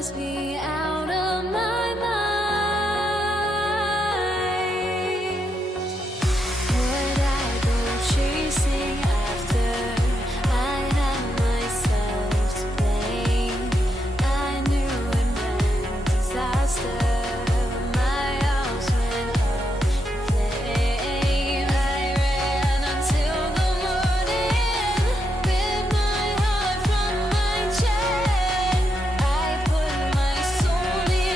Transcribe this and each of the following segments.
must be out of my mind. Would I go chasing after? I had myself to blame. I knew it meant disaster. My house went up in flames. I ran until the morning, ripped my heart from my chest. I put my soul in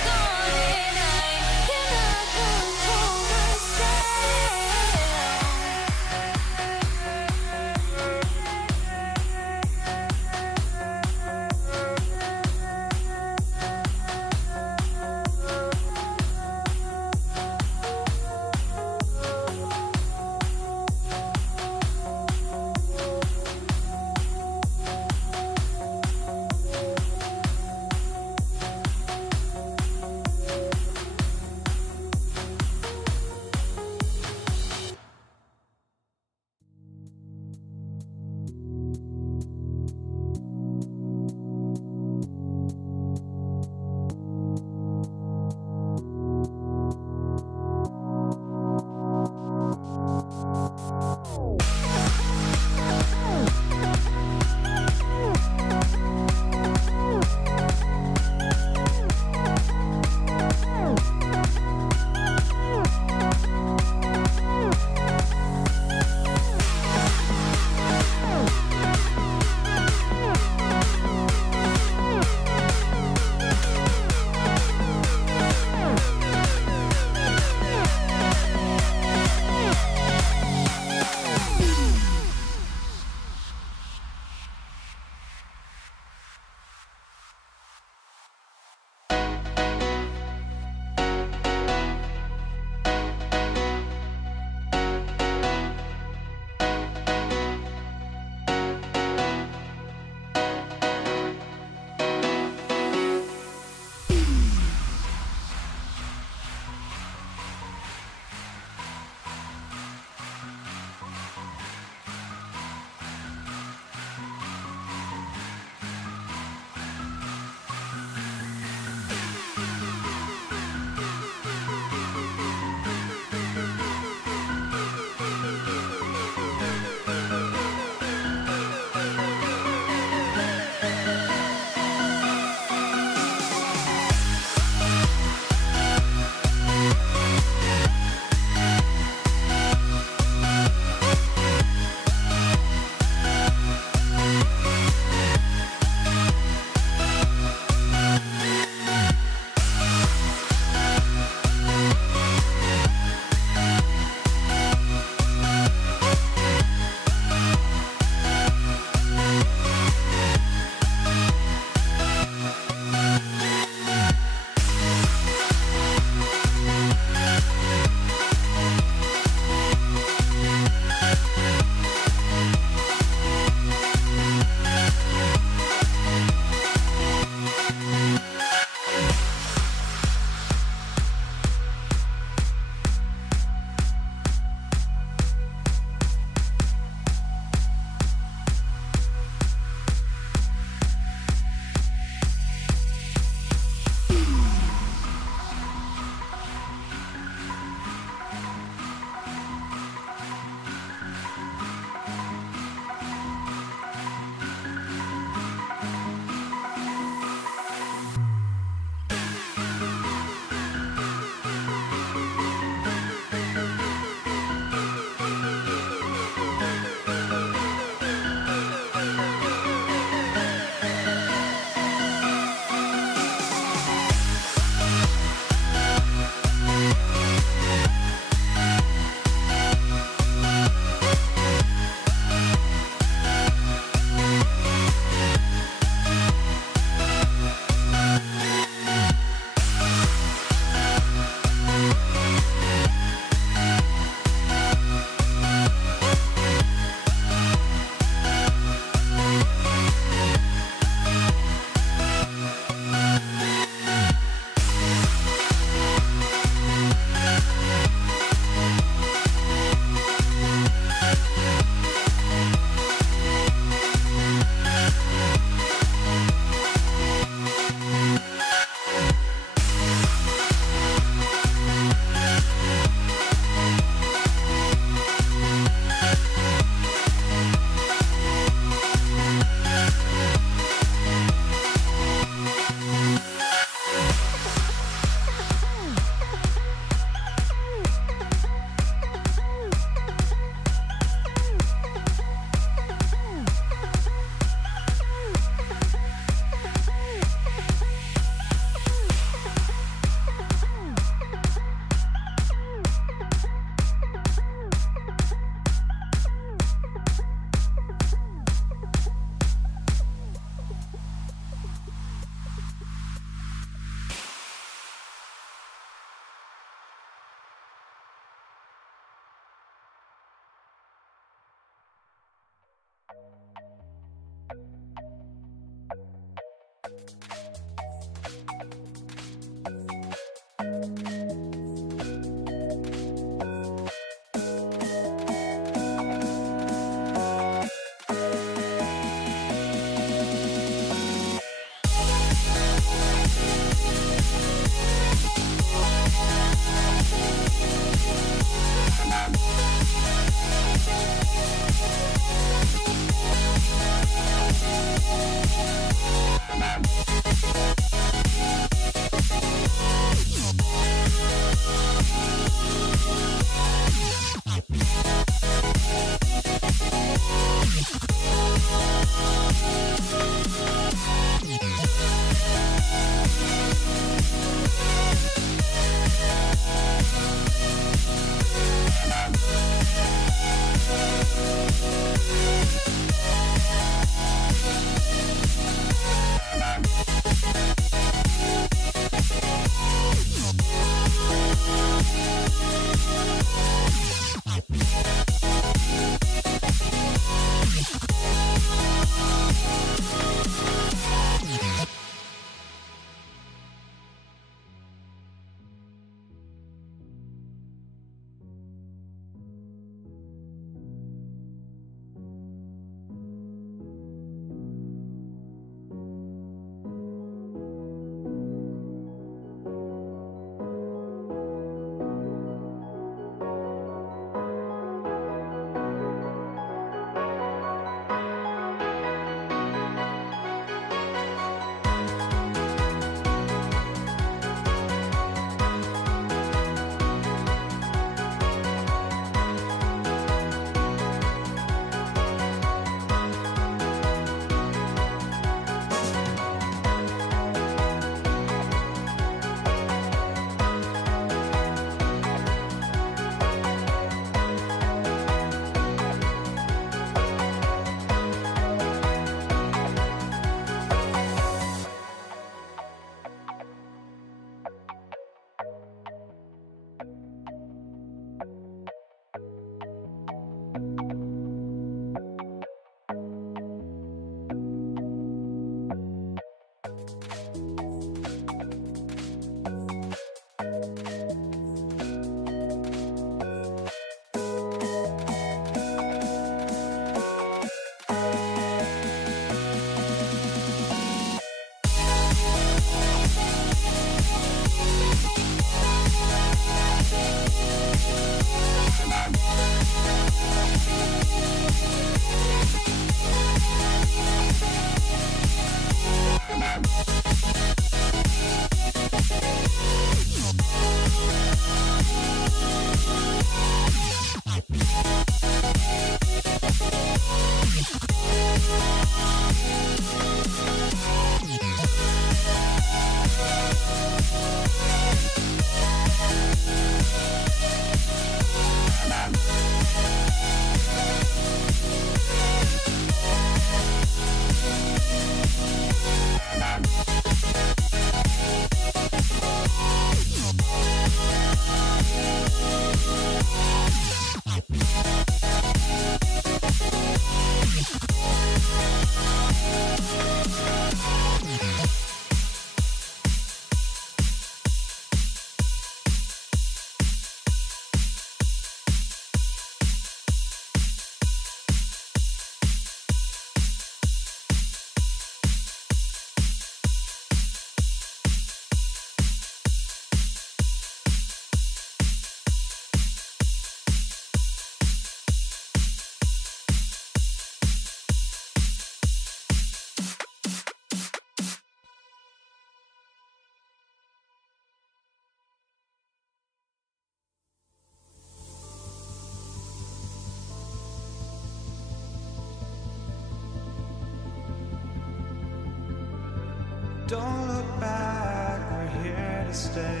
Don't look back, we're here to stay.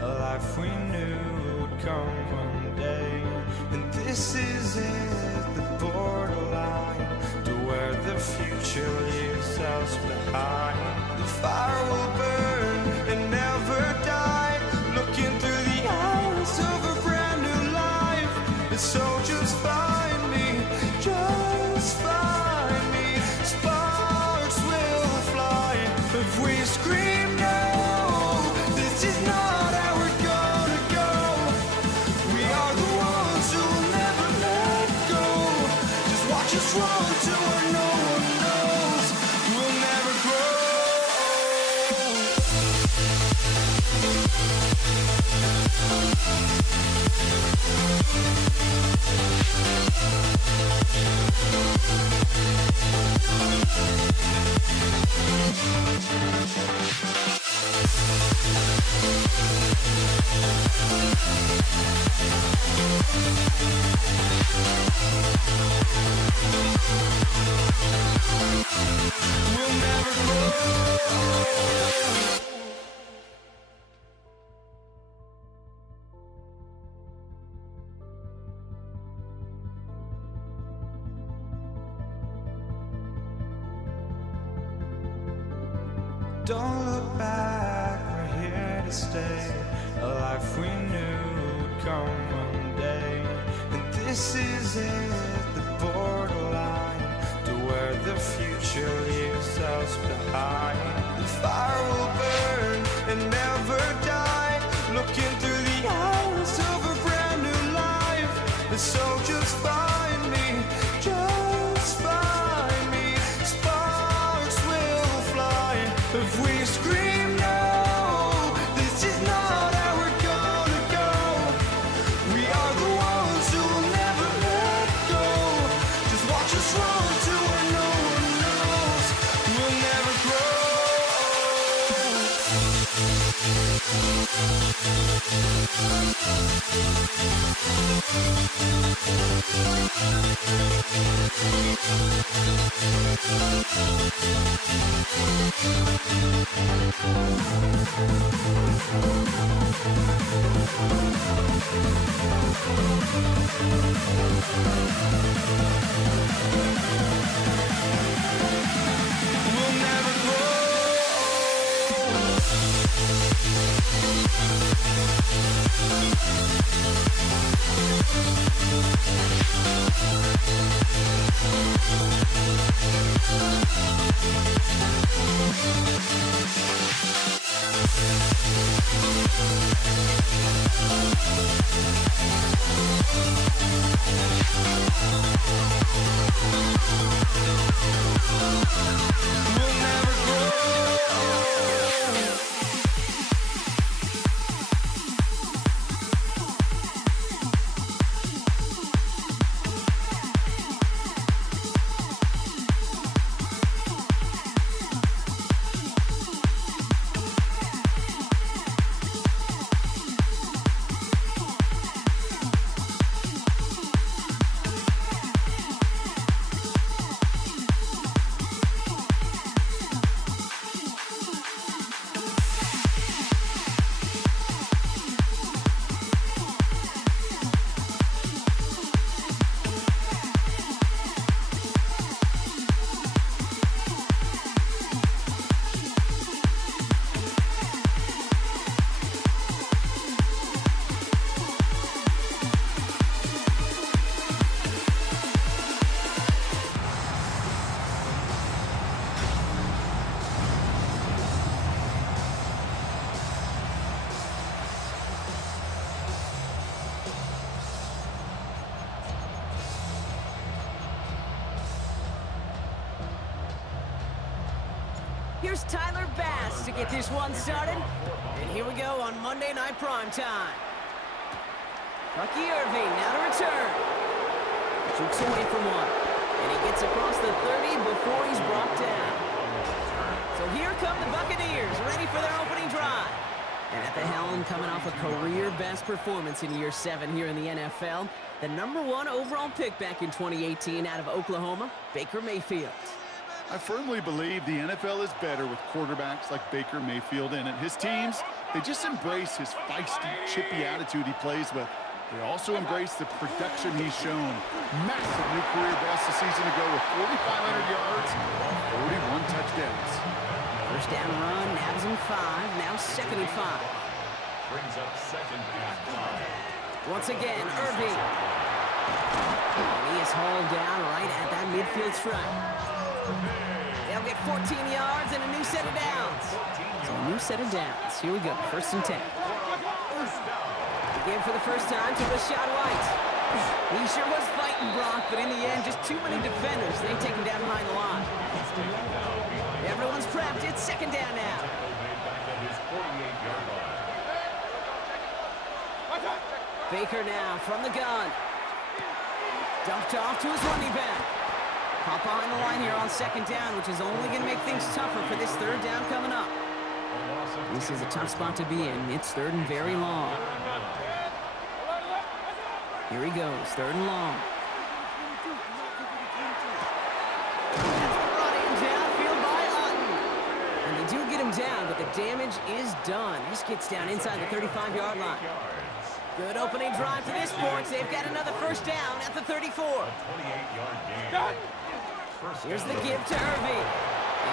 A life we knew would come one day. And this is it, the borderline to where the future leaves us behind. The fire will burn and never die, looking through the eyes of a brand new life. And so just find me, just find me. Sparks will fly if we scream no. This We'll never grow. Don't look back, we're here to stay. A life we knew would come one day. And this is it, the borderline to where the future leaves us behind. The fire will burn and never die, looking through the eyes of a brand new life. And so just find me, just find me. Sparks will fly if we scream no. This is not how we're gonna go. We are the ones who will never let go. Just watch us run to where no one knows. We'll never grow. We'll never grow. We'll never grow. Here's Tyler Bass to get this one started. And here we go on Monday Night Primetime. Bucky Irving now to return. Jukes away from one. And he gets across the 30 before he's brought down. So here come the Buccaneers, ready for their opening drive. And at the helm, coming off a career-best performance in year 7 here in the NFL, the #1 overall pick back in 2018 out of Oklahoma, Baker Mayfield. I firmly believe the NFL is better with quarterbacks like Baker Mayfield in it. His teams, they just embrace his feisty, chippy attitude he plays with. They also embrace the production he's shown. Massive new career best a season ago with 4,500 yards and 41 touchdowns. First down run, nabs him 5, now 2nd and 5. Brings up 2nd and 5. Once again, Irving. And he is hauled down right at that midfield stripe. They'll get 14 yards and a new set of downs. So a new set of downs. Here we go, 1st and 10. Again for the first time to Rashad White. He sure was fighting Brock, but in the end, just too many defenders. They take him down behind the line. Everyone's prepped. It's 2nd down now. Baker now from the gun. Dumped off to his running back. Pop behind the line here on second down, which is only going to make things tougher for this third down coming up. This is a tough spot to be in. It's third and very long. Here he goes, third and long. That's brought in downfield by Otten. And they do get him down, but the damage is done. This gets down inside the 35-yard line. Good opening drive to this point. They've got another first down at the 34. 28-yard gain. Here's the give to Irving.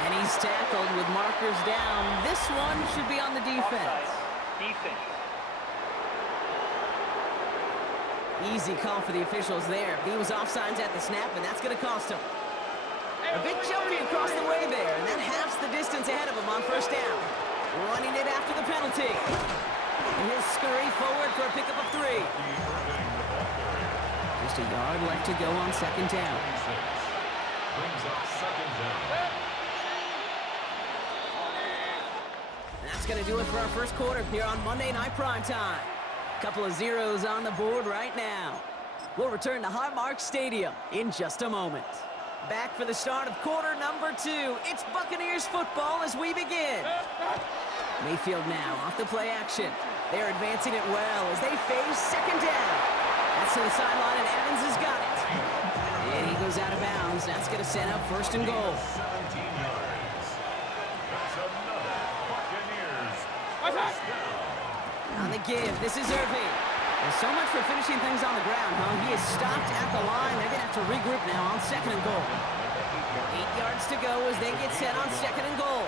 And he's tackled with markers down. This one should be on the defense. Easy call for the officials there. He was offsides at the snap, and that's going to cost him. A bit jumpy across the way there, and that halves the distance ahead of him on first down. Running it after the penalty. And he'll scurry forward for a pickup of 3. Just a yard left to go on second down. Brings up second down. That's going to do it for our first quarter here on Monday Night Primetime. Couple of zeros on the board right now. We'll return to Highmark Stadium in just a moment. Back for the start of quarter number 2. It's Buccaneers football as we begin. Mayfield now off the play action. They're advancing it well as they face second down. That's to the sideline, and Evans has got it. And he goes out of bounds. That's going to set up first and goal. 17 yards. That's another Buccaneers first down. On the give, this is Irving. Well, so much for finishing things on the ground, huh? He is stopped at the line. They're going to have to regroup now on second and goal. 8 yards to go as they get set on second and goal.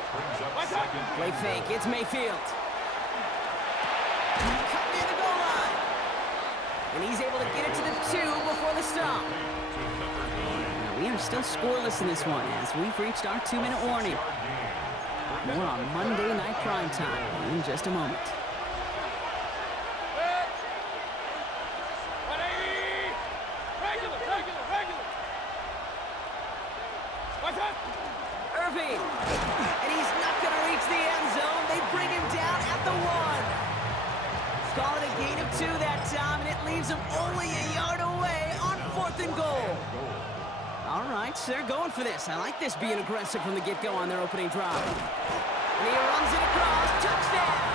Play fake, it's Mayfield. Cut near the goal line. And he's able to get it to the 2 before the stop. Now, we are still scoreless in this one as we've reached our 2-minute warning. More on Monday Night Primetime in just a moment. Irving, and he's not going to reach the end zone. They bring him down at the 1. Call it a gain of 2 that time, and it leaves him only a yard away on fourth and goal. All right, so they're going for this. I like this being aggressive from the get-go on their opening drive. And he runs it across. Touchdown!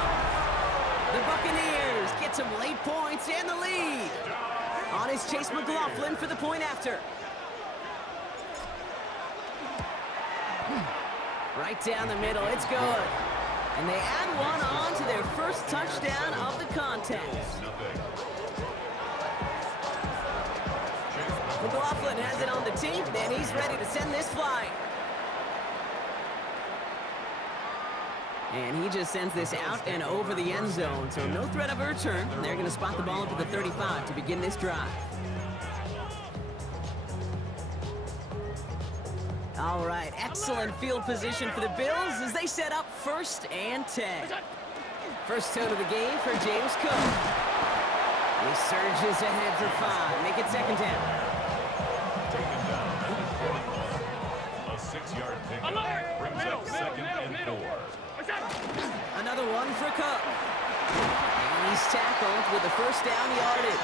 The Buccaneers get some late points and the lead. On is Chase McLaughlin for the point after. Right down the middle, it's good. And they add one on to their first touchdown of the contest. McLaughlin has it on the tee, and he's ready to send this flying. And he just sends this out and over the end zone, so no threat of a return. They're going to spot the ball up at the 35 to begin this drive. All right, excellent field position for the Bills as they set up 1st and 10. First toe to the game for James Cook. He surges ahead for 5. Make it second down. Taken down. A 6-yard pickup brings up second and 4. Another one for Cook. And he's tackled with the first down yardage.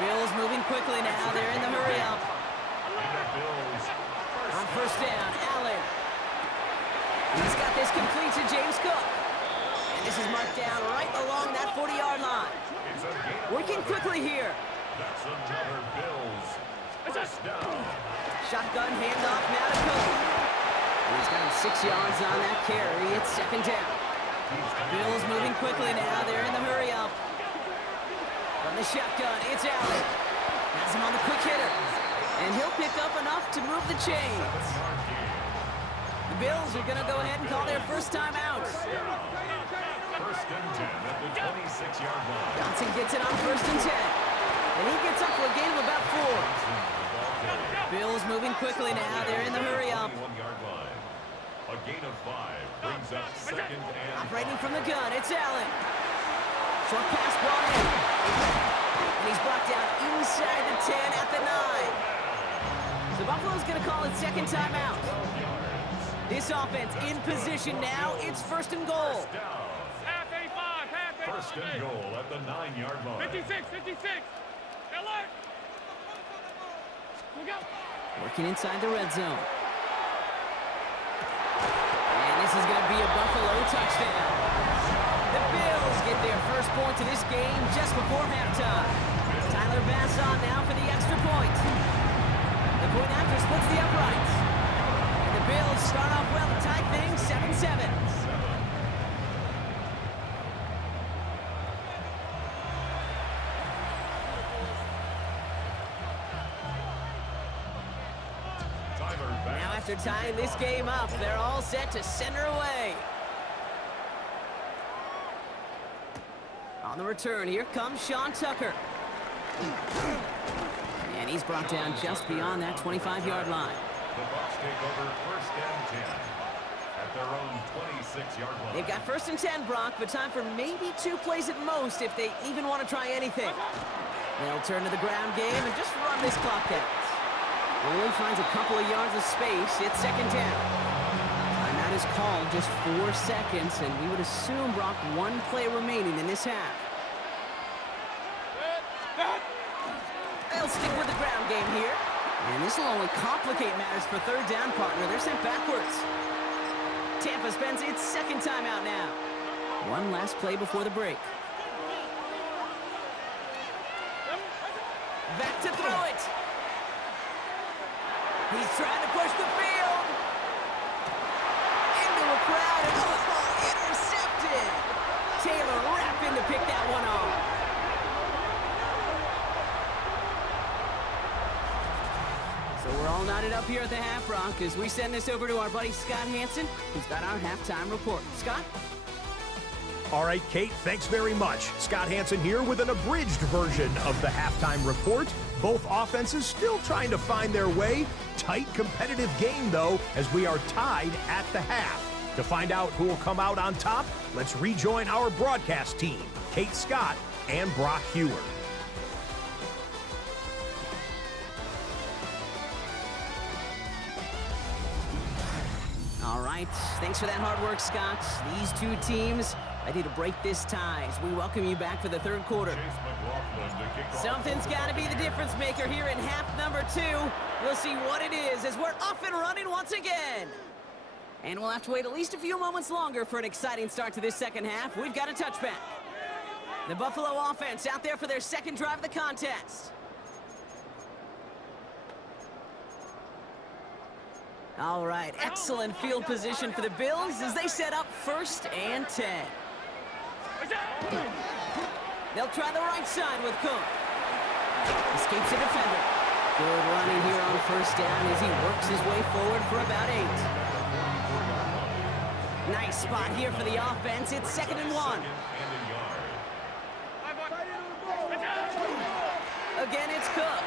Bills moving quickly now. They're in the hurry up. On first down, Allen. He's got this complete to James Cook. And this is marked down right along that 40-yard line. Working quickly here. That's another Bills first down. Shotgun handoff now to Cook. And he's got him 6 yards on that carry. It's second down. Bills moving quickly now. They're in the hurry up. From the shotgun, it's Allen. Has him on the quick hitter. And he'll pick up enough to move the chains. The Bills are going to go ahead and call their first time out. First and 10 at the 26-yard line. Johnson gets it on first and 10. And he gets up for a gain of about 4. Bills moving quickly now. They're in the hurry up. 21-yard line. A gain of 5 brings up second and Operating from the gun, it's Allen. Short pass brought in. And he's brought down inside the 10 at the 9. So Buffalo's going to call it second timeout. This offense in position now. It's first and goal. First and goal at the 9-yard line. 56. Alert. Look out. Working inside the red zone. And this is going to be a Buffalo touchdown. The Bills get their first point of this game just before halftime. Tyler Bass on now for the extra point. The point after splits the uprights. And the Bills start off well to tie things 7-7. Now after tying this game up, they're all set to center away. On the return, here comes Sean Tucker. And he's brought down just beyond that 25-yard line. The Bucs take over first and 10 at their own 26-yard line. They've got first and 10, Brock, but time for maybe 2 plays at most if they even want to try anything. They'll turn to the ground game and just run this clock out. Only finds a couple of yards of space. It's second down. Timeout is called, just 4 seconds, and we would assume, Brock, 1 play remaining in this half. They'll stick with the ground game here. And this will only complicate matters for third down, partner. They're sent backwards. Tampa spends its second timeout now. 1 last play before the break. Back to throw it. He's trying to push the field. Into a crowd and intercepted. Taylor Rapp in to pick that one off. So we're all knotted up here at the half, Brock, as we send this over to our buddy Scott Hanson, who's got our halftime report. Scott? All right, Kate, thanks very much. Scott Hanson here with an abridged version of the halftime report. Both offenses still trying to find their way. Tight, competitive game, though, as we are tied at the half. To find out who will come out on top, let's rejoin our broadcast team, Kate Scott and Brock Hewer. All right, thanks for that hard work, Scott. These 2 teams ready to break this tie as we welcome you back for the third quarter. Chase McLaughlin to kick off. Something's got to be the difference maker here in half number 2. We'll see what it is as we're off and running once again. And we'll have to wait at least a few moments longer for an exciting start to this second half. We've got a touchback. The Buffalo offense out there for their second drive of the contest. All right, excellent field position for the Bills as they set up first and 10. They'll try the right side with Cook. Escapes a defender. Good running here on first down as he works his way forward for about 8. Nice spot here for the offense. It's second and 1. Second and a yard. Again, it's Cook.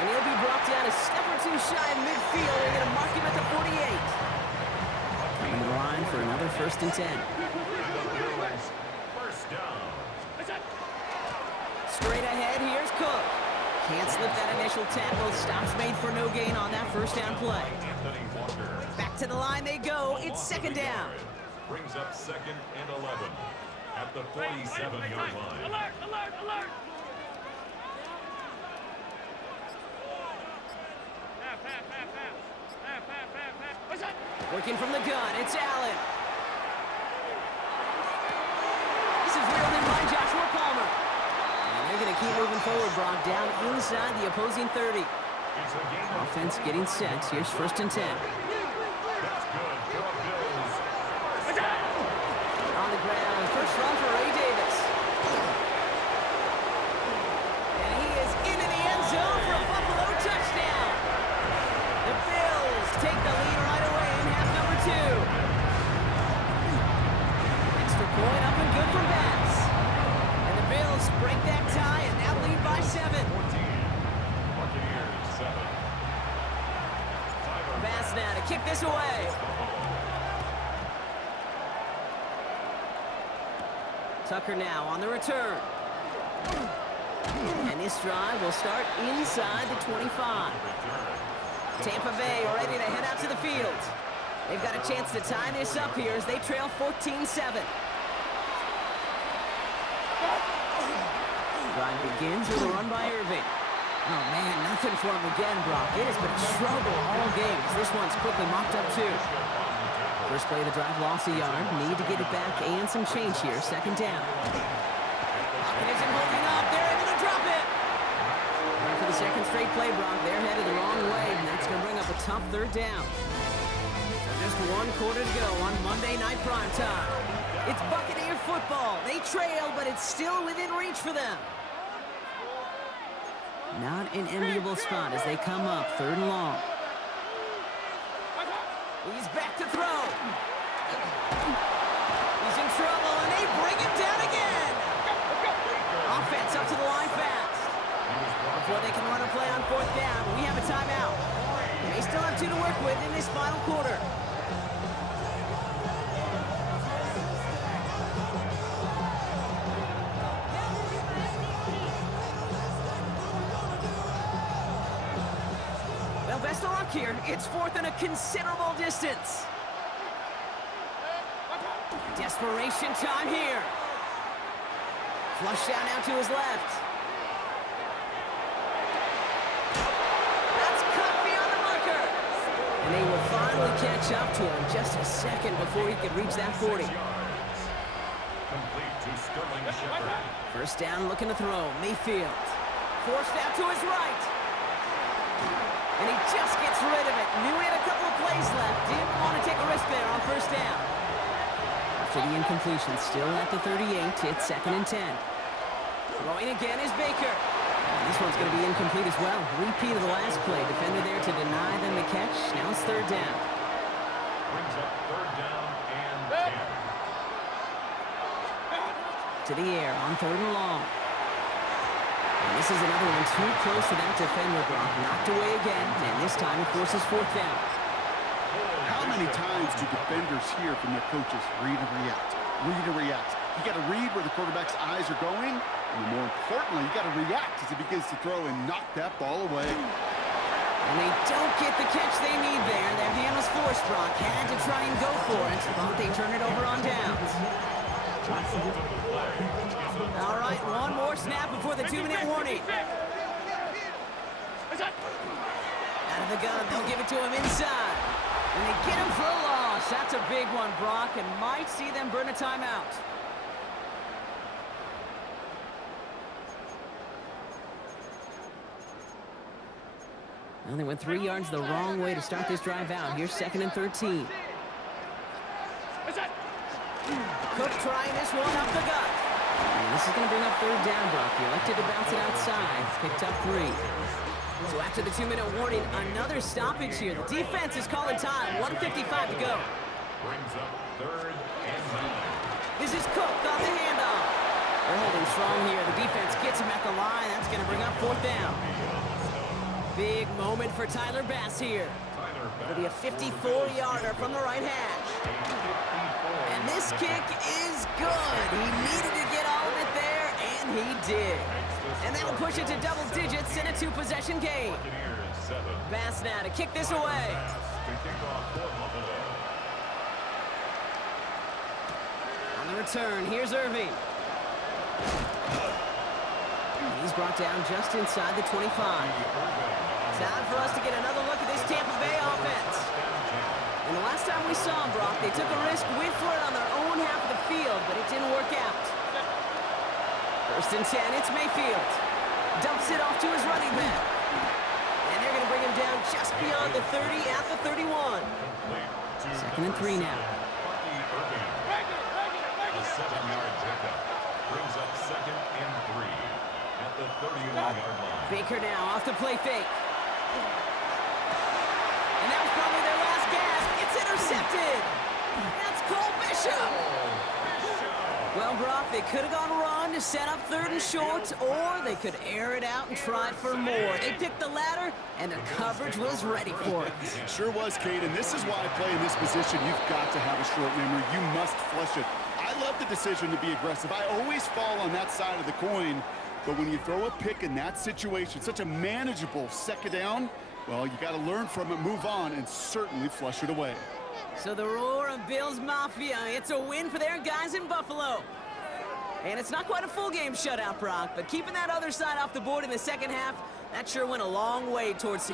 And he'll be brought down a step or 2 shy of midfield. They're going to mark him at the 48. Coming to the line for another first and 10. First down. Straight ahead, here's Cook. Can't slip that initial tackle. Stops made for no gain on that first down play. Anthony Walker. Back to the line they go. It's second down. Brings up second and 11 at the 47-yard line. Alert, alert, alert. Working from the gun, it's Allen. This is reeled in by Joshua Palmer. And they're going to keep moving forward, Brock, down inside the opposing 30. It's a game of Offense getting set. Here's first and 10. that's good for the Bills. On the ground, first run for Ray Davis. And he is into the end zone for a Buffalo touchdown. The Bills take the lead right away in half number 2. Extra point up and good for Bass. And the Bills break that tie and now lead by 7. 14. Buccaneers 7. Bass now to kick this away. Tucker now on the return. And this drive will start inside the 25. Tampa Bay ready to head out to the field. They've got a chance to tie this up here as they trail 14-7. Drive begins with a run by Irving. Oh, man, nothing for him again, Brock. It has been a struggle all game as this one's quickly mopped up, too. First play of the drive, lost a yard. Need to get it back and some change here. Second down. Pocket isn't holding up. They're able to drop it. And for the second straight play, Brock, they're headed the wrong way, and that's going to bring up a tough third down. Just one quarter to go on Monday Night Primetime. It's Buccaneer football. They trail, but it's still within reach for them. Not an enviable spot as they come up, third and long. He's back to throw. He's in trouble, and they bring him down again. Offense up to the line fast. Before they can run a play on fourth down, we have a timeout. They still have 2 to work with in this final quarter. Well, best of luck here. It's fourth and a considerable distance. Desperation time here. Flush down now to his left. That's cut beyond the marker. And they will finally catch up to him just a second before he could reach that 40. Complete to Sterling Shepard. First down, looking to throw. Mayfield. Forced out to his right. And he just gets rid of it. Knew he had a couple of plays left. Didn't want to take a risk there on first down. After the incompletion, still at the 38, it's second and 10. Throwing again is Baker. And this one's going to be incomplete as well. Repeat of the last play. Defender there to deny them the catch. Now it's third down. Brings up third down and 10. To the air on third and long. And this is another one too close to that defender, Brock. Knocked away again, and this time it forces fourth down. How many times do defenders hear from their coaches, read and react, read and react? You got to read where the quarterback's eyes are going, and more importantly, you got to react as he begins to throw and knock that ball away. And they don't get the catch they need there. Their hand was forced, Brock. Had to try and go for it, but they turn it over on downs. All right, one more snap before the 2-minute warning. Out of the gun, they'll give it to him inside. And they get him for a loss. That's a big one, Brock, and might see them burn a timeout. Well, they went 3 yards the wrong way to start this drive out. Here's second and 13. Cook trying this one up the gut. And this is going to bring up third down, Brock. He elected to bounce it outside. Picked up 3. So after the 2-minute warning, another stoppage here. The defense is calling time. 1:55 to go. Brings up third and 9. This is Cook on the handoff. They're holding strong here. The defense gets him at the line. That's going to bring up fourth down. Big moment for Tyler Bass here. It'll be a 54-yarder from the right hash. And this kick is good. He needed to get all of it there, and he did. And that'll push it to double digits in a 2-possession game. Bass now to kick this away. On the return, here's Irving. He's brought down just inside the 25. Time for us to get another look at this Tampa Bay offense. And the last time we saw them, Brock, they took a risk, went for it on their own half of the field, but it didn't work out. First and 10, it's Mayfield. Dumps it off to his running back. And they're going to bring him down just beyond the 30 at the 31. Second and 3 now. The 7-yard pickup brings up second and 3 at the 31-yard line. Baker now off the play fake. And that was probably their last gasp. It's intercepted. That's Cole Bishop. Well, Brock, they could have gone run to set up third and short, or they could air it out and try for more. They picked the latter, and the coverage was ready for it. Sure was, Kate, and this is why I play in this position. You've got to have a short memory. You must flush it. I love the decision to be aggressive. I always fall on that side of the coin, but when you throw a pick in that situation, such a manageable second down, well, you got to learn from it, move on, and certainly flush it away. So the roar of Bills Mafia, it's a win for their guys in Buffalo. And it's not quite a full game shutout, Brock, but keeping that other side off the board in the second half, that sure went a long way towards...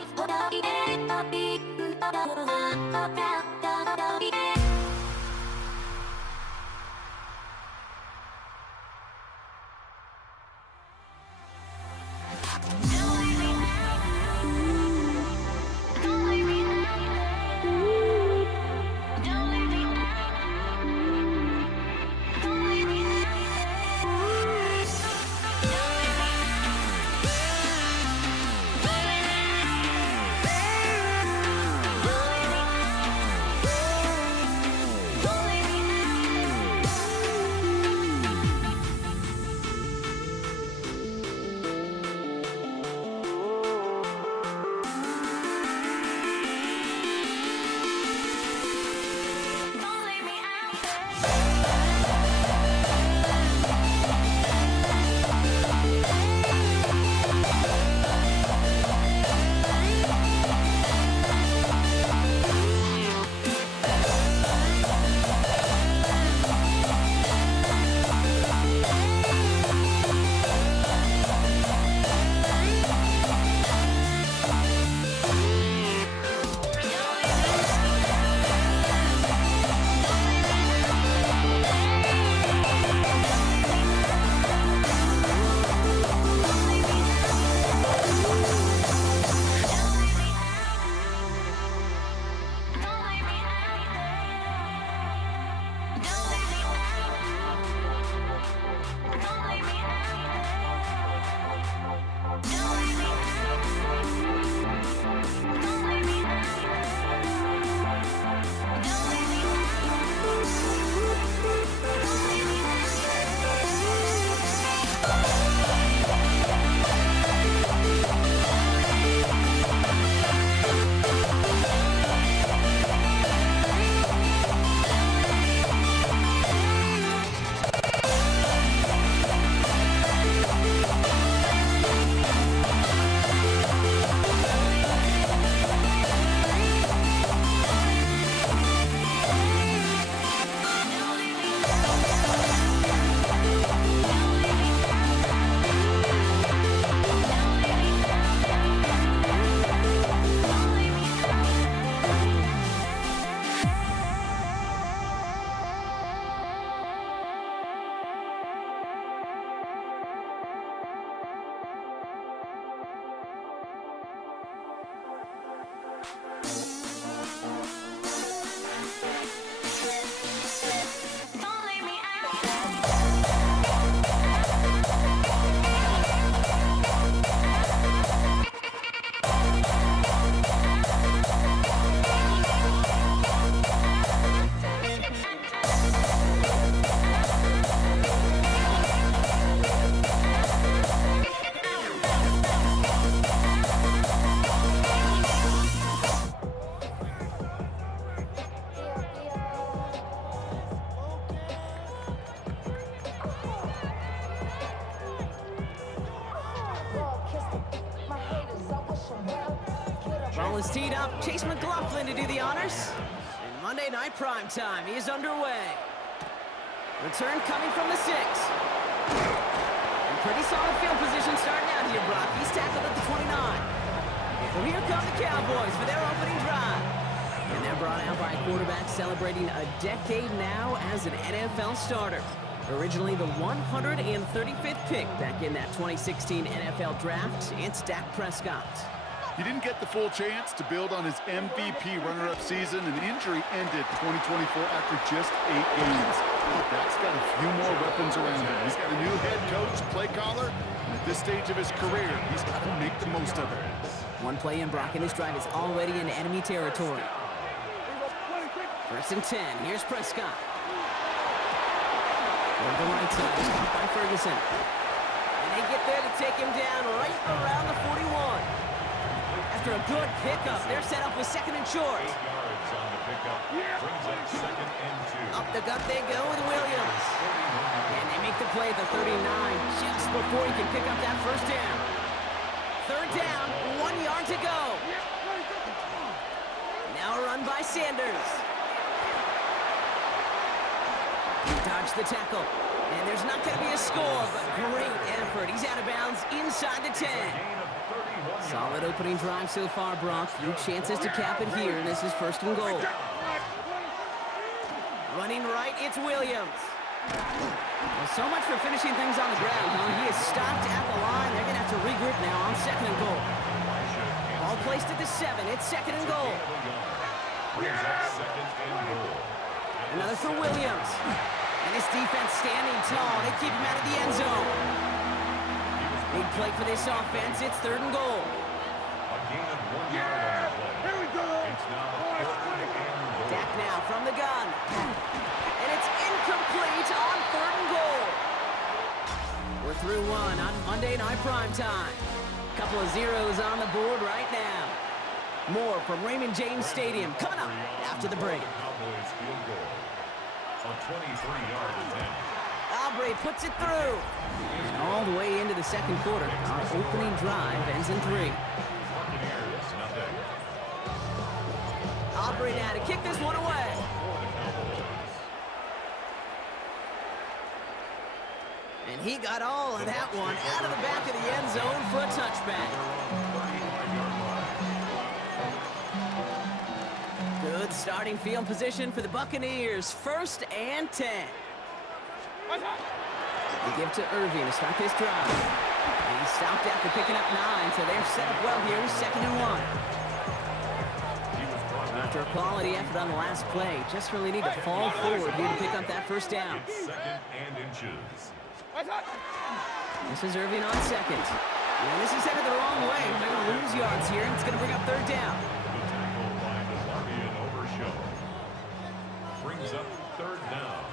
Ball is teed up. Chase McLaughlin to do the honors. And Monday Night Prime Time is underway. Return coming from the 6. And pretty solid field position starting out here, Brock. He's tackled at the 29. Well, here come the Cowboys for their opening drive. And they're brought out by a quarterback celebrating a decade now as an NFL starter. Originally the 135th pick back in that 2016 NFL Draft, it's Dak Prescott. He didn't get the full chance to build on his MVP runner-up season. An injury ended 2024 after just 8 games. Dak's got a few more weapons around him. He's got a new head coach, play caller, and at this stage of his career, he's got to make the most of it. One play in Brock, and this drive is already in enemy territory. 1st and 10. Here's Prescott. On the right side is caught by Ferguson. And they get there to take him down right around the 41. After a good pickup, they're set up with 2nd and short. 8 yards on the pickup. Brings up 2nd and 2. Up the gut they go with Williams. And they make the play at the 39 just before he can pick up that 1st down. 3rd down, 1 yard to go. Now a run by Sanders. He dodged the tackle. And there's not going to be a score, but great effort. He's out of bounds inside the 10. Solid opening drive so far, Brock. Few chances to cap it here, and this is first and goal. Running right, it's Williams. Well, so much for finishing things on the ground, huh? He is stopped at the line. They're going to have to regroup now on second and goal. Ball placed at the 7. It's second and goal. Another for Williams. And his defense standing tall. They keep him out of the end zone. Big play for this offense. It's third and goal. Here we go. Dak now from the gun. And it's incomplete on third and goal. We're through one on Monday Night Primetime. Couple of zeros on the board right now. More from Raymond James Stadium coming up after the break. Cowboys field goal. A 23-yard attempt. Aubrey puts it through. And all the way into the second quarter. Our opening drive ends in 3. Buccaneers, nothing. Aubrey now to kick this one away. And he got all of that one out of the back of the end zone for a touchback. Good starting field position for the Buccaneers. First and 10. They give to Irving to start this drive. And he stopped after picking up 9, so they're set up well here. Second and 1. After a quality effort on the last play, just really need to fall forward here to pick up that first down. It's second and inches. This is Irving on second. And this is headed the wrong way. They're going to lose yards here, and it's going to bring up third down. The tackle by Delarian Overshow. Brings up third down.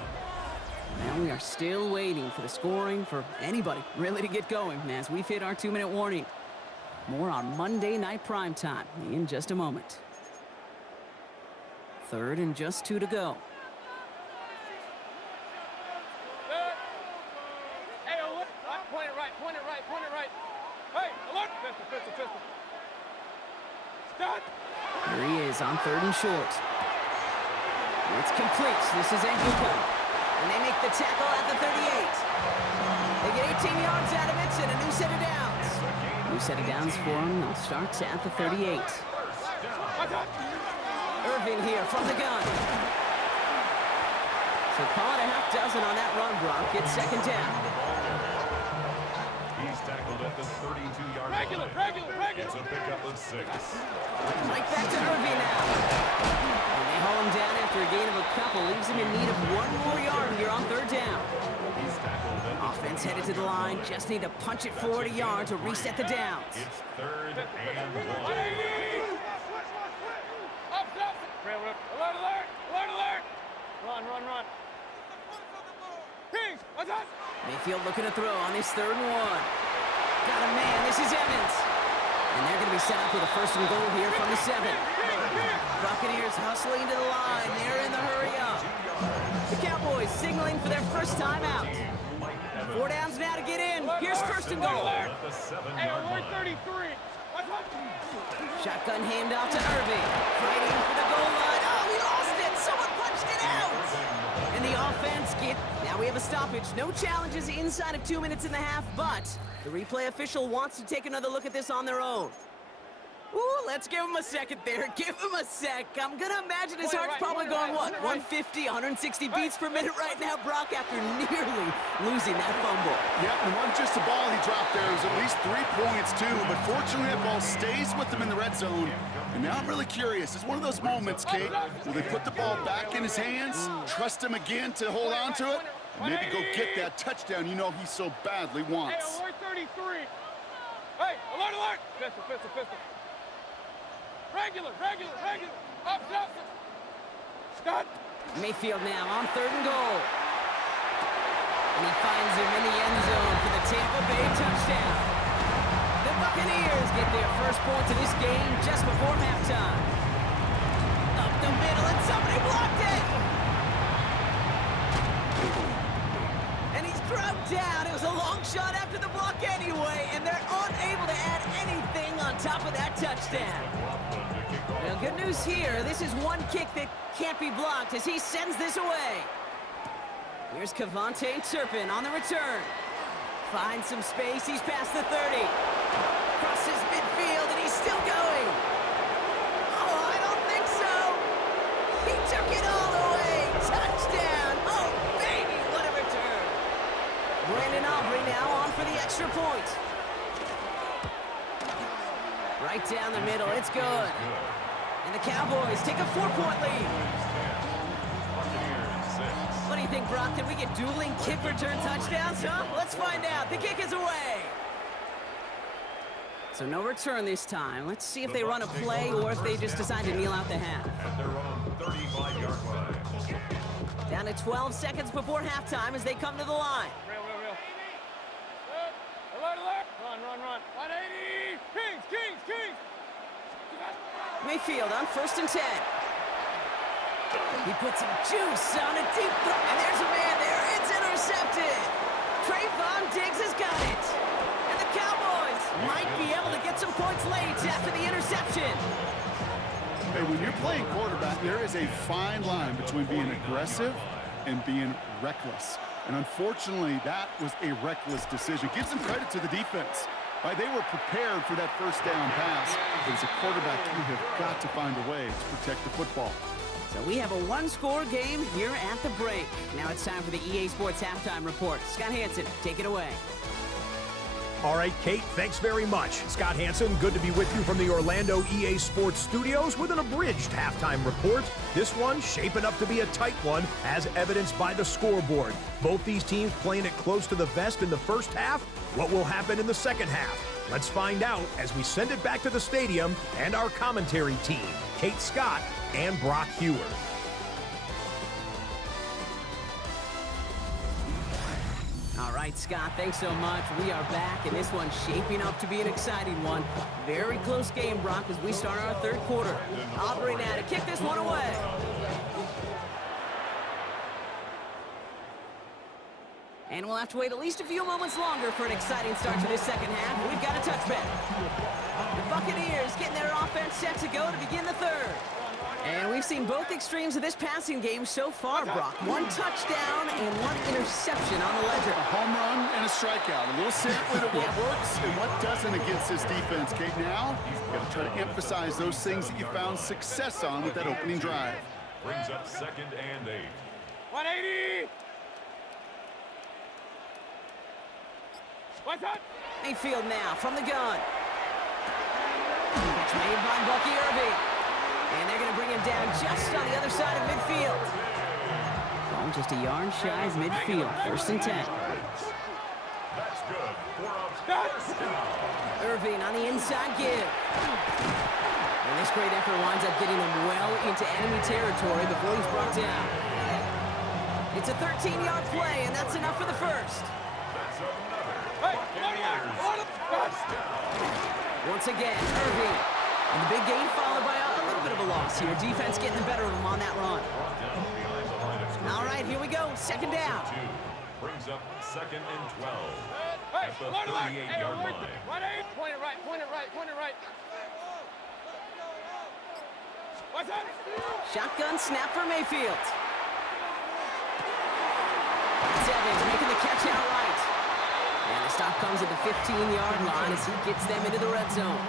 Now we are still waiting for the scoring for anybody really to get going as we've hit our 2-minute warning. More on Monday Night Primetime in just a moment. Third and just 2 to go. Hey, alert. Point it right, point it right, point it right. Hey, alert. Pistol, pistol, pistol. Start. Here he is on third and short. It's complete. This is Anguka. And they make the tackle at the 38. They get 18 yards out of it and a new set of downs. New set of downs for them. They'll start at the 38. Irving here from the gun. So call it a half dozen on that run, Brock. It's second down. He's tackled at the 32-yard line. Regular, regular, regular. It's a pickup of 6. Right back to Irving now. And they haul him down after a gain of a couple. Leaves him in need of 1 more yard here on third down. He's tackled at the Offense headed to the line. Just need to punch it forward a yard to reset the downs. It's third and 1. Up, up. Alert, alert, alert, alert. Run, run, run. Ping, what's that? Mayfield looking to throw on this third and 1. Got a man. This is Evans. And they're going to be set up with a first and goal here from the 7. Buccaneers hustling to the line. They're in the hurry up. The Cowboys signaling for their first time out. 4 downs now to get in. Here's first and goal. At the 7-yard Hey, alert line. 33. What's that? Shotgun handoff to Irving. Fighting for the goal line. Oh, we lost it. Someone punched it out. And the offense now we have a stoppage. No challenges inside of 2 minutes and a half, but the replay official wants to take another look at this on their own. Ooh, let's give him a second there. Give him a sec. I'm going to imagine his heart's probably going, what, 150, 160 beats per minute right now, Brock, after nearly losing that fumble. Yep, and it wasn't just a ball he dropped there. It was at least 3 points, too. But fortunately, that ball stays with him in the red zone. And now I'm really curious. It's one of those moments, Kate, where they put the ball back in his hands, trust him again to hold on to it, and maybe go get that touchdown you know he so badly Hey, wants. alert 33. Hey, alert, alert. Pistol, pistol, pistol. Regular, regular, regular. Up, up. Start. Mayfield now on third and goal. And he finds him in the end zone for the Tampa Bay touchdown. The Buccaneers get their first points of this game just before halftime. Up the middle, and somebody blocked it! And he's dropped down. It was a long shot after the block anyway, and they're unable to add anything on top of that touchdown. Now, good news here. This is one kick that can't be blocked as he sends this away. Here's Kevontae Turpin on the return. Finds some space. He's past the 30. Crosses midfield, and he's still going. Oh, I don't think so. He took it all the way. Touchdown. Oh, baby, what a return. Brandon Aubrey now on for the extra point. Right down the middle. It's good. And the Cowboys take a 4-point lead. What do you think, Brock? Can we get dueling kick return touchdowns, huh? Let's find out. The kick is away. So no return this time. Let's see if they run a play or if they just decide to kneel out the half. At their own 35-yard line. Down to 12 seconds before halftime as they come to the line. Real. Alert, alert. Run. 180. Kings. Mayfield on 1st and 10. He puts some juice on a deep throw, and there's a man there. It's intercepted. Trayvon Diggs has got it. And the Cowboys might be able to get some points late after the interception. Hey, when you're playing quarterback, there is a fine line between being aggressive and being reckless. And unfortunately, that was a reckless decision. Give some credit to the defense. Right, they were prepared for that first down pass. But as a quarterback, you have got to find a way to protect the football. So we have a one-score game here at the break. Now it's time for the EA Sports Halftime Report. Scott Hanson, take it away. All right, Kate, thanks very much. Scott Hanson, good to be with you from the Orlando EA Sports Studios with an abridged halftime report. This one shaping up to be a tight one, as evidenced by the scoreboard. Both these teams playing it close to the vest in the first half. What will happen in the second half? Let's find out as we send it back to the stadium and our commentary team, Kate Scott and Brock Hewer. All right, Scott, thanks so much. We are back, and this one's shaping up to be an exciting one. Very close game, Brock, as we start our third quarter. Aubrey now to kick this one away. And we'll have to wait at least a few moments longer for an exciting start to this second half. We've got a touchback. The Buccaneers getting their offense set to go to begin the third. And we've seen both extremes of this passing game so far, Brock. One touchdown and one interception on the ledger. A home run and a strikeout. A little sampling of what works and what doesn't against this defense, Kate. Now, you've got to try to emphasize those things that you found success on with that opening drive. Brings up 2nd and 8. 180. What's up? Mayfield now from the gun. It's made by Bucky Irving. And they're going to bring him down just on the other side of midfield. Ball just a yard shy of midfield. 1st and 10. That's good. 4 up. Irving on the inside give. And this great effort winds up getting him well into enemy territory before he's brought down. It's a 13-yard play, and that's enough for the first. That's another. Hey, Once again, Irving. And the big gain followed by a little bit of a loss here. Defense getting the better of him on that run. All right, here we go. 2nd down. Brings up 2nd and 12. Hey, At the alert. 38-yard line. 180. Point it right. What's up? Shotgun snap for Mayfield. It's Evans making the catch outright. And the stop comes at the 15-yard line as he gets them into the red zone.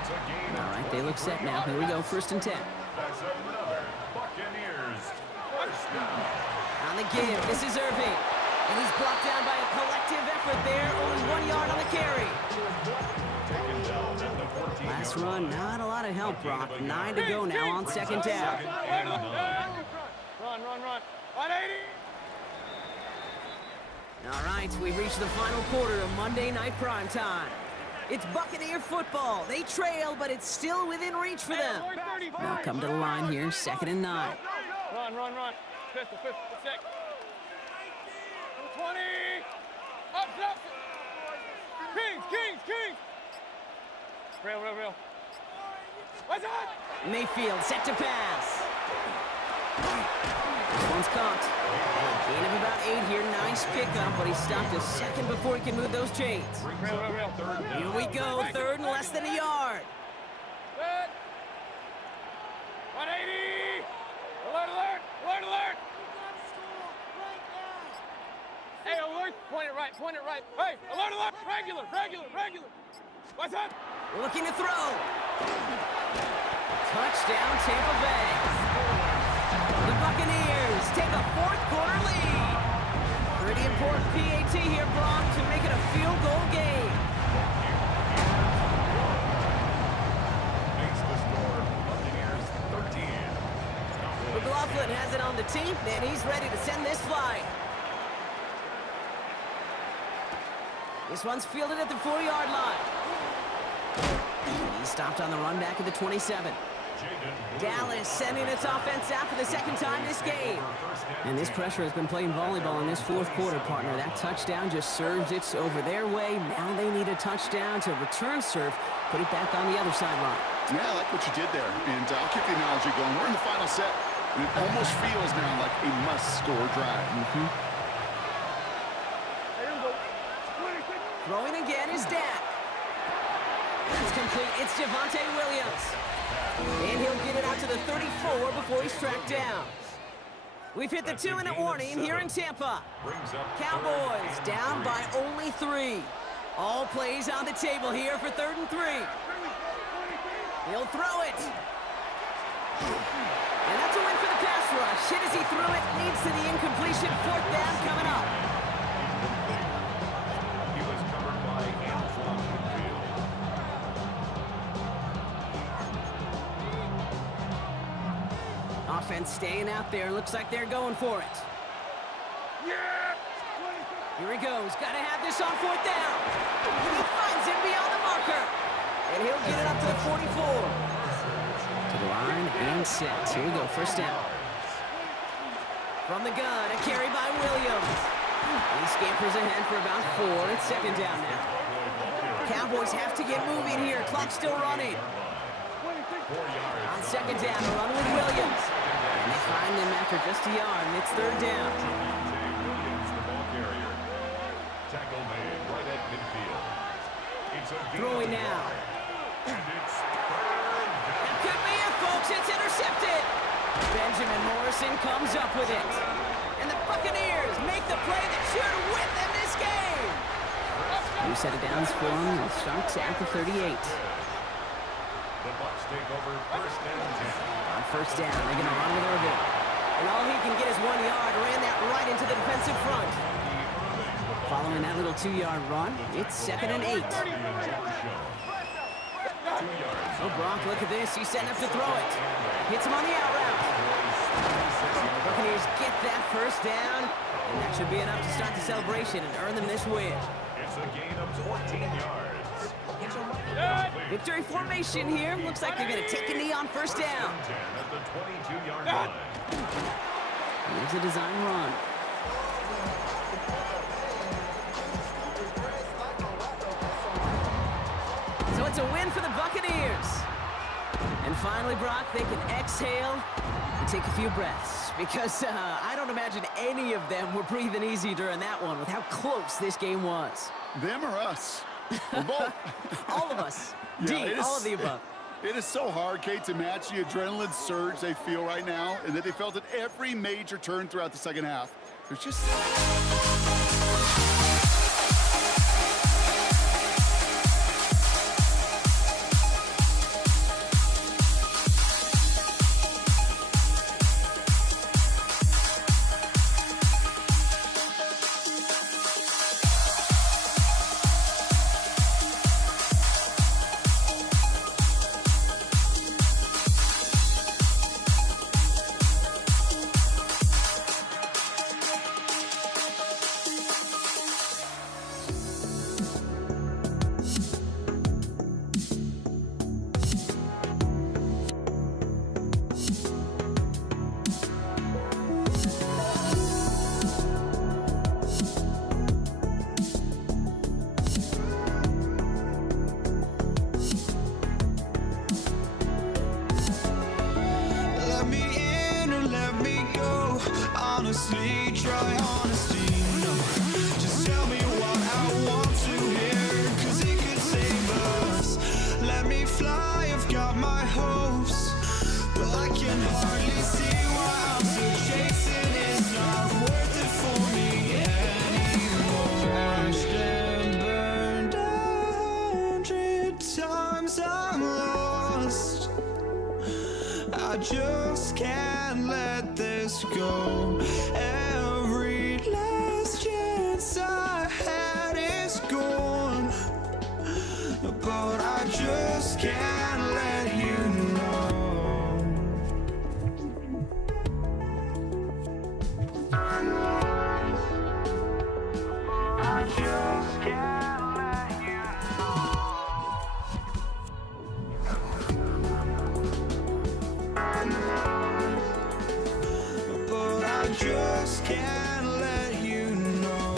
It's a game. All right, they look set now. Here we go, 1st and 10. That's another Buccaneers first down. On the give, this is Irving. And he's brought down by a collective effort there. Only 1 yard on the carry. Taken down at the 14-yard Last run, not a lot of help, Brock. 9 to go now on 2nd down. 2nd and 9. Run. 180. All right, we've reached the final quarter of Monday Night Prime Time. It's Buccaneer football. They trail, but it's still within reach for them. Now come to the line here, 2nd and 9. Run. Pistol, check. 20. Up. Kings. Real. What's up? Mayfield set to pass. This one's caught. Gain of about 8 here. Nice pickup, but he stopped a second before he can move those chains. Real. Here we go. 3rd and less than a yard. Good. 180. Alert. Hey, alert! Point it right, point it right. Hey, alert, alert! Regular, regular, regular! What's that? Looking to throw. Touchdown, Tampa Bay. The Buccaneers take a fourth quarter lead. Pretty important PAT here, Brock, to make it a field goal game. Makes the score Buccaneers 13. McLaughlin has it on the team, and he's ready to send this flying. This one's fielded at the 4-yard line. He's stopped on the run back at the 27. Dallas sending its offense out for the second time this game. And this pressure has been playing volleyball in this fourth quarter, partner. That touchdown just serves it over their way. Now they need a touchdown to return serve, put it back on the other sideline. Yeah, I like what you did there. And I'll keep the analogy going. We're in the final set, and it almost feels now like a must-score drive. Throwing again is Dak. It's complete. It's Javonte Williams. And he'll get it out to the 34 before he's tracked down. We've hit the 2-minute warning here in Tampa. Cowboys down by only 3. All plays on the table here for 3rd and 3. He'll throw it. And that's a win for the pass rush. Hit as he threw it. Leads to the incompletion. 4th down coming up. He was covered by Antoine Winfield. Offense staying out there. Looks like they're going for it. Here he goes. Got to have this on 4th down. He finds him beyond the marker. And he'll get it up to the 44. To the line and set. Here we go. 1st down. From the gun, a carry by Williams. He scampers ahead for about 4. It's 2nd down now. Cowboys have to get moving here. Clock still running. On 2nd down, a run with Williams. And they find him after just a yard, and it's 3rd down. Williams, the ball carrier. Tackle made right at midfield. It's a Throwing now. And it's 3rd down. That could be it, folks. It's intercepted. Benjamin Morrison comes up with it. And the Buccaneers make the play that should win them this game. New set of downs for them. It starts at the 38. The Bucs take over 1st and 10. On 1st down, they're going to run with Irvin. And all he can get is 1 yard. Ran that right into the defensive front. Following that little 2-yard run, it's 2nd and 8. Oh, Brock, look at this. He's setting up to throw it. Hits him on the out route. Buccaneers get that 1st down, and that should be enough to start the celebration and earn them this win. It's a gain of 14 yards. Victory formation here. Looks like they're going to take a knee on 1st down. 10 at the 22-yard line. Here's a design run. So it's a win for the Buccaneers. And finally, Brock, they can exhale and take a few breaths. Because I don't imagine any of them were breathing easy during that one with how close this game was. Them or us? We're both. All of us. Yeah, D, all of the above. It is so hard, Kate, to match the adrenaline surge they feel right now and that they felt at every major turn throughout the second half. There's just... Let me in or let me go. Honestly, try honesty. No, just tell me what I want to hear, 'cause it could save us. Let me fly, I've got my hopes, but I can hardly see why I'm still chasing. It's not worth it for me anymore. just can't let this go. Every last chance I had is gone, but I just can't let you know. I just can't let you know. But I just can't let you know.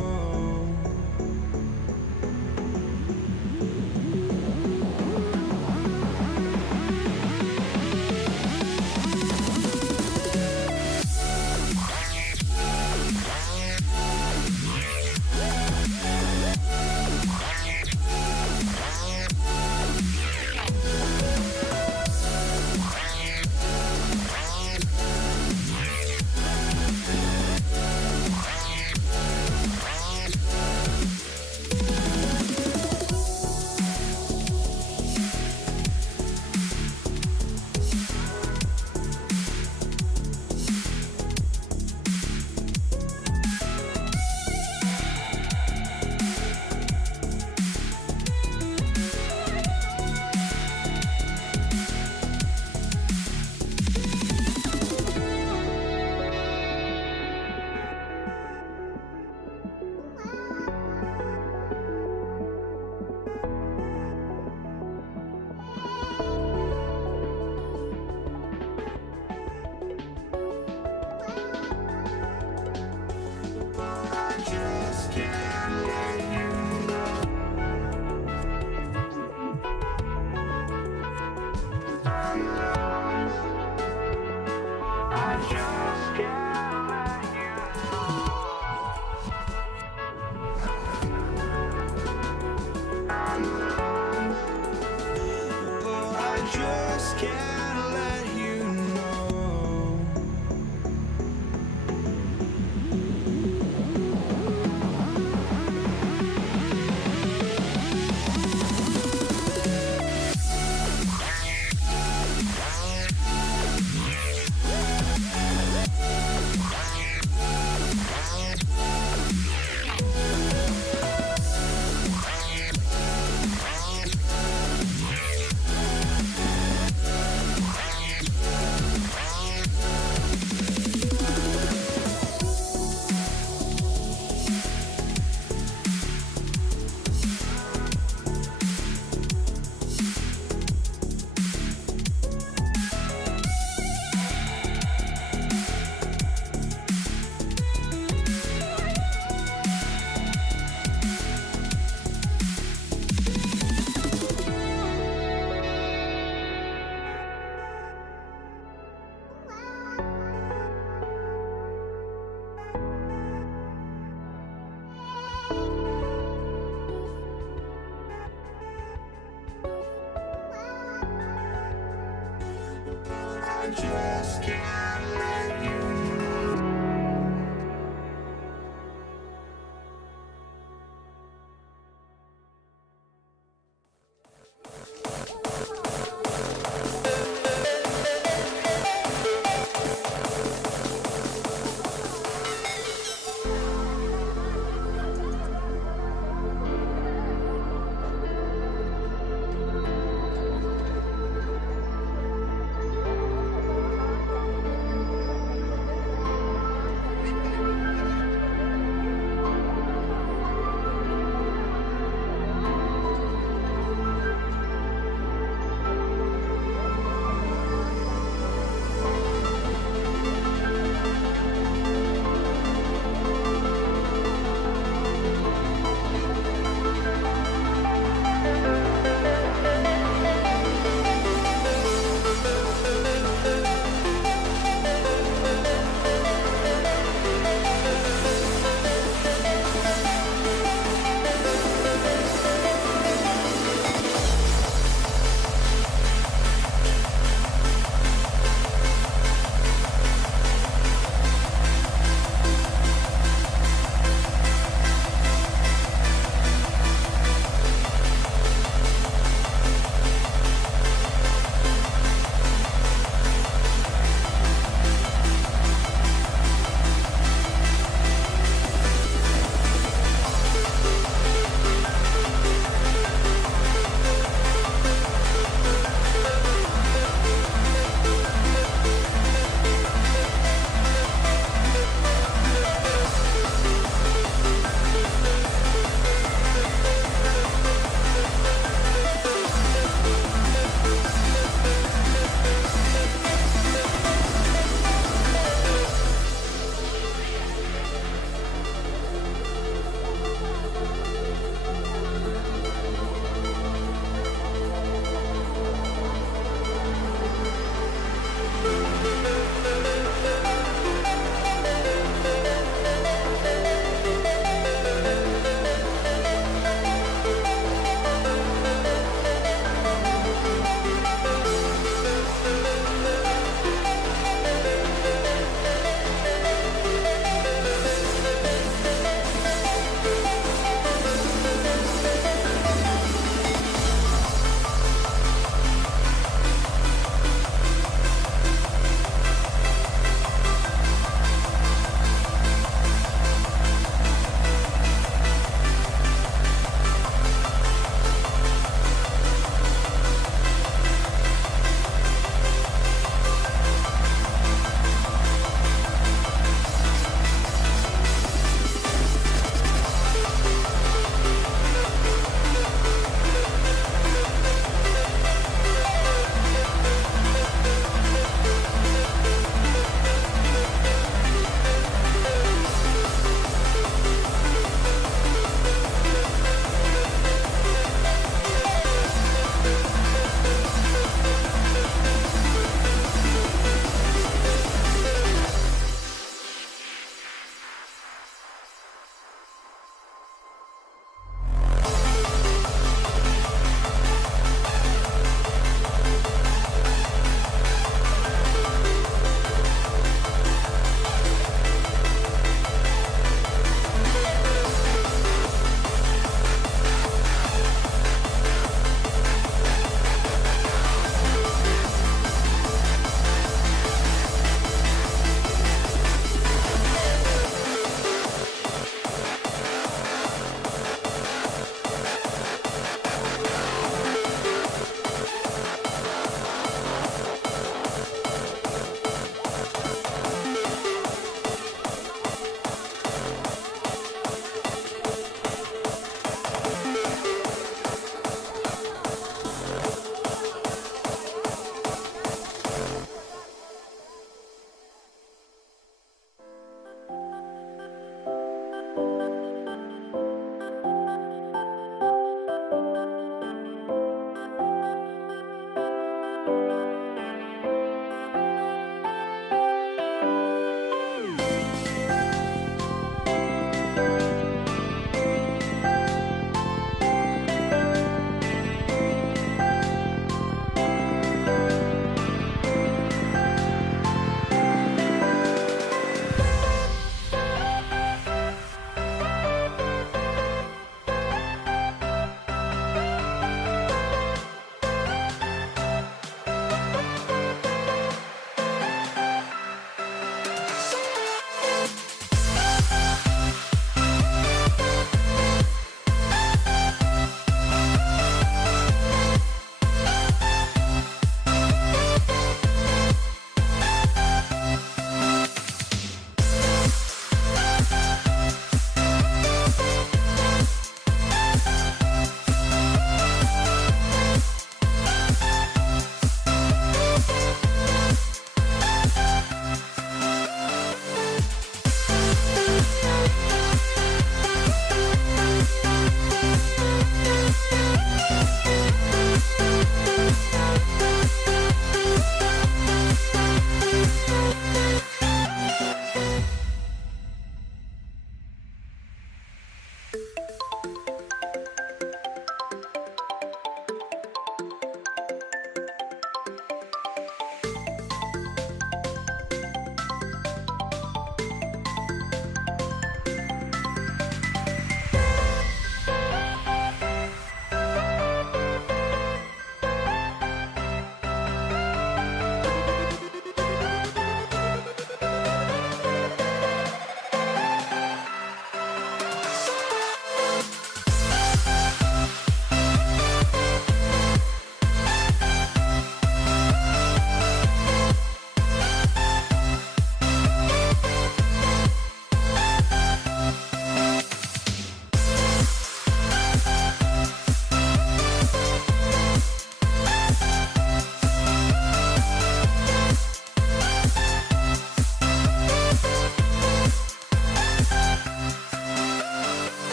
Can't let you know. I just can't let you know.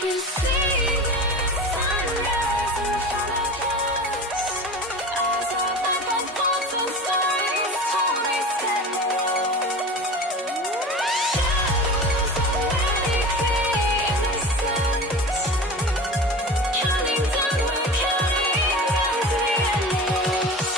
You see the sunrise in front of us. Eyes are like my thoughts and stories told me stand alone. Shadows already fade in the sense. Counting down, we're counting down to the endless.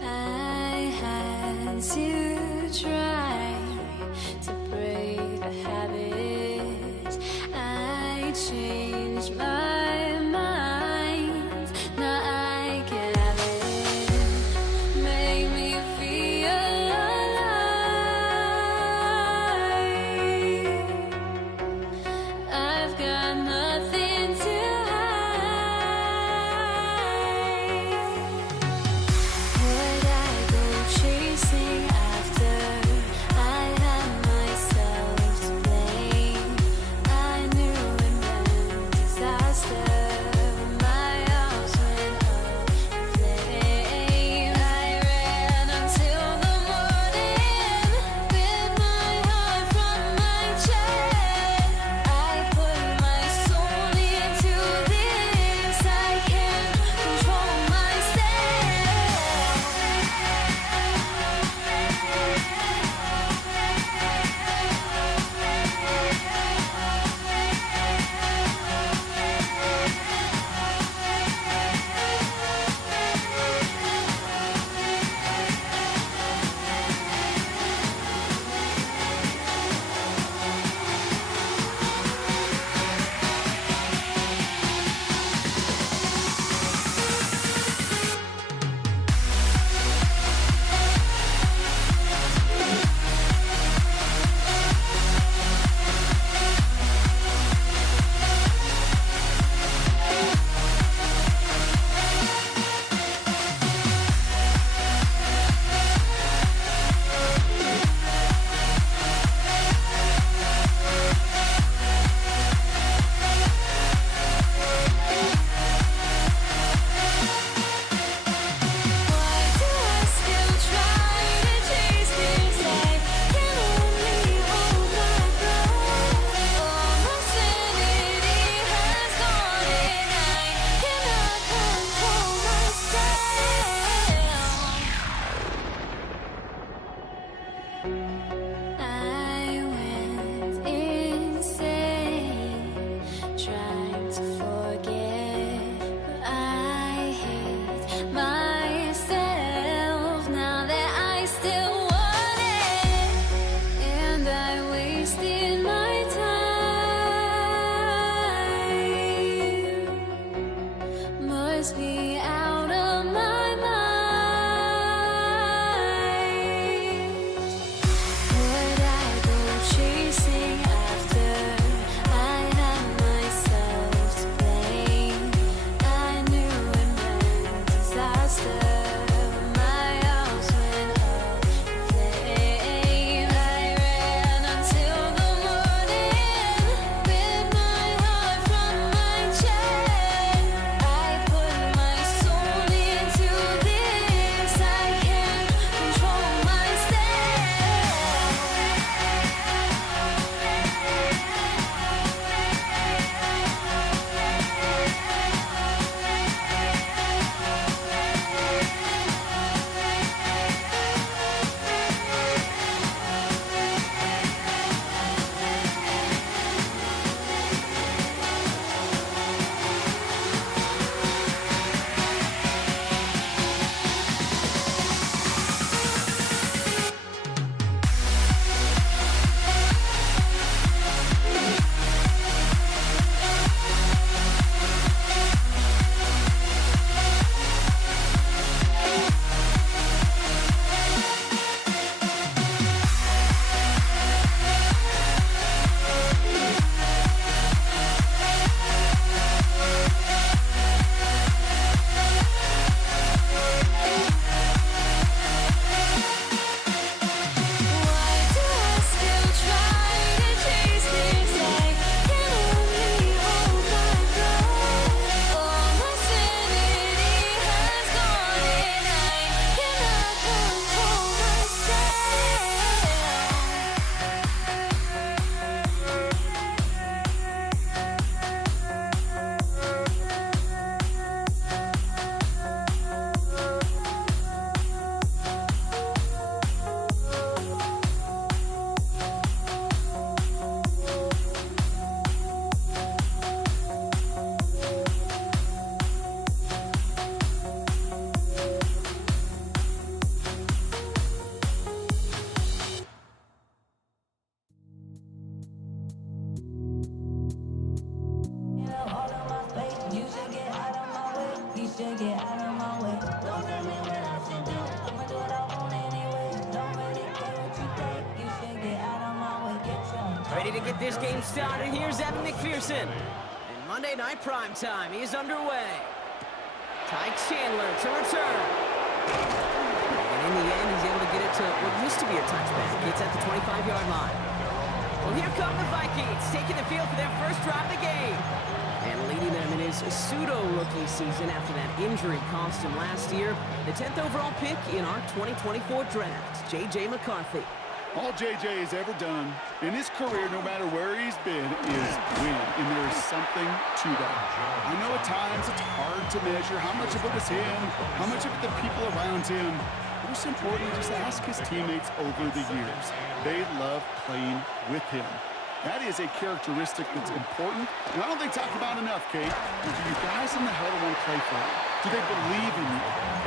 I had to try to break the habit. I changed my mind. Now I can have it. Make me feel alive. I've got nothing to hide. Would I go chasing after? I had myself to blame. I knew it meant disaster. My arms went up in flame. I ran until the morning, bit my heart from my chest. I put my soul into this. I can't control Why do I still try to chase this? I can only hold my breath. All my sanity has gone and I cannot control myself. I went insane trying to forget, but I hate myself now that I still want it, and I wasted my time. Must be out of my mind. Ready to get this game started. Here's Evan McPherson. And Monday Night Primetime is underway. Ty Chandler to return. And in the end, he's able to get it to what used to be a touchback. It's at the 25-yard line. Well, here come the Vikings, taking the field for their first drive of the game. And leading them in his pseudo-rookie season after that injury cost him last year. The 10th overall pick in our 2024 draft, J.J. McCarthy. All J.J. has ever done in his career, no matter where he's been, is win. And there is something to that. I know at times it's hard to measure how much of it was him, how much of it the people around him. Most importantly, just ask his teammates over the years. They love playing with him. That is a characteristic that's important, and I don't think talked about enough, Kate. Do you guys in the huddle want to play for him? Do they believe in you?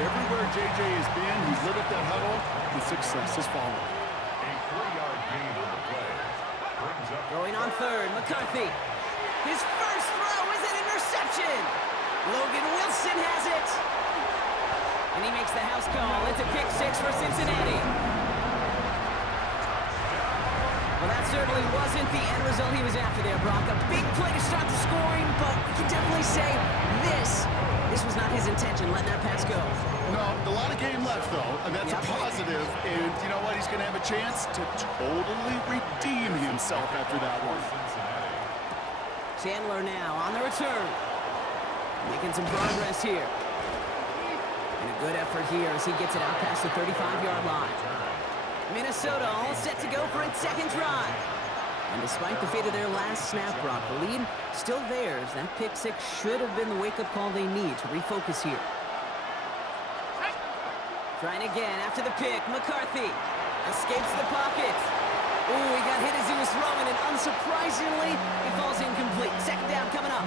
Everywhere J.J. has been, he's lit up that huddle, and success has followed. A 3-yard gain on the play. Brings up Going on third, McCarthy. His first throw is an interception. Logan Wilson has it. And he makes the house call. It's a pick six for Cincinnati. Well, that certainly wasn't the end result he was after there, Brock. A big play to start the scoring, but we can definitely say this was not his intention, letting that pass go. No, a lot of game left, though, and that's Yep. a positive. And you know what? He's going to have a chance to totally redeem himself after that one. Chandler now on the return. Making some progress here. And a good effort here as he gets it out past the 35-yard line. Minnesota all set to go for its second drive. And despite the fate of their last snap, Brock, the lead still theirs. That pick six should have been the wake-up call they need to refocus here. Trying again after the pick. McCarthy escapes the pocket. Ooh, he got hit as he was throwing, and unsurprisingly, he falls incomplete. Second down coming up.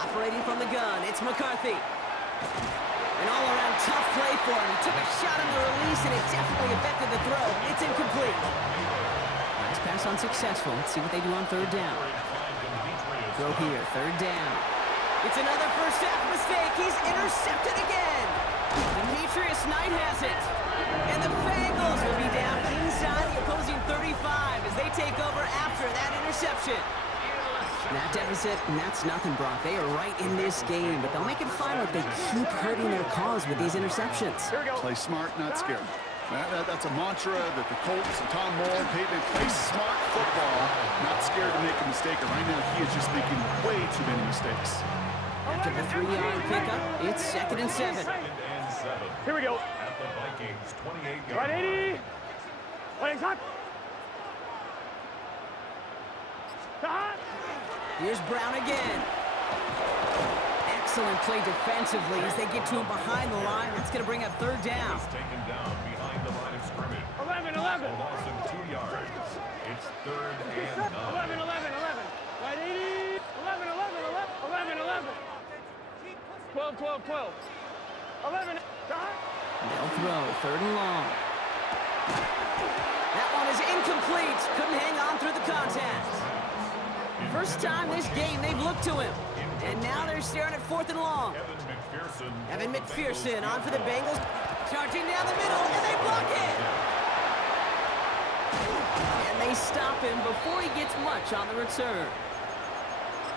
Operating from the gun, it's McCarthy. An all-around tough play for him. He took a shot on the release, and it definitely affected the throw. It's incomplete. Nice pass unsuccessful. Let's see what they do on third down. Throw here, third down. It's another first half mistake. He's intercepted again. Demetrius Knight has it. And the Bengals will be down inside the opposing 35 as they take over after that interception. That deficit, and that's nothing, Brock. They are right in this game, but they'll make it final if they keep hurting their cause with these interceptions. Play smart, not scared. That's a mantra that the Colts and Tom Moore and Peyton play smart football, not scared to make a mistake. And right now, he is just making way too many mistakes. After the 3-yard pickup, it's 2nd and 7. Here we go. at the Vikings 28-yard Right, line. 80. Legs hot. Hot. Here's Brown again. Excellent play defensively as they get to him behind the line. That's going to bring up third down. He's taken down behind the line of scrimmage. 11. A loss of 2 yards. It's 3rd and 9. 11. Right, 80. 11. 12. 11. They'll throw, 3rd and long. That one is incomplete. Couldn't hang on through the contact. First time this game they've looked to him. And now they're staring at 4th and long. Evan McPherson on for the Bengals. Charging down the middle, and they block it. And they stop him before he gets much on the return.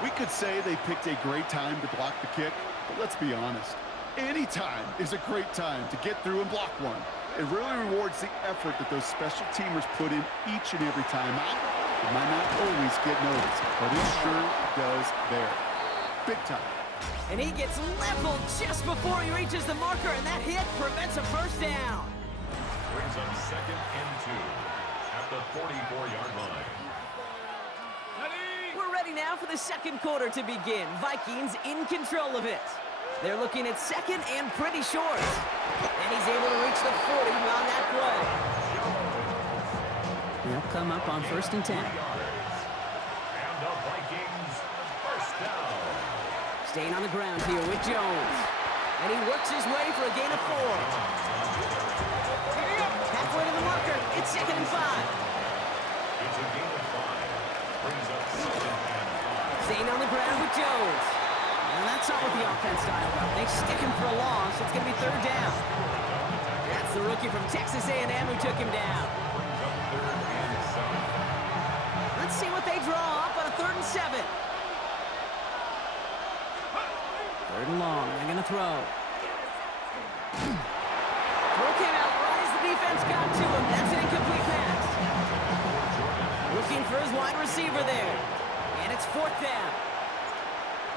We could say they picked a great time to block the kick, but let's be honest. Any time is a great time to get through and block one. It really rewards the effort that those special teamers put in each and every time out. It might not always get noticed, but it sure does there. Big time. And he gets leveled just before he reaches the marker, and that hit prevents a first down. Brings up 2nd and 2 at the 44-yard line. We're ready now for the second quarter to begin. Vikings in control of it. They're looking at 2nd and pretty short. And he's able to reach the 40 on that play. They'll come up on 1st and 10. And the Vikings first down. Staying on the ground here with Jones. And he works his way for a gain of 4. Halfway to the marker. It's 2nd and 5. It's a gain of 5. Brings up 2nd and 5. Staying on the ground with Jones. And that's not what the offense style about. They stick him for a loss. It's going to be 3rd down. That's It's the rookie from Texas A&M who took him down. Brings up 3rd and 7. Let's see what they draw up on a 3rd and 7. 3rd and long. They're going to throw. Throw came out right as the defense got to him. That's an incomplete pass. Looking for his wide receiver there. And it's 4th down.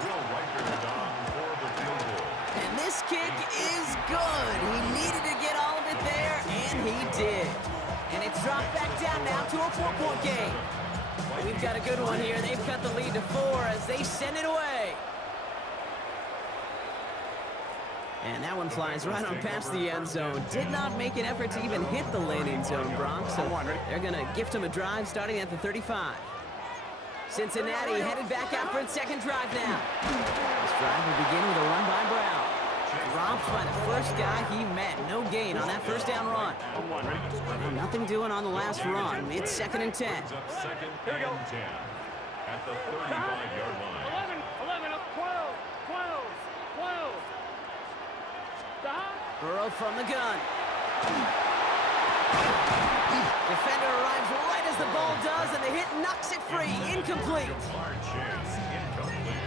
Will Riker on for the field goal. And this kick is good. He needed to get all of it there, and he did. And it's dropped back down now to a 4-point game. We've got a good one here. They've cut the lead to 4 as they send it away. And that one flies right on past the end zone. Did not make an effort to even hit the landing zone, Bronx. So they're going to gift him a drive starting at the 35. Cincinnati headed back out for its second drive now. This drive will begin with a run by Brown. Dropped by the first guy he met. No gain on that first down run. Nothing doing on the last run. It's 2nd and 10. Brings up 2nd and 10 at the 35-yard line. 11, 12, 12, 12. Stop. Burrow from the gun. Defender arrives right as the ball does, and the hit knocks it free. Incomplete. Lamar Chase, incomplete.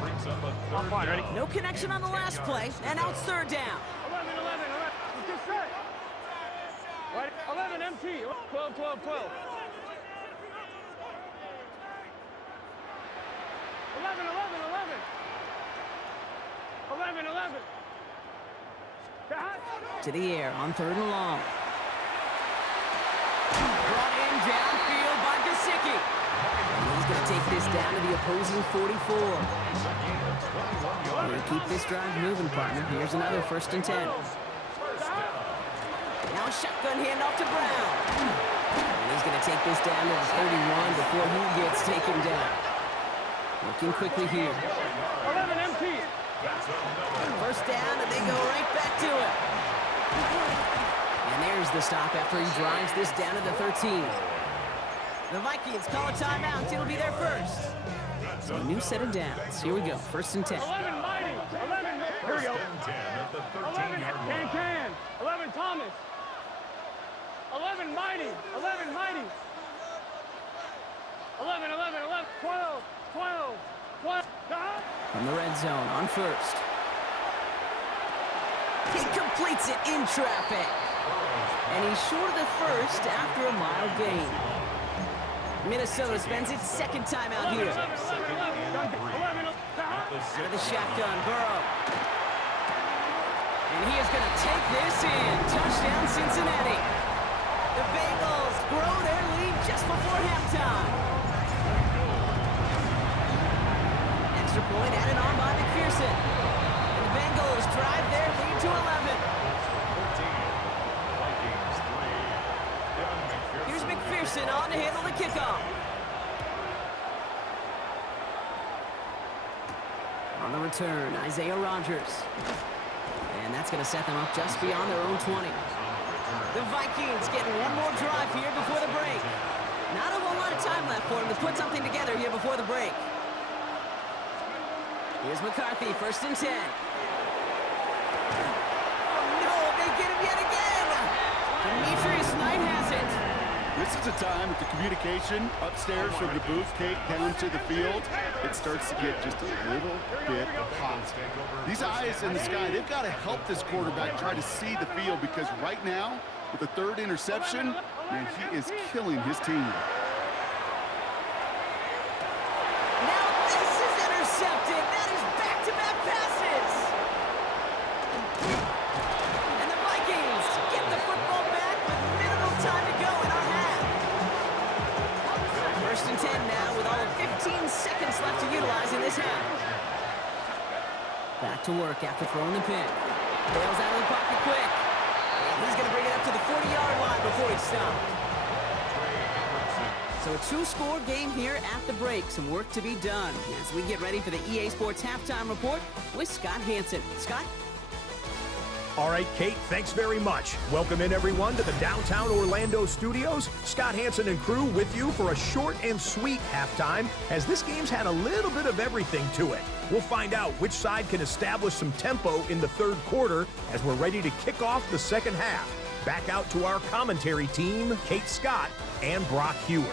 Brings up a 3rd down. No connection on the last play, and now it's 3rd down. 11. Just set. Right. 11 MT. 12. 11. 11. To the air on 3rd and long. Brought in downfield by Gesicki. And he's going to take this down to the opposing 44. We're going to keep this drive moving, partner. Here's another 1st and 10. Now a shotgun handoff to Brown. And he's going to take this down to the 31 before he gets taken down. Looking quickly here. 11 MT. 1st down, and they go right back to it. And there's the stop after he drives this down to the 13. The Vikings call a timeout. It'll be their first. So a new set of downs. Here we go. 1st and 10. 11 Mighty. 11. Here we go. 1st and 10 at the 11 13-yard line. Can. 11 Thomas. 11 Mighty. 11 Mighty. 11. 12. 12. From the red zone on 1st. He completes it in traffic. And he's short of the 1st after a mile gain. Minnesota spends its 2nd timeout here. Out of the shotgun, Burrow. And he is going to take this in. Touchdown, Cincinnati. The Bengals grow their lead just before halftime. Extra point added on by McPherson. And the Bengals drive their lead to 11. Here's McPherson on to handle the kickoff. On the return, Isaiah Rodgers. And that's going to set them up just beyond their own 20. The Vikings getting one more drive here before the break. Not a whole lot of time left for them to put something together here before the break. Here's McCarthy, 1st and 10. Oh no, they get him yet again! Demetrius Knight has it. This is a time with the communication upstairs from the booth cake down to the field. It starts to get just a little bit hot. These eyes in the sky, they've got to help this quarterback try to see the field, because right now, with the 3rd interception, man, he is killing his team. Now this is intercepted. That is back-to-back passes. And the Vikings get the football back with minimal time to go in our half. 1st and 10 now with all of 15 seconds left to utilize in this half. Back to work after throwing the pick. Bails out of the pocket quick. And he's going to bring it up to the 40-yard line before he stops. So a 2-score game here at the break. Some work to be done as we get ready for the EA Sports Halftime Report with Scott Hanson. Scott? All right, Kate, thanks very much. Welcome in, everyone, to the downtown Orlando studios. Scott Hansen and crew with you for a short and sweet halftime, as this game's had a little bit of everything to it. We'll find out which side can establish some tempo in the third quarter as we're ready to kick off the second half. Back out to our commentary team, Kate Scott and Brock Hewer.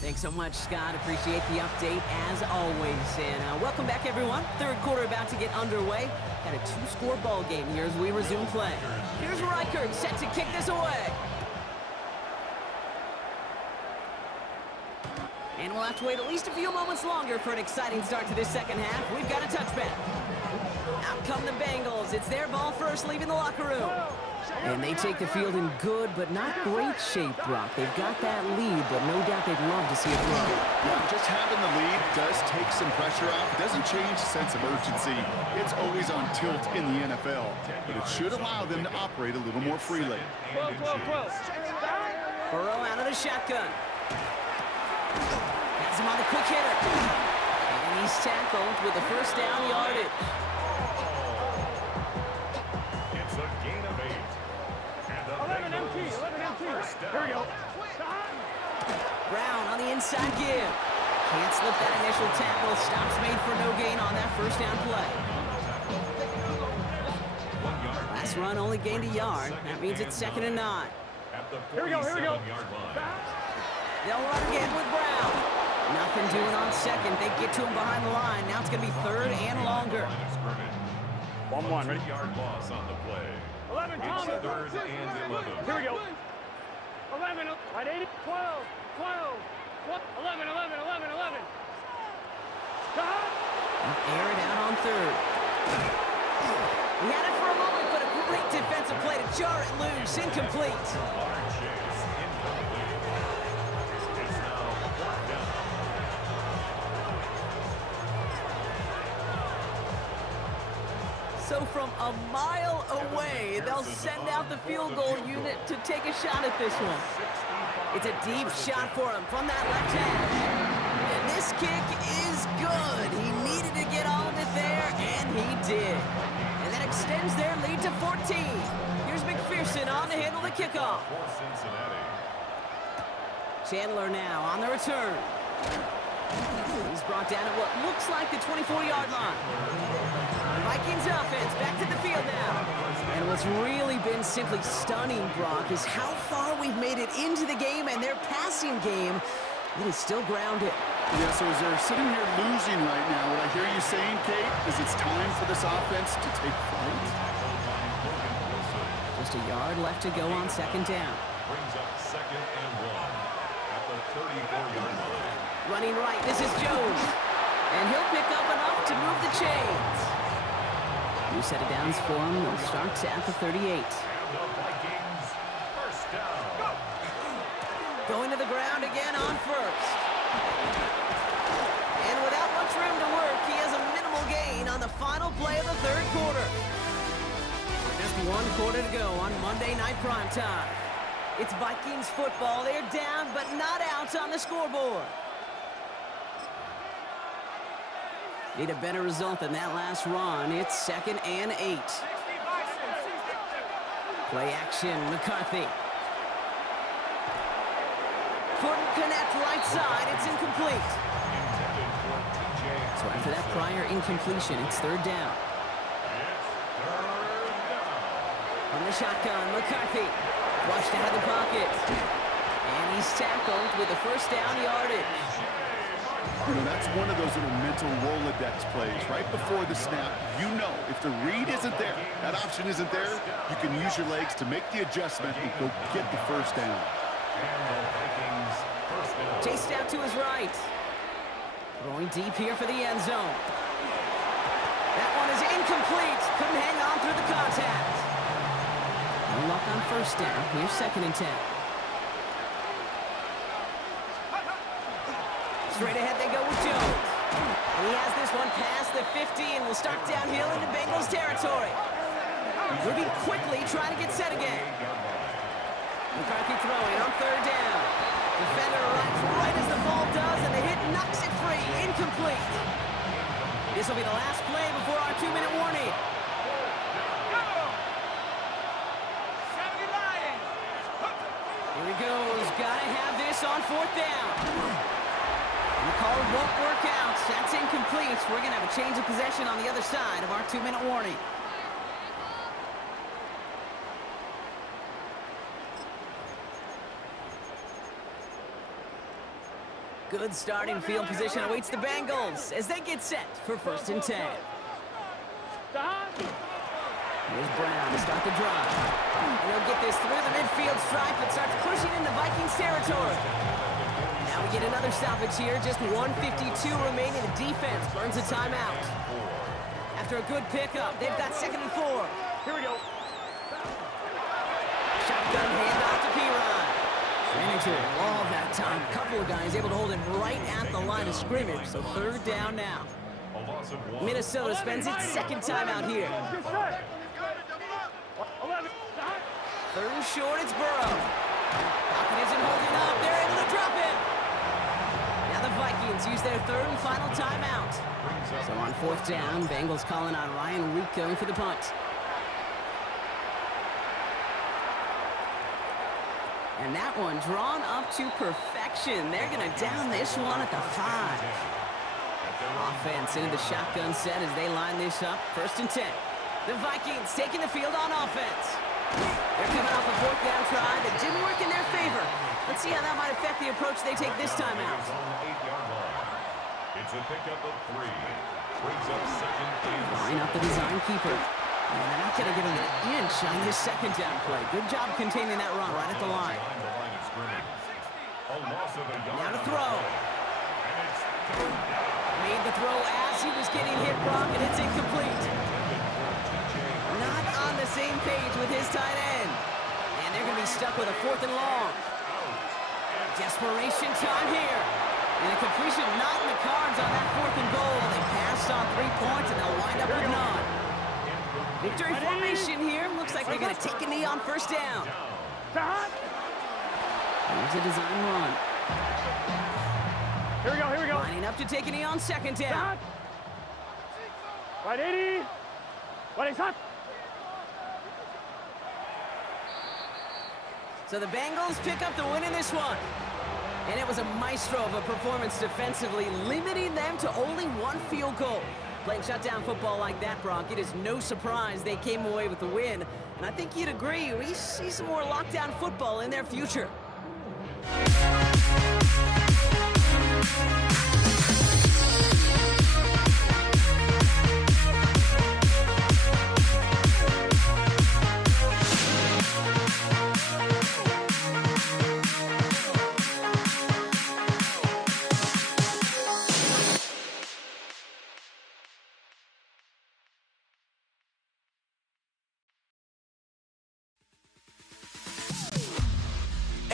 Thanks so much, Scott. Appreciate the update as always. And welcome back, everyone. Third quarter about to get underway. Got a two-score ball game here as we resume play. Here's Reichert set to kick this away. And we'll have to wait at least a few moments longer for an exciting start to this second half. We've got a touchback. Out come the Bengals. It's their ball first, leaving the locker room. And they take the field in good but not great shape, Brock. They've got that lead, but no doubt they'd love to see it grow. Yeah, just having the lead does take some pressure off. It doesn't change the sense of urgency. It's always on tilt in the NFL, but it should allow them to operate a little more freely. 12, 12, 12. Burrow out of the shotgun. Has him on the quick hitter. And he's tackled with the first down yardage. It's a gain of 8. And the 11 MT, 11 MT. Here we go. Brown on the inside give. Can't slip that initial tackle. Stops made for no gain on that first down play. 1 yard. Last run only gained a yard. That means it's 2nd and 9. At the Here we go, here we go. 47-yard line. They'll run again with Brown. Nothing doing on second. They get to him behind the line. Now it's going to be 3rd and longer. Line of scrimmage. 1-1. Ready? 3-yard loss on the play. 11, It's Thomas. 3rd and 11. Here we go. 11, right 80, 12, 12, 11, 11, 11, 11. Stop. Air it out on 3rd. He had it for a moment, but a great defensive play to jar it loose. Incomplete. Hard chase. Incomplete. It's now 4th down. So from a mile away, they'll send out the field goal unit to take a shot at this one. It's a deep shot for him from that left hash. And this kick is good. He needed to get all of it there, and he did. And that extends their lead to 14. Here's McPherson on to handle the kickoff. For Cincinnati. Chandler now on the return. He's brought down at what looks like the 24-yard line. The Vikings offense back to the field now. And what's really been simply stunning, Brock, is how far we've made it into the game, and their passing game, it is still grounded. Yeah, so as they're sitting here losing right now, what I hear you saying, Kate, is it's time for this offense to take flight. Just a yard left to go on 2nd down. Brings up 2nd and 1 at the 34-yard line. Running right, this is Jones. And he'll pick up enough to move the chains. New set of downs for him. They'll start at the 38. And the Vikings, 1st down. Going to the ground again on 1st. And without much room to work, he has a minimal gain on the final play of the 3rd quarter. Just 1 quarter to go on Monday Night Primetime. It's Vikings football. They're down, but not out on the scoreboard. Need a better result than that last run. It's 2nd and 8. Play action, McCarthy. Couldn't connect right side. It's incomplete. Intended for TJ. So after that prior incompletion, it's 3rd down. It's 3rd down. From the shotgun, McCarthy. Flushed out of the pocket. And he's tackled with the first down yardage. You know, that's one of those little mental Rolodex plays. Right before the snap, you know if the read isn't there, that option isn't there, you can use your legs to make the adjustment and go get the first down. And the Vikings, 1st down. Chased out to his right. Throwing deep here for the end zone. That one is incomplete. Couldn't hang on through the contact. No luck on 1st down. Here's 2nd and 10. Straight ahead they go with Jones. And he has this one past the 50 and will start downhill into Bengals territory. Moving quickly, trying to get set again. McCarthy throwing on 3rd down. Defender arrives right as the ball does, and the hit knocks it free. incomplete. This will be the last play before our 2-minute warning. Here he goes. Gotta have this on 4th down. And the call won't work out. That's incomplete. We're going to have a change of possession on the other side of our 2-minute warning. Good starting field position awaits the Bengals as they get set for 1st and 10. Here's Brown to start the drive. And he'll get this through the midfield stripe and starts pushing into Vikings territory. Now we get another stoppage here. Just 1:52 remaining. The defense burns a timeout. After a good pickup, they've got 2nd and 4. Here we go. Shotgun handoff to P-Ron. Ran into a wall that time. A couple of guys able to hold him right at the line of scrimmage. So 3rd down now. A loss of 1. Minnesota spends its 2nd timeout here. 3rd and short, it's Burrow. Pocket isn't holding up. They're able to drop it. Now the Vikings use their 3rd and final timeout. So on 4th down, Bengals calling on Ryan Rico for the punt. And that one drawn up to perfection. They're going to down this one at the 5. Offense into the shotgun set as they line this up. 1st and 10. The Vikings taking the field on offense. They're coming off a 4th down try that didn't work in their favor. Let's see how that might affect the approach they take this time out. It's a pickup of 3. Brings up 2nd and Line up the design keeper. And they're not going to give him an inch on this 2nd down play. Good job containing that run right at the line. Now to throw. Made the throw as he was getting hit, Brock, and it's incomplete. Not on the same page with his tight end. And they're going to be stuck with a 4th and long. Desperation time here. And a completion not in the cards on that 4th and goal. They passed on 3 points, and they'll wind up with none. Victory formation here. Looks like they're going to take a knee on 1st down. Here's a design run. Here we go. Lining up to take a knee on 2nd down. Right 80. Right hot. So the Bengals pick up the win in this one. And it was a maestro of a performance defensively, limiting them to only 1 field goal. Playing shutdown football like that, Brock, it is no surprise they came away with the win. And I think you'd agree, we see some more lockdown football in their future.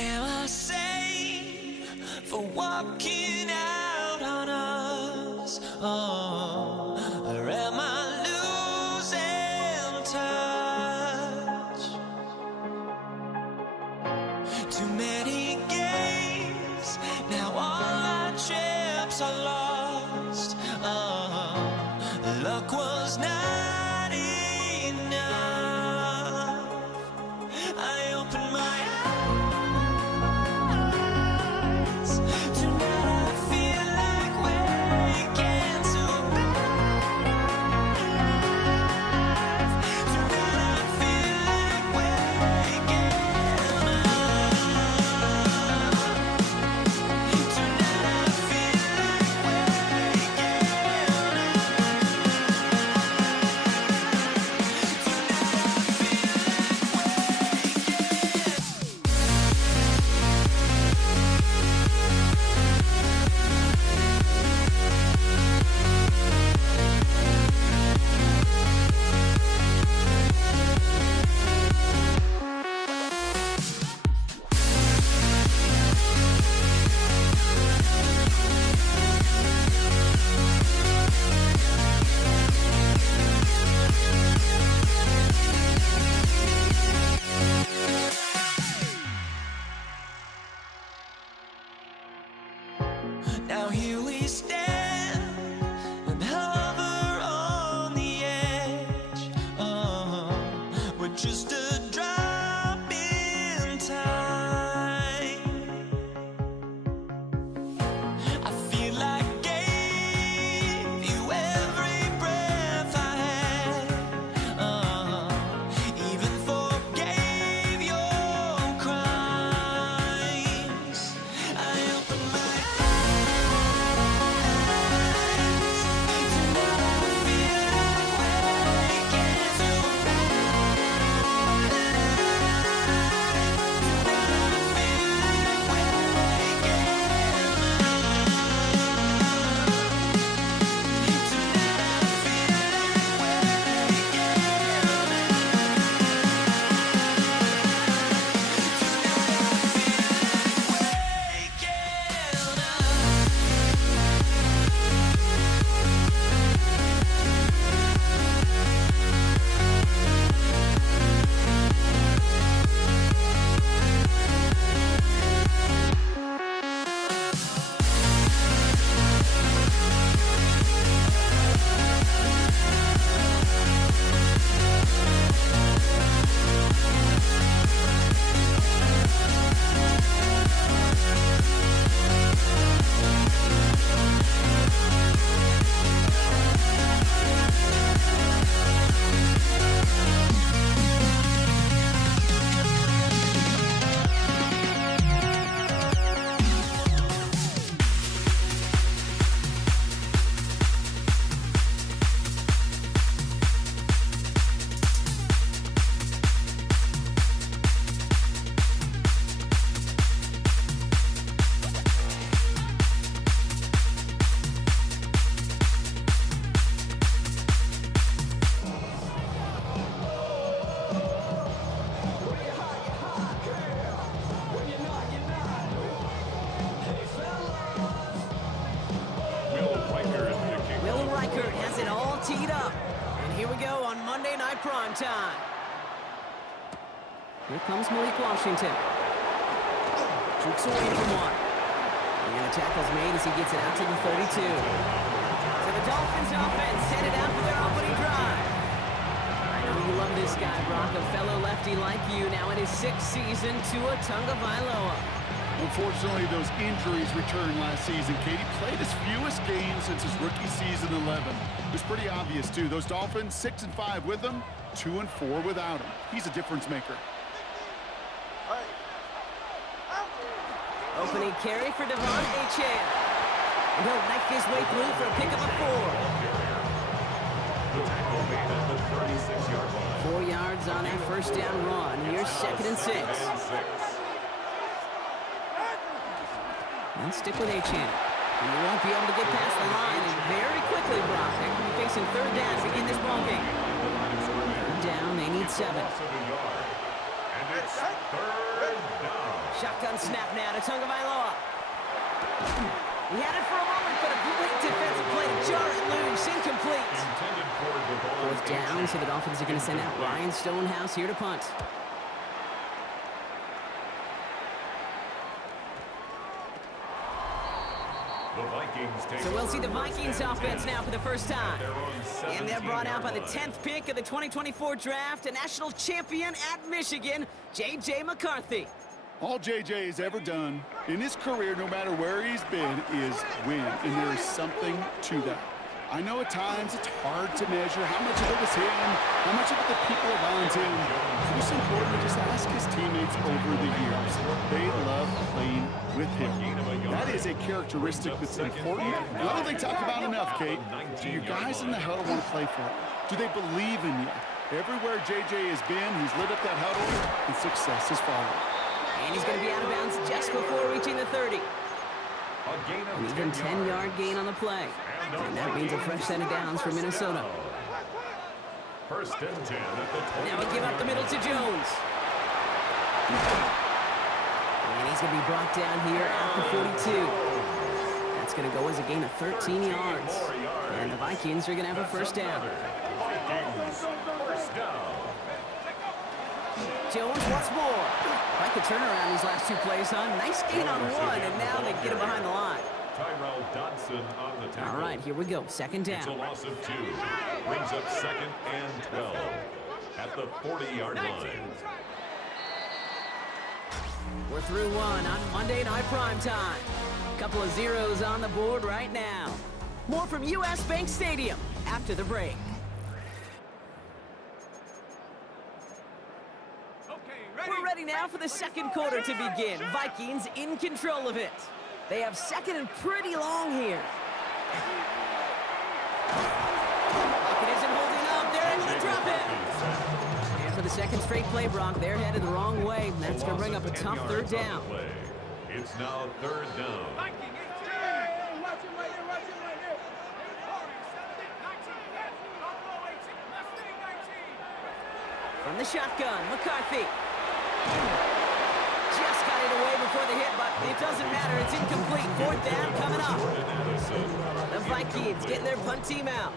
Am I sane for walking out on us? Oh, or am I losing touch? Too many games, now all our chips are lost. Oh, luck was not enough. I opened my Now here we stand, prime time. Here comes Malik Washington. Jukes away from one. And the tackle's made as he gets it out to the 32. So the Dolphins offense headed out for their opening drive. I know you love this guy, Brock, a fellow lefty like you, now in his 6th season, Tua Tagovailoa. Unfortunately, those injuries returned last season. Katie played his fewest games since his rookie season 11. It was pretty obvious, too. Those Dolphins, 6-5 with him, 2-4 without him. He's a difference maker. Opening carry for Devon Achane. And he'll knife his way through for a pickup of 4. The tackle made at the 36-yard line. 4 yards on that first down run. Here's 2nd and 6. And stick with Achane. And you won't be able to get past the line. And very quickly, Brock, they're going to be facing 3rd down to begin this ballgame. 3rd down, they need 7. And it's 3rd down. Shotgun snap now to Tagovailoa. He had it for a moment, but a great defensive play to jar it loose. Incomplete. Intended for Devon 4th down, so the Dolphins are going to send out Ryan Stonehouse here to punt. The Vikings take So we'll over see the Vikings first and offense 10 now for the first time. their own And they're brought out by the 17-yard 10th pick of the 2024 draft, a national champion at Michigan, J.J. McCarthy. All JJ has ever done in his career, no matter where he's been, is win. And there is something to that. I know at times it's hard to measure how much of it was him, how much of it the people around him. It's important to just ask his teammates over the years. They love playing with him. That is a characteristic that's important. And I don't think talk about enough, Kate. Do your guys in the huddle want to play for it? Do they believe in you? Everywhere JJ has been, he's lit up that huddle, and success has followed. And he's going to be out of bounds just before reaching the 30. An even 10-yard gain on the play. And that means a fresh set of downs for Minnesota. 1st and 10 at the 20. Now we give up the middle to Jones. And he's going to be brought down here at the 42. That's going to go as a gain of 13 yards. And the Vikings are going to have a first down. Vikings, 1st down. Jones once more. Like the turnaround these last 2 plays, huh? Nice gain on 1, and now they get him behind the line. Tyrell Dodson on the tackle. All right, here we go. 2nd It's a down. loss of 2. Brings up 2nd and 12 at the 40-yard line. We're through 1 on Monday Night Primetime. Couple of zeros on the board right now. More from U.S. Bank Stadium after the break. We're ready now for the 2nd quarter to begin. Vikings in control of it. They have 2nd and pretty long here. Pocket isn't holding up. They're able to drop it. And for the 2nd straight play, Brock, they're headed the wrong way. And that's going to bring up a tough 3rd down. It's now 3rd down. From the shotgun, McCarthy. Just got it away before the hit, but it doesn't matter. It's incomplete. 4th down coming up. The Vikings getting their punt team out.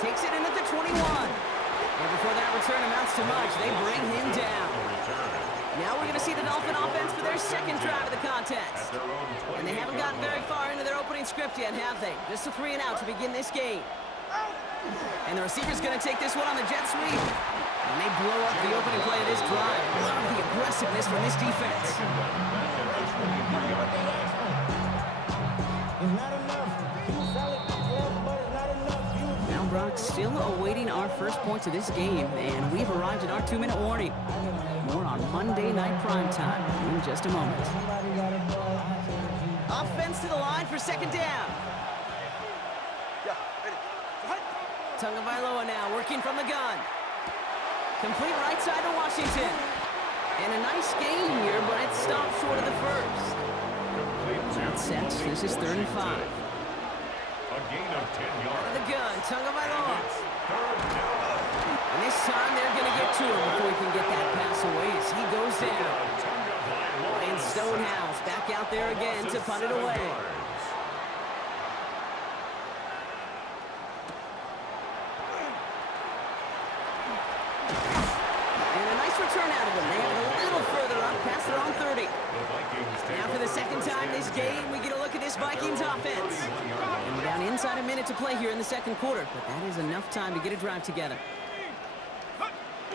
Takes it in at the 21. And before that return amounts to much, they bring him down. Now we're going to see the Dolphin offense for their 2nd drive of the contest. And they haven't gotten very far into their opening script yet, have they? Just a 3 and out to begin this game. And the receiver's going to take this one on the jet sweep. And they blow up the opening play of this drive. Love the aggressiveness from this defense. Now Brock still awaiting our first points of this game, and we've arrived at our 2-minute warning. More on Monday Night Primetime in just a moment. Offense to the line for 2nd down. Tagovailoa now working from the gun. Complete right side to Washington. And a nice gain here, but it stopped short of the 1st. That's set. This is 3rd and 5. A gain of 10 yards. Out of the gun, Tagovailoa. It's 3rd down. And this time they're going to get to him before he can get that pass away as he goes down. And Stonehouse back out there again to punt it away. Vikings offense. And we're down inside a minute to play here in the second quarter, but that is enough time to get a drive together.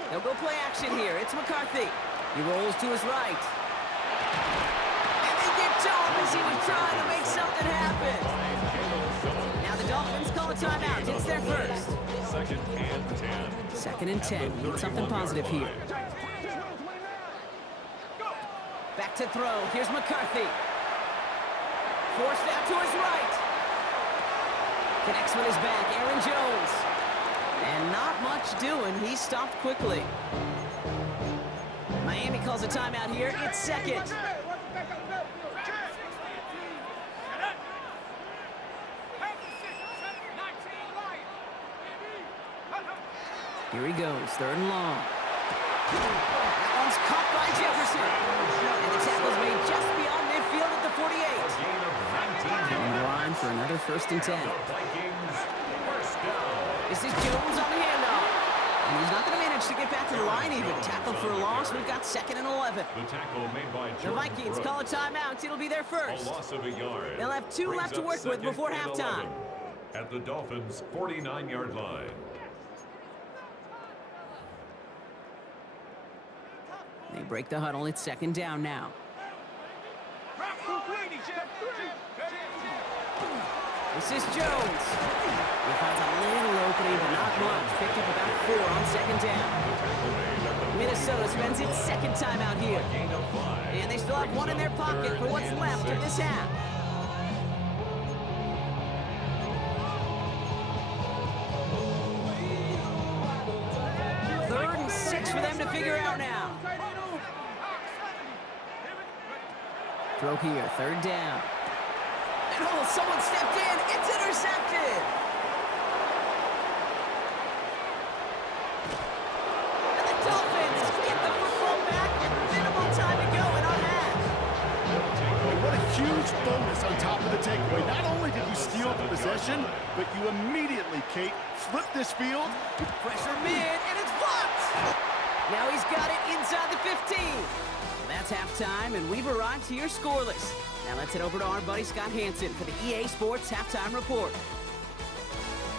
They'll go play action here. It's McCarthy. He rolls to his right. And they get to him as he was trying to make something happen. Now the Dolphins call a timeout. It's their first. Second and 10. Second and 10. Need something positive here. Back to throw. Here's McCarthy. Forced out to his right. Connects with his back. Aaron Jones. And not much doing. He stopped quickly. Miami calls a timeout here. It's second. Here he goes. Third and long. That one's caught by Jefferson. And the tackle's made just beyond midfield at the 48. On the line for another first and 10. Vikings, first down. This is Jones on the handoff. And he's not going to manage to get back to the line even. Tackled for a loss. We've got second and 11. The tackle made by The Jordan Vikings Brooks. call a timeout. It'll be their A first. loss of a yard. They'll have 2 Brings left to up work with second before and halftime. 11 at the Dolphins' 49-yard line. They break the huddle. It's second down now. This is Jones. He finds a little opening, but not much. Picked up about 4 on second down. Minnesota spends its second timeout here. And they still have 1 in their pocket for what's left of this half. Third and 6 for them to figure out now. Throw here, third down. And oh, someone stepped in. It's intercepted. And the Dolphins get the football back with minimal time to go in our half. And what a huge bonus on top of the takeaway. Not only did you steal the possession, but you immediately, Kate, flipped this field. Pressure mid, and it's blocked. Now he's got it inside the 15. That's halftime, and we've arrived here scoreless. Now let's head over to our buddy Scott Hansen for the EA Sports Halftime Report.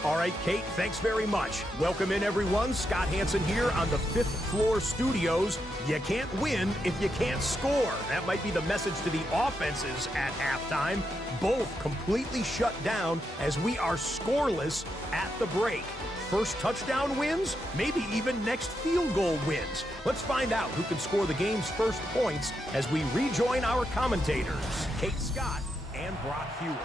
All right, Kate, thanks very much. Welcome in, everyone. Scott Hansen here on the 5th floor studios. You can't win if you can't score. That might be the message to the offenses at halftime. Both completely shut down as we are scoreless at the break. First touchdown wins, maybe even next field goal wins. Let's find out who can score the game's first points as we rejoin our commentators, Kate Scott and Brock Hewitt.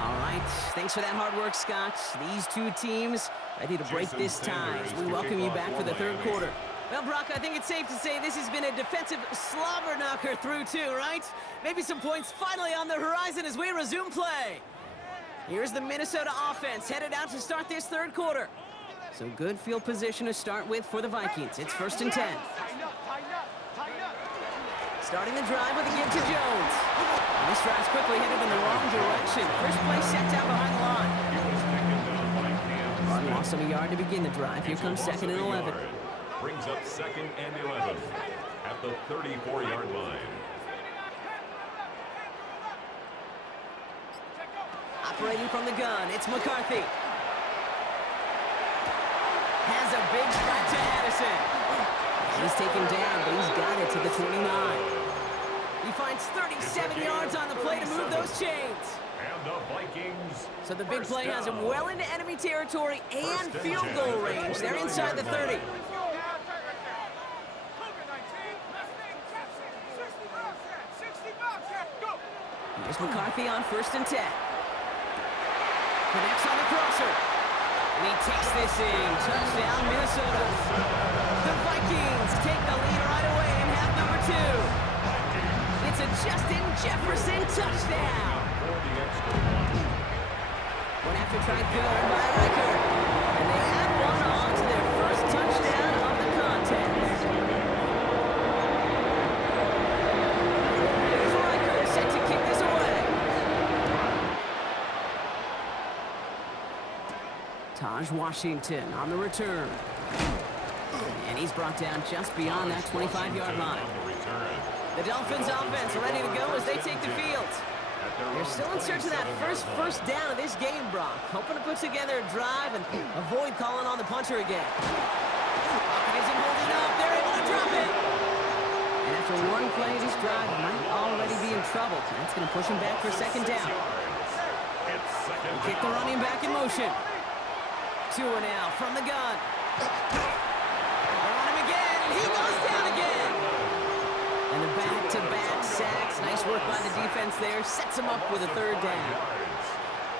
All right, thanks for that hard work, Scott. These two teams ready to break this tie as we welcome you back for the third quarter. Well, Brock, I think it's safe to say this has been a defensive slobber knocker through two, right? Maybe some points finally on the horizon as we resume play. Here's the Minnesota offense headed out to start this third quarter. So good field position to start with for the Vikings. It's first and 10. Starting the drive with a give to Jones. And this drive's quickly headed in the wrong direction. First play set down behind the line. Loss of a yard to begin the drive. Here comes second and 11. Brings up second and 11 at the 34-yard line. Operating from the gun, it's McCarthy. Has a big threat to Addison. He's taken down, but he's got it to the 29. He finds 37 yards on the play to move those chains. And the Vikings. So the big first play has him down. well into enemy territory and First and field 10 goal at the range. They're inside the 29-yard 30. line. Here's McCarthy on first and 10. Connects on the crosser. And he takes this in. Touchdown, Minnesota. The Vikings take the lead right away in half number 2. It's a Justin Jefferson touchdown. One after tried good by Riker. And they add one on to their first touchdown of the contest. Here's Riker set to kick this away. Taj Washington on the return. And he's brought down just beyond that 25-yard line. On the return. The Dolphins offense ready to go as they take the field. At They're still in search of that first down of this game, Brock. Hoping to put together a drive and avoid calling on the punter again. Pocket isn't holding up. They're able to drop it. And after one play, this drive might already be in trouble. That's going to push him back for second down. Kick the running back in motion. Tua now from the gun. They're on him again, and he goes down again. And the back-to-back sacks. Nice work by the defense there. Sets him up with a third down.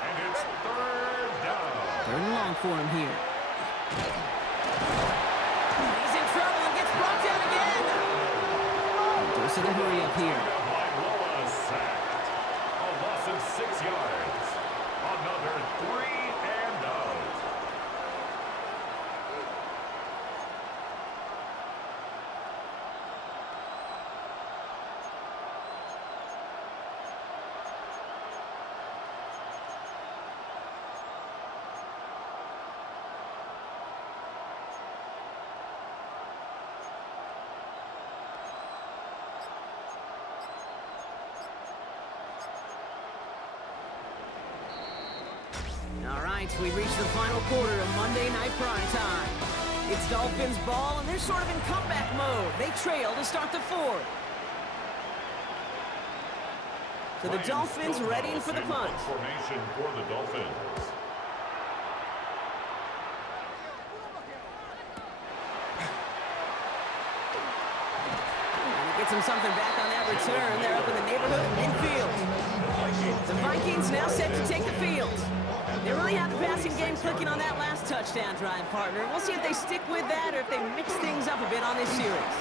And it's third down. Third and long for him here. He's in trouble and gets brought down again. Goes to the hurry up here. Vailoa sacked. A loss of 6 yards. Another 3 and out. All right, we've reached the final quarter of Monday Night Primetime. It's Dolphins ball, and they're sort of in comeback mode. They trail to start the fourth. So the Dolphins readying for the punt. Formation for the Dolphins. And he gets him something back on that return. They're up in the neighborhood of midfield. The Vikings now set to take the field. They really have the passing game clicking on that last touchdown drive, partner. We'll see if they stick with that or if they mix things up a bit on this series.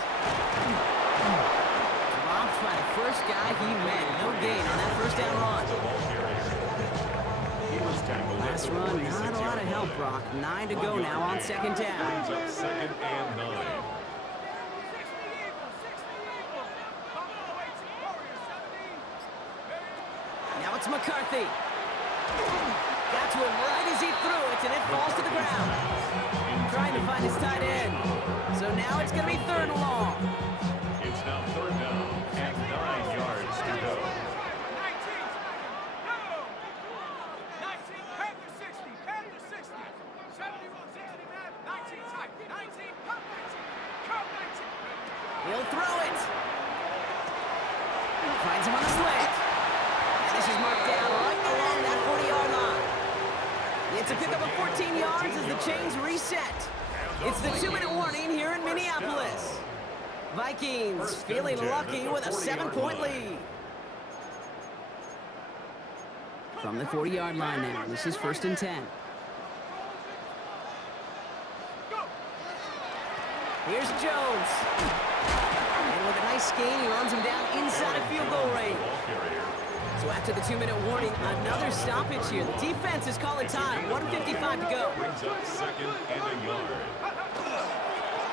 Dropped by the first guy he met. No gain on that first down run. Last run, not a lot of help, Brock. 9 to go now on second down. Brings up second and 9. Now it's McCarthy. Got to him right as he threw it, and it falls to the ground. Trying to find his tight end. So now it's going to be third and long. It's now third down and 9 yards to go. 19, Panther 60, Panther 60, 71, 69, 19, tight, 19, pump 19, curve 19. He'll throw it. Finds him on the slant. And this is marked down right along that 40-yard line. It's a pickup of 14 yards as the chains reset. It's the 2-minute warning here in Minneapolis. Vikings feeling lucky with a 7-point lead. From the 40-yard line now, this is first and 10. Here's Jones. And with a nice gain, he runs him down inside of field goal range. So after the 2-minute warning, another stoppage here. The defense is calling time. 1:55 to go. Brings up second and a yard.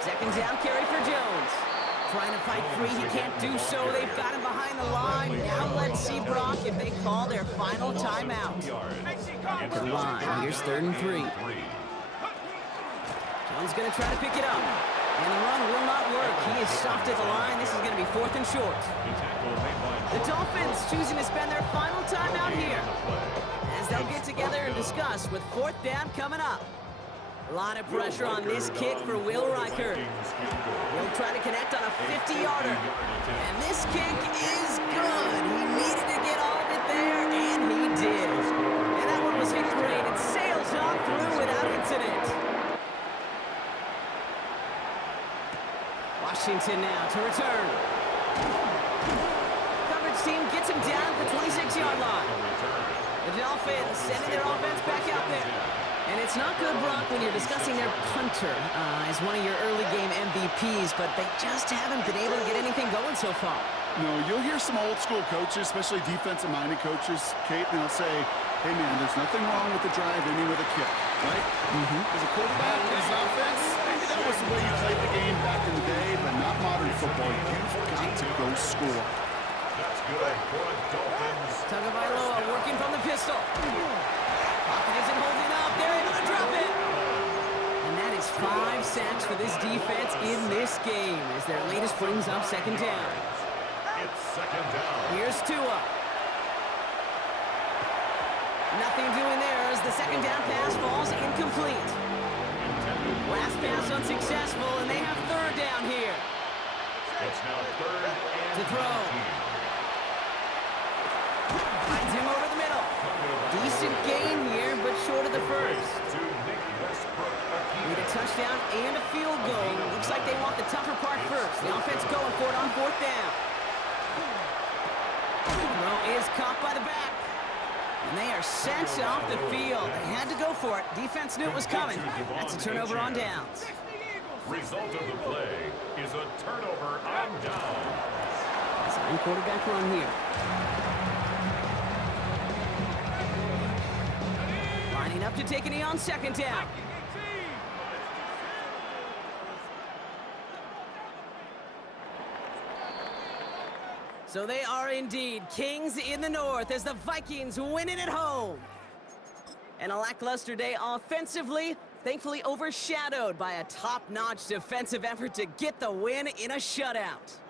Second down carry for Jones. Trying to fight free. He can't do so. They've got him behind the line. Now let's see, Brock, if they call their final timeout. To the line. Here's third and 3. Jones going to try to pick it up. And the run will not work. He is stopped at the line. This is going to be fourth and short. The Dolphins choosing to spend their final timeout here as they'll get together and discuss with fourth down coming up. A lot of pressure on this kick for Will Reichert. He'll try to connect on a 50-yarder. And this kick is good. He needed to get all of it there, and he did. And that one was hit great. It sails on through without incident. Washington now to return. Coverage team gets him down at the 26-yard line. The Dolphins sending their offense back out there. And it's not good, Brock, when you're discussing their punter as one of your early game MVPs, but they just haven't been able to get anything going so far. No, you'll hear some old school coaches, especially defensive-minded coaches, Kate, and they'll say, hey, man, there's nothing wrong with the drive ending with a kick, right? As a quarterback, as an offense, maybe that was the way you played the game back in the day, but not modern football. You've got to go score. That's good for the Dolphins. Tagovailoa working from the pistol. Pocket isn't holding up. They're able to drop it. And that is 5 sacks for this defense in this game as their latest brings up second down. It's second down. Here's Tua. Nothing doing there as the second down pass falls incomplete. Last pass unsuccessful, and they have third down here. It's now third and To throw. 19. Finds him over the middle. Decent gain here, but short of the first. To Nick Westbrook. Need a touchdown and a field goal. Looks like they want the tougher part first. The offense going for it on fourth down. Throw is caught by the back. And they are sent off the field. They had to go for it. Defense knew it was coming. That's a turnover on downs. Result of the play is a turnover on downs. Sign quarterback run here. Lining up to take a knee on second down. So they are indeed kings in the north as the Vikings win it at home. And a lackluster day offensively, thankfully overshadowed by a top-notch defensive effort to get the win in a shutout.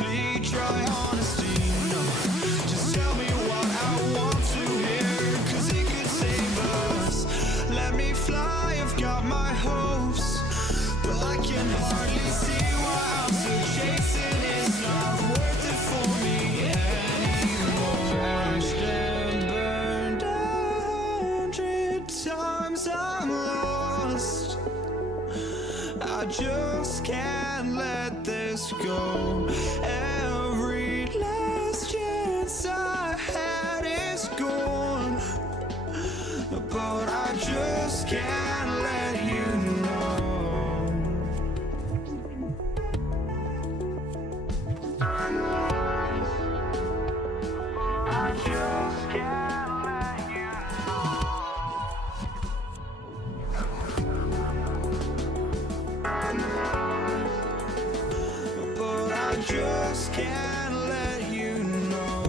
honestly, try honesty. No, just tell me what I want to hear, 'cause it could save us. Let me fly, I've got my hopes, but I can hardly see why I'm still chasing. It's not worth it for me anymore. Crashed and burned 100 times, I'm lost. I just can't let this go. Every last chance I had is gone, but I just can't let you know. I just can't let you know. But I just can't let you know.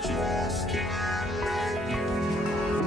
just can't let you know.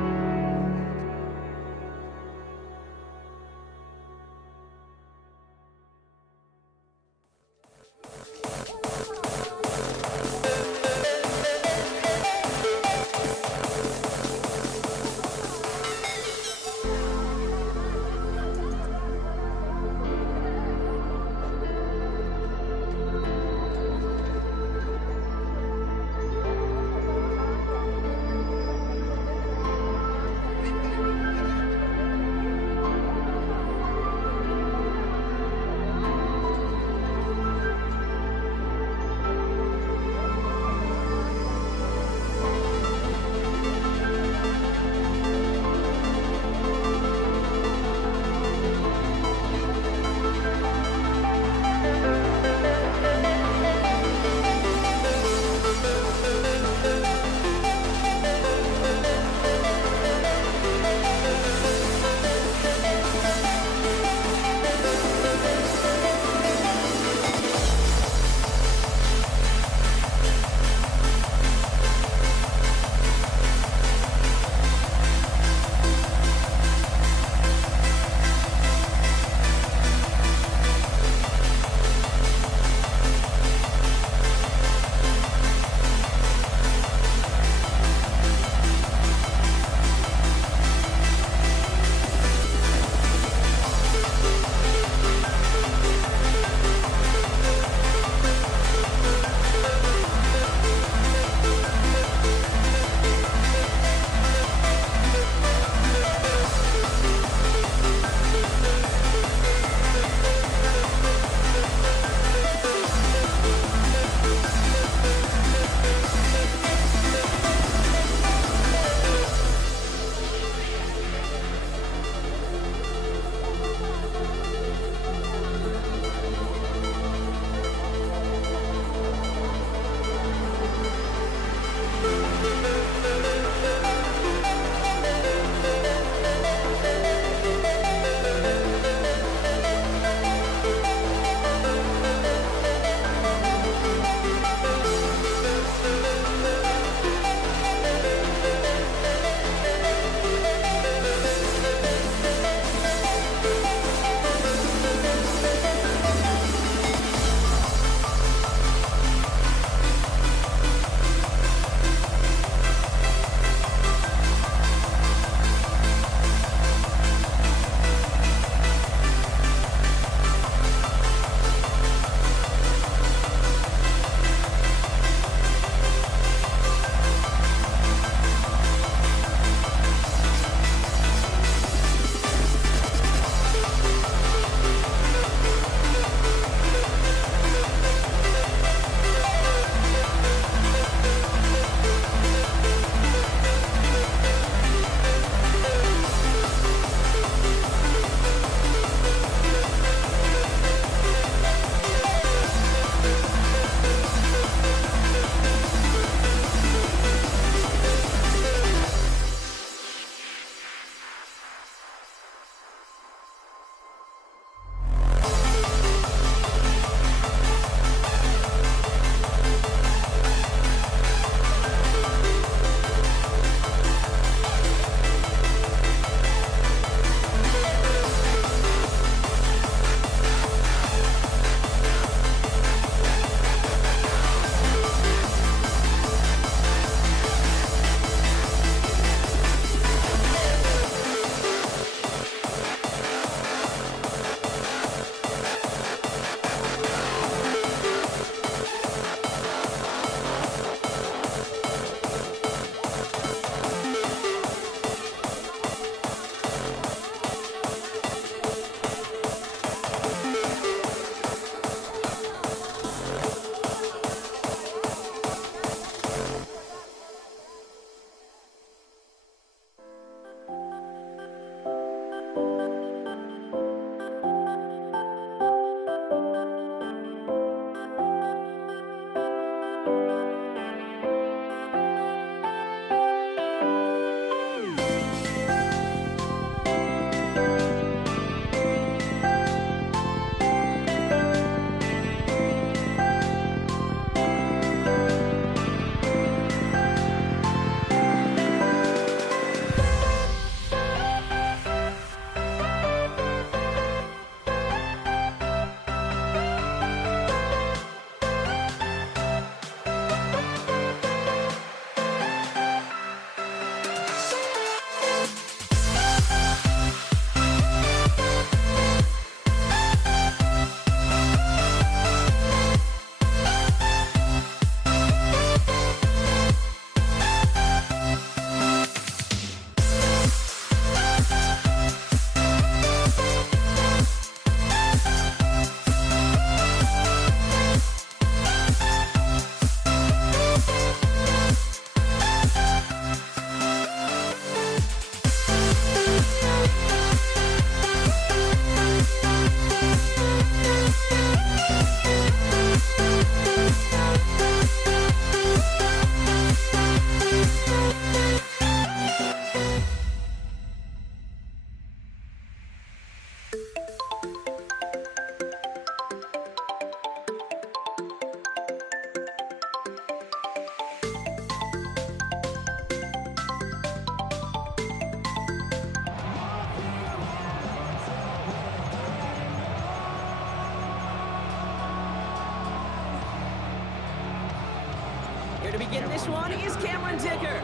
Here to begin this one is Cameron Dicker.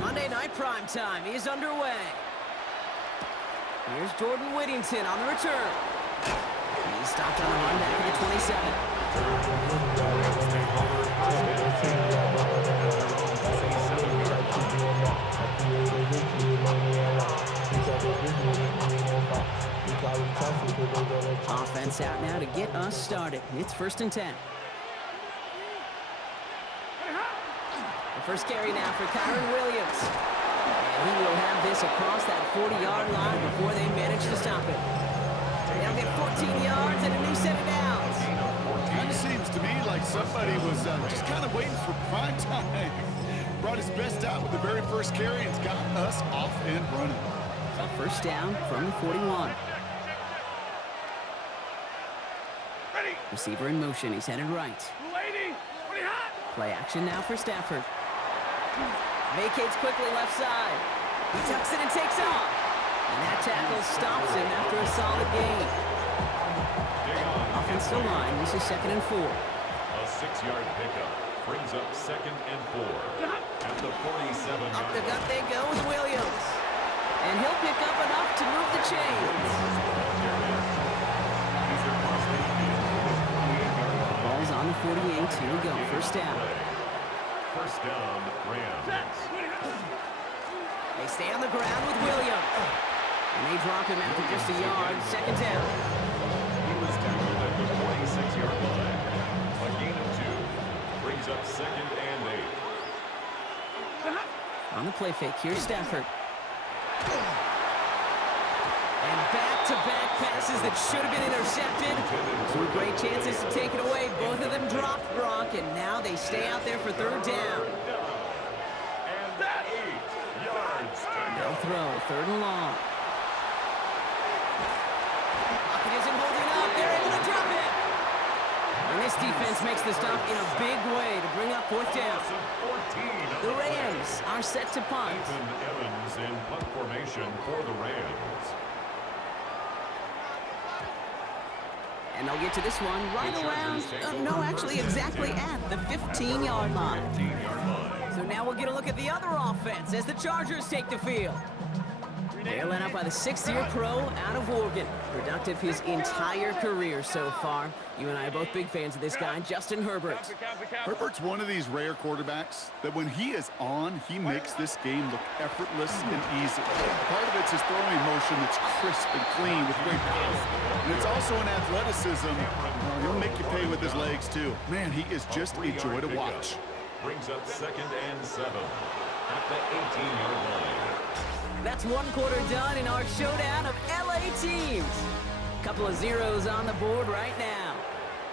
Monday Night Primetime is underway. Here's Jordan Whittington on the return. He's stopped on the run back at the 27. Offense out now to get us started. It's 1st and 10. The first carry now for Kyron Williams. And he will have this across that 40-yard line before they manage to stop it. They'll get 14 yards and a new set of downs. Kind of seems to me like somebody was just kind of waiting for prime time. Brought his best out with the very first carry and got us off and running. A first down from the 41. Receiver in motion. He's headed right. Play action now for Stafford. Vacates quickly left side. He tucks it and takes off. And that tackle stops him after a solid gain. Offensive line. This is 2nd and 4. A 6-yard pickup brings up 2nd and 4 at the 47. Up the gut they go with Williams. And he'll pick up enough to move the chains. Ball's on the 48. Here we go. First down. First down, Rams. They stay on the ground with Williams. And they drop him after just a yard. 2nd down. He was tackled at the 46-yard line. A gain of 2 brings up 2nd and 8. On the play fake, here's Stafford. And back-to-back passes that should have been intercepted. 2 great chances to take it away. Both of them dropped, Brock, and now they stay out there for 3rd down. And 8 yards. No throw, 3rd and long. Pocket isn't holding up. They're able to drop it. And this defense makes the stop in a big way to bring up 4th down. The Rams are set to punt. Nathan Evans in punt formation for the Rams. And they'll get to this one right around, no, actually exactly at the 15-yard line. 15-yard line. So now we'll get a look at the other offense as the Chargers take the field. They're led up by the 6th-year pro out of Oregon. Productive his entire career so far. You and I are both big fans of this guy, Justin Herbert. Herbert's one of these rare quarterbacks that when he is on, he makes this game look effortless and easy. Part of it's his throwing motion that's crisp and clean with great power. And it's also an athleticism. He'll make you pay with his legs, too. Man, he is just a joy to watch. Brings up 2nd and 7 at the 18-yard line. That's 1 quarter done in our showdown of LA teams. Couple of zeros on the board right now.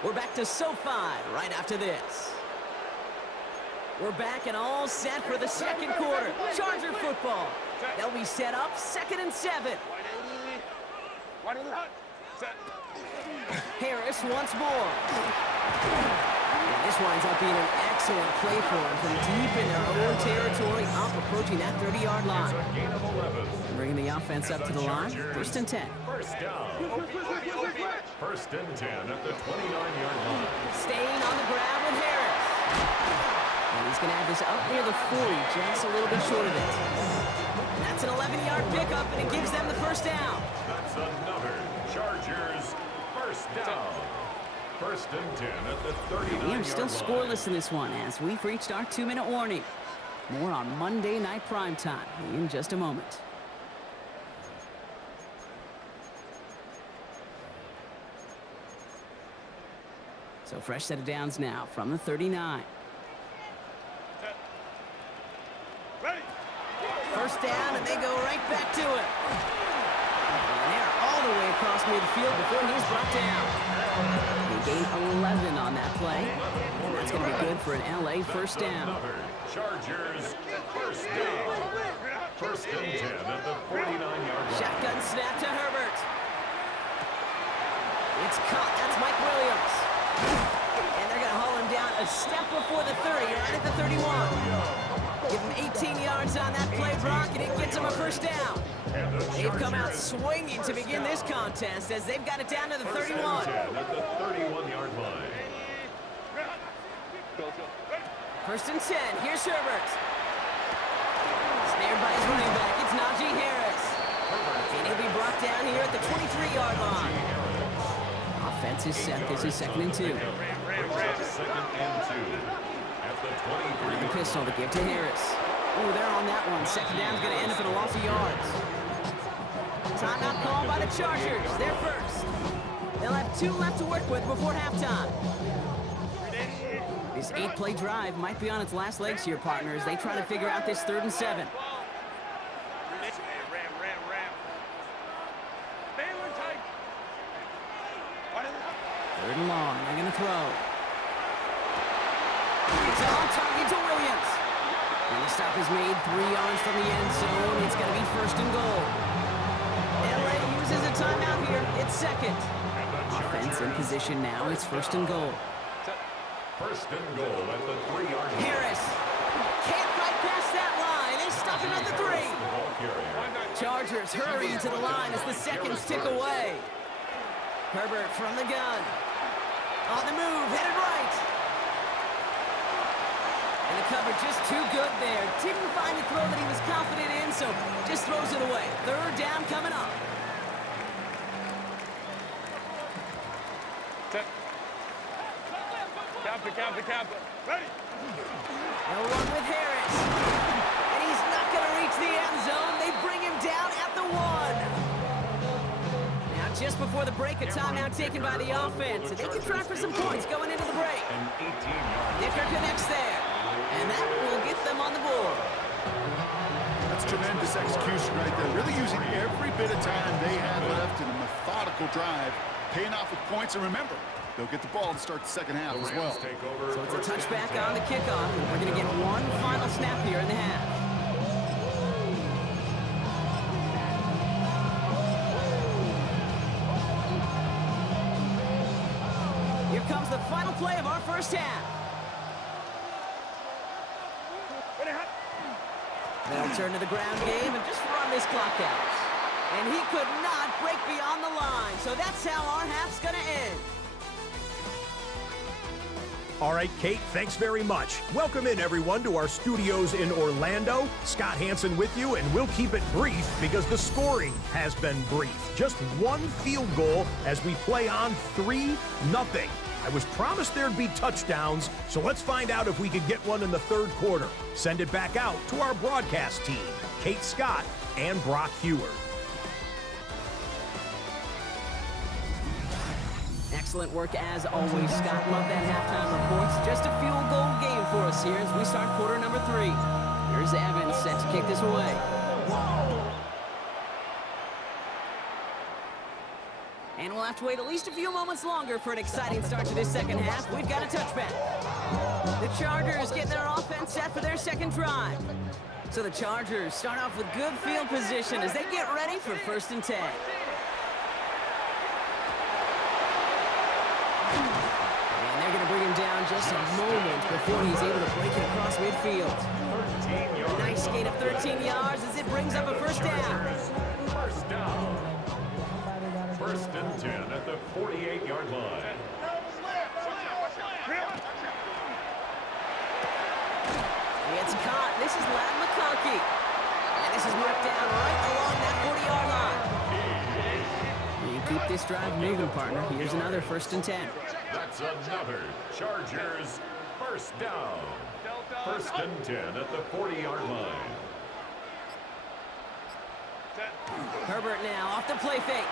We're back to SoFi right after this. We're back and all set for the 2nd quarter. Charger football. They'll be set up 2nd and 7. Harris once more. And this winds up being an excellent play for him from deep in their own territory, up approaching that 30-yard line. A gain of 11. Bringing the offense up to the line. 1st and 10. First down. 1st and 10 at the 29-yard line. Staying on the ground with Harris. And he's going to have this up near the 40, just a little bit short of it. That's an 11-yard pickup, and it gives them the first down. That's another Chargers first down. 1st and 10 at the 39-yard line. We are still scoreless in this one as we've reached our 2-minute warning. More on Monday Night Primetime in just a moment. So fresh set of downs now from the 39. First down, and they go right back to it. And they're all the way across midfield before he's brought down. They gain 11 on that play. And that's going to be good for an LA first down. Another Chargers first down. 1st and 10 at the 49-yard line. Shotgun snap to Herbert. It's caught. That's Mike Williams. And they're going to haul him down a step before the 30, right at the 31. Give him 18 yards on that play, Brock, and it gets him a first down. They've come out swinging to begin this contest as they've got it down to the 31. At the 31-yard line. First and 10. Here's Herbert. Snared by his running back. It's Najee Harris. And he'll be brought down here at the 23-yard line. Offense is set. This is 2nd and 2. Second and 2 at the 23. The pistol to give to Harris. Oh, they're on that one. Second down's going to end up at a loss of yards. Timeout called by the Chargers. They're first. They'll have 2 left to work with before halftime. This 8-play drive might be on its last legs here, partners. They try to figure out this 3rd and 7. Third and long. They're going to throw. It's on target to Williams. And the stop is made 3 yards from the end zone. It's going to be 1st and goal. LA uses a timeout here. It's 2nd. Offense in position now. It's 1st and goal. 1st and goal at the 3-yard line. Harris can't fight past that line. They stop him at the 3. Ball carrier. Chargers hurry to the line as the seconds tick away. Herbert from the gun. On the move, headed right. And the cover just too good there. Didn't find the throw that he was confident in, so just throws it away. 3rd down coming up. Captain. Ready? No one with Harris. And he's not going to reach the end zone. They bring him down at the 1. Now, just before the break, a timeout taken by the offense. And they can try for some points going into the break. An 18-yard. Dicker connects there. And that will get them on the board. That's tremendous execution right there. Really using every bit of time they had left in a methodical drive, paying off with points. And remember, they'll get the ball to start the second half as well. Take over. So it's a touchback on the kickoff. And we're going to get one final snap here in the half. Here comes the final play of our first half. They'll turn to the ground game and just run this clock out. And he could not break beyond the line. So that's how our half's going to end. All right, Kate, thanks very much. Welcome in, everyone, to our studios in Orlando. Scott Hansen with you, and we'll keep it brief because the scoring has been brief. Just 1 field goal as we play on 3-0. I was promised there'd be touchdowns, so let's find out if we could get one in the 3rd quarter. Send it back out to our broadcast team, Kate Scott and Brock Heward. Excellent work as always, Scott. Love that halftime reports. Just a field goal game for us here as we start quarter number 3. Here's Evans set to kick this away. And we'll have to wait at least a few moments longer for an exciting start to this second half. We've got a touchback. The Chargers get their offense set for their 2nd drive. So the Chargers start off with good field position as they get ready for 1st and 10. And they're going to bring him down just a moment before he's able to break it across midfield. Nice gain of 13 yards as it brings up a 1st down. First down. 1st and 10 at the 48-yard line. It's caught. This is Ladd McConkey. And this is marked down right along that 40-yard line. You keep this drive moving, partner. Here's another 1st and 10. That's another Chargers 1st down. 1st and 10 at the 40-yard line. Herbert now off the play fake.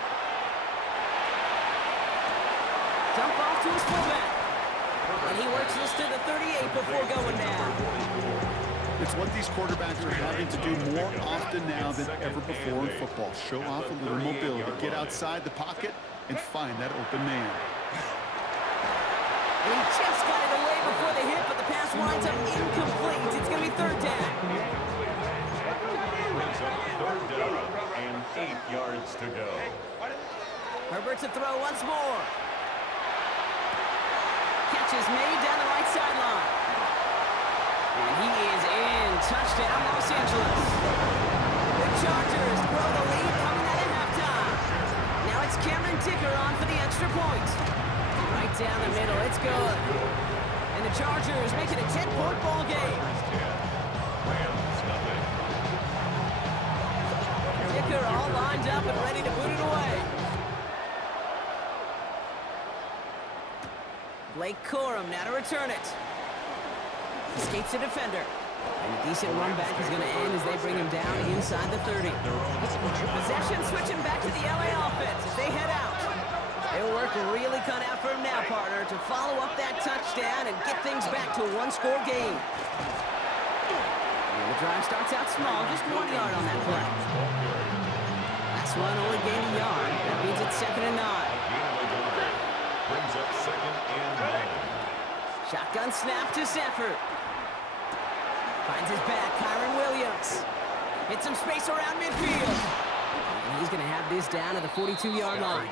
Dump off to his fullback. And he works this to the 38 before going down. It's what these quarterbacks are having to do more often now than ever before in football. Show off a little mobility, get outside the pocket, and find that open man. And he just got it away before the hit, but the pass winds up incomplete. It's going to be 3rd down. Brings up 3rd down and 8 yards to go. Herbert to throw once more. Catch is made down the right sideline. And he is in. Touchdown, Los Angeles. The Chargers grow the lead coming out of halftime. Now it's Cameron Dicker on for the extra point. Right down the middle, it's good. And the Chargers make it a 10-point ball game. Blake Corum now to return it. Escapes the defender. And a decent run back is going to end as they bring him down inside the 30. Possession switching back to the LA offense as they head out. Their work really cut out for him now, partner, to follow up that touchdown and get things back to a one-score game. And the drive starts out small, just 1 yard on that play. Last one only gained a yard. That means it's 2nd and 9. Brings up 2nd and 9. Shotgun snap to Sanford. Finds his back, Kyron Williams. Hits some space around midfield. And he's going to have this down at the 42-yard line.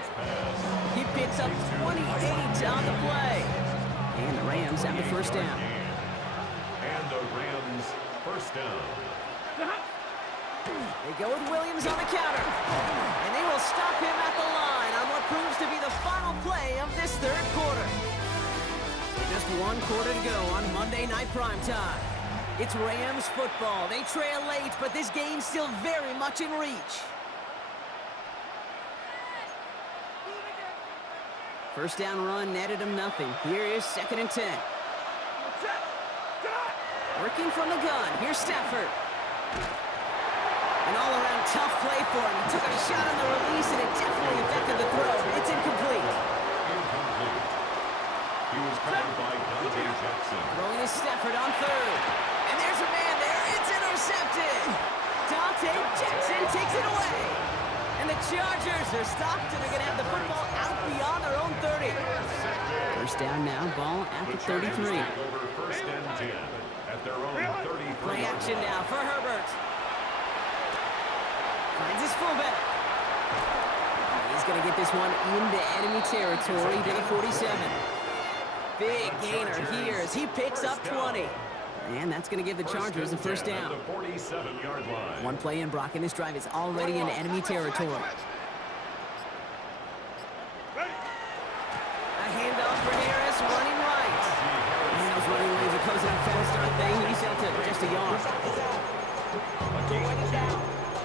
He picks up 28 on the play. And the Rams have the first down. And the Rams first down. They go with Williams on the counter. And they will stop him at the line on what proves to be the final play of this third quarter. Just 1 quarter to go on Monday Night Primetime. It's Rams football. They trail late, but this game's still very much in reach. First down run netted him nothing. Here is 2nd and 10. Working from the gun. Here's Stafford. An all-around tough play for him. He took a shot on the release, and it definitely affected the throw. It's incomplete. Incomplete. He was covered by Dante Jackson. Throwing to Stafford on 3rd. And there's a man there. It's intercepted. Dante Jackson takes it away. And the Chargers are stopped, and they're going to have the football out beyond their own 30. First down now, ball at the 33. Over 1st and 10 at their own 33. Play action now for Herbert. Finds his fullback. He's going to get this one into enemy territory to the 47. Big gainer here as he picks up 20. And that's going to give the Chargers a first down. The 47-yard line. One play in, Brock, and this drive is already into enemy territory. A handoff for Harris, running right. And those running lanes are closing out fast, aren't they? He's out to just a yard.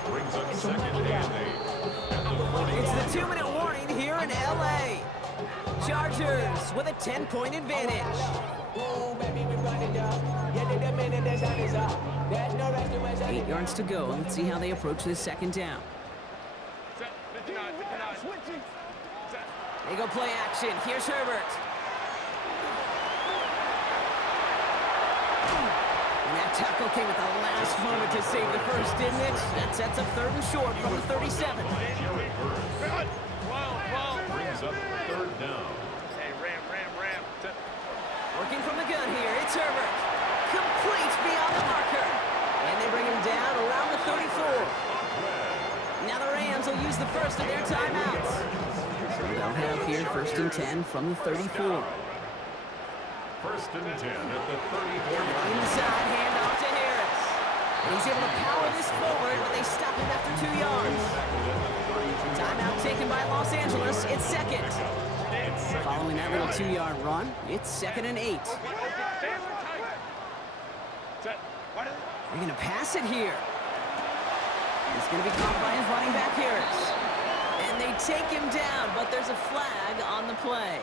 Brings up 2nd and 8. It's the 2-minute warning here in L.A. Chargers with a 10-point advantage. 8 yards to go. Let's see how they approach this 2nd down. They go play action. Here's Herbert. And that tackle came at the last moment to save the first, didn't it? That sets up 3rd and short from the 37. Jared Verse brings up 3rd down. Hey, Ram. Working from the gun here, it's Herbert. Complete beyond the marker. And they bring him down around the 34. Now the Rams will use the first of their timeouts. So they'll have here 1st and 10 from the 34. 1st and 10 at the 34-yard line. Inside handoff to Harris. And he's able to power this forward, but they stop him after 2 yards. Timeout taken by Los Angeles. It's 2nd. Following that little 2-yard run, it's 2nd and 8. They're going to pass it here. It's going to be caught by his running back, Harris. And they take him down, but there's a flag on the play.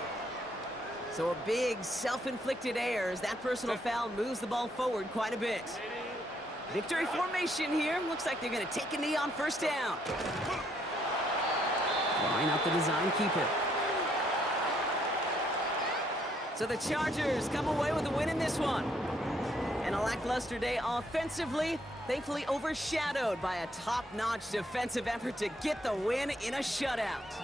So a big self-inflicted error as that personal foul moves the ball forward quite a bit. Victory formation here. Looks like they're going to take a knee on 1st down. Line up the design keeper. So the Chargers come away with a win in this one. And a lackluster day offensively, thankfully overshadowed by a top-notch defensive effort to get the win in a shutout.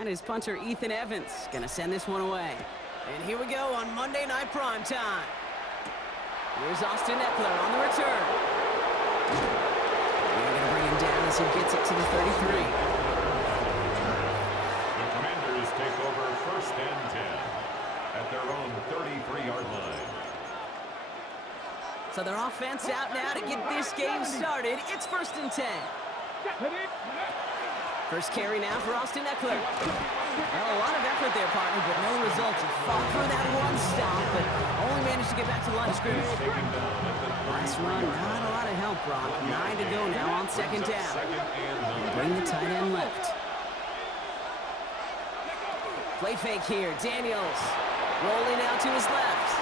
And his punter, Ethan Evans, gonna send this one away. And here we go on Monday Night Prime Time. Here's Austin Eckler on the return. They're gonna bring him down as he gets it to the 33. The Commanders take over 1st and 10 at their own 33-yard line. So their offense out now to get this game started. It's 1st and 10. First carry now for Austin Eckler. Well, a lot of effort there, partner, but no results. He fought for that one stop, but only managed to get back to the line of scrimmage. Last run, not a lot of help, Brock. 9 to go now on 2nd down. Bring the tight end left. Play fake here. Daniels rolling out to his left.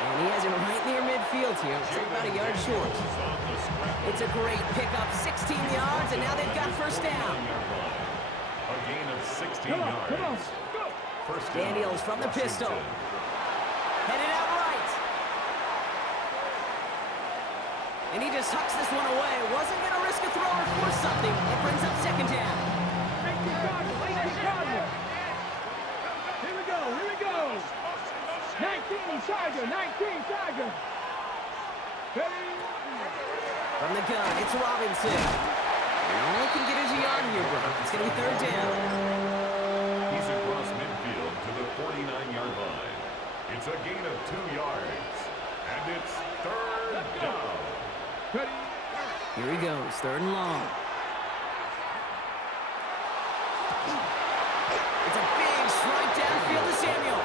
And he has it right near midfield here. It's about a yard short. It's a great pickup, 16 yards, and now they've got 1st down. A gain of 16 yards. First down, Daniels from the pistol. Washington. Headed out right. And he just hucks this one away. Wasn't going to risk a throw or force something. It brings up 2nd down. Here we go. 19 Tiger. Ready? From the gun, it's Robinson. And all he can get is a yard here, bro. It's going to be 3rd down. He's across midfield to the 49-yard line. It's a gain of 2 yards. And it's 3rd down. Ready? Here he goes, 3rd and long. It's a big strike downfield to Samuel.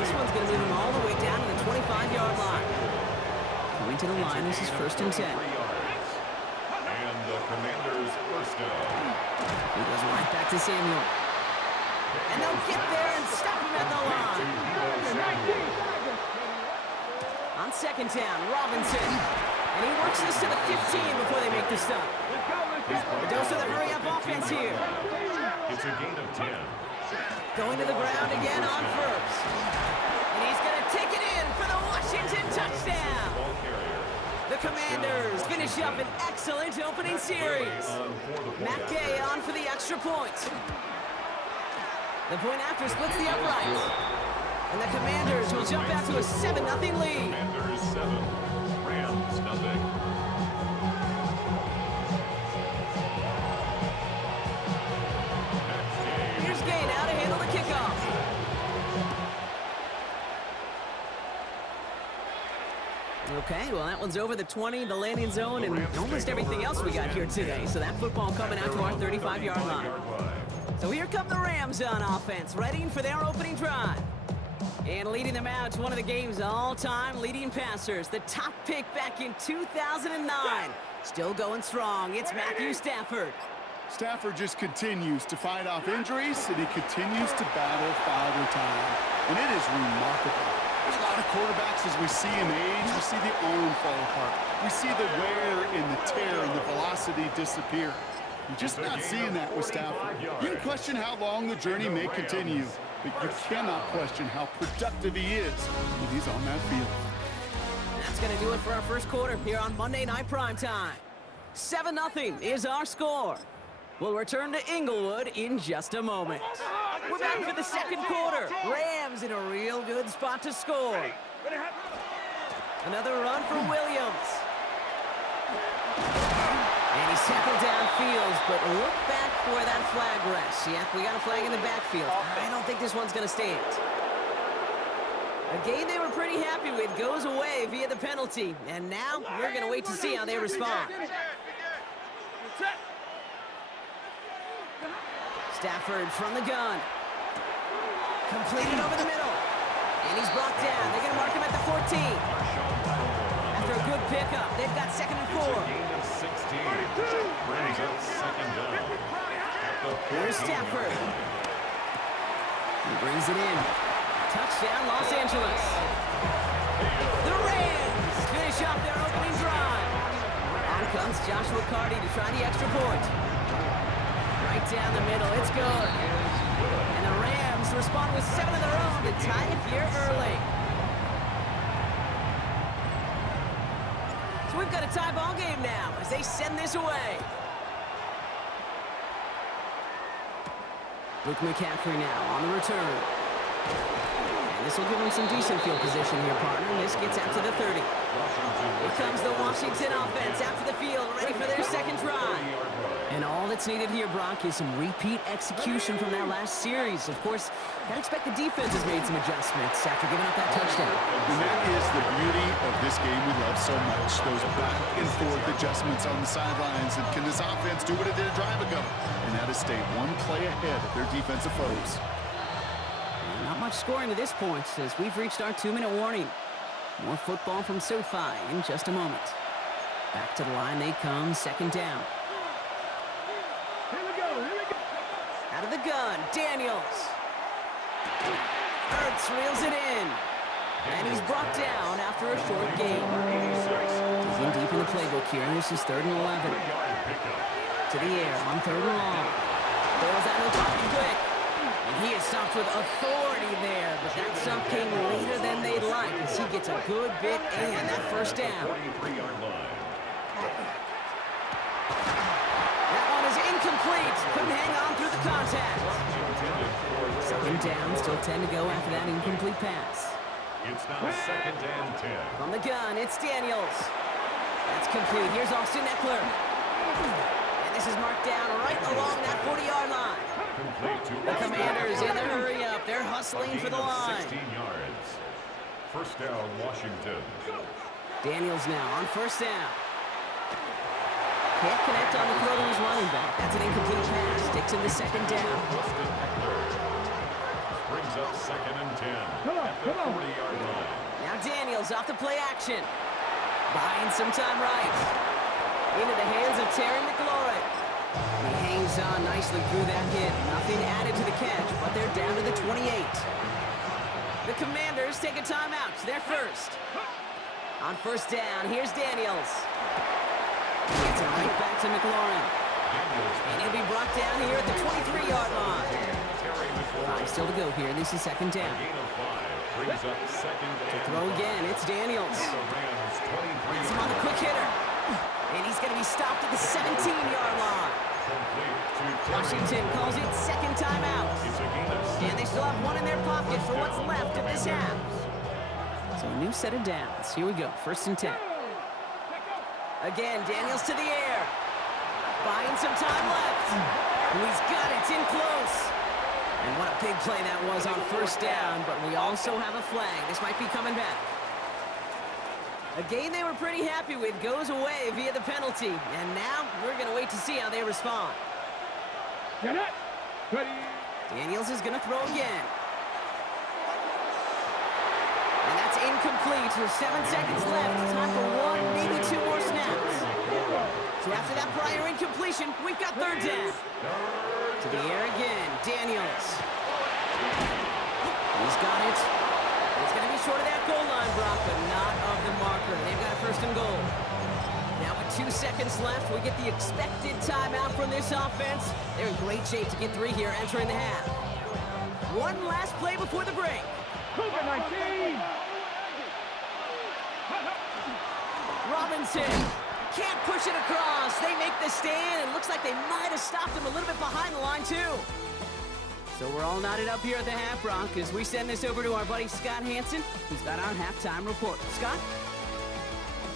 This one's going to move him all the way down to the 25-yard line. Coming to the line, this is 1st and 10. 3 yards. And the Commanders' first down. He goes right back to Samuel. And they'll get there and stop him at the line. On 2nd down, Robinson. And he works this to the 15 before they make the stop. The dose of the hurry-up offense here. It's a gain of 10. Going to the ground again on 1st. And he's going to take it in for the Washington touchdown. Ball carrier. The Commanders finish up an excellent opening series. Matt Gay on for the extra point. The point after splits the uprights. And the Commanders will jump out to a 7-0 lead. Commanders 7, Rams nothing. Here's Gay now to handle the kickoff. Okay, well, that one's over the 20, the landing zone, and almost everything else we got here today. So that football coming out to our 35-yard line. So here come the Rams on offense, ready for their opening drive. And leading them out to one of the game's all-time leading passers, the top pick back in 2009. Still going strong, it's Matthew Stafford. Stafford just continues to fight off injuries, and he continues to battle Father Time. And it is remarkable. There's a lot of quarterbacks as we see him age, we see the arm fall apart. We see the wear and the tear and the velocity disappear. You're just not seeing that with Stafford. You can question how long the journey may continue, but you cannot question how productive he is when he's on that field. That's going to do it for our first quarter here on Monday Night Primetime. 7-0 is our score. We'll return to Inglewood in just a moment. We're back for the second quarter. Rams in a real good spot to score. Another run for Williams. And he's tackled downfield, but look back where that flag rests. Yep, we got a flag in the backfield. I don't think this one's going to stand. A game they were pretty happy with goes away via the penalty. And now we're going to wait to see how they respond. Stafford from the gun. Completed over the middle. And he's brought down. They're going to mark him at the 14. After a good pickup, they've got 2nd and 4. Gain of 16. Brings up 2nd down. Here's Stafford. He brings it in. Touchdown, Los Angeles. The Rams finish off their opening drive. On comes Joshua Carty to try the extra point. Right down the middle, it's good. And the Rams respond with 7 of their own to tie it here early. So we've got a tie ball game now as they send this away. Luke McCaffrey now on the return. And this will give him some decent field position here, partner. And this gets out to the 30. Here comes the Washington offense out to the field, ready for their second drive. And all that's needed here, Brock, is some repeat execution from that last series. Of course, gotta expect the defense has made some adjustments after giving up that touchdown. And that is the beauty of this game we love so much. Those back and forth adjustments on the sidelines. And can this offense do what it did a drive ago? And that is stay one play ahead of their defensive foes. Not much scoring to this point as we've reached our 2-minute warning. More football from SoFi in just a moment. Back to the line they come, second down. Out of the gun, Daniels. Ertz reels it in. And he's brought down after a short gain. He's in deep in the playbook here. This is 3rd and 11. To the air on 3rd and long. Throws out of the pocket quick. And he is stopped with authority there, but that stop came later than they'd like as he gets a good bit in that first down. That one is incomplete. Couldn't hang on through the contact. Second down, still 10 to go after that incomplete pass. It's now 2nd and 10. From the gun, it's Daniels. That's complete. Here's Austin Eckler. And this is marked down right along that 40-yard line. The Commanders in the hurry up. They're hustling for the line. 16 yards. First down, Washington. Daniels now on first down. Can't connect on the throw to his running back. That's an incomplete pass. Sticks in the second down. Austin Eckler brings up 2nd and 10 at the 40-yard line. Now Daniels off the play action. Buying some time right. Into the hands of Terry McLaurin. He hangs on nicely through that hit. Nothing added to the catch, but they're down to the 28. The Commanders take a timeout. They're first. On first down, here's Daniels. Gets it right back to McLaurin. And he'll be brought down here at the 23-yard line. 5 still to go here. This is second down. Gain of 5 brings up 2nd To and throw again, it's Daniels. the Rams 23 Gets him on the quick hitter. And he's going to be stopped at the 17-yard line. complete to Terry. Washington calls it second timeout. It's a gain of 6. And they still have one in their pocket for what's left of this half. So a new set of downs. Here we go, 1st and 10. Again, Daniels to the air. Buying some time left. He's got it, it's in close. And what a big play that was on first down, but we also have a flag. This might be coming back. A game they were pretty happy with goes away via the penalty. And now we're going to wait to see how they respond. Daniels is going to throw again. And that's incomplete with 7 seconds left. Time for 1, maybe 2 more snaps. So after that prior incompletion, we've got 3rd down. To the air again, Daniels. He's got it. It's going to be short of that goal line, Brock, but not of the marker. They've got a 1st and goal. Now with 2 seconds left, we get the expected timeout from this offense. They're in great shape to get 3 here entering the half. One last play before the break. Robinson can't push it across. They make the stand. It looks like they might have stopped him a little bit behind the line, too. So we're all knotted up here at the half, Brock, as we send this over to our buddy Scott Hanson, who's got our halftime report. Scott?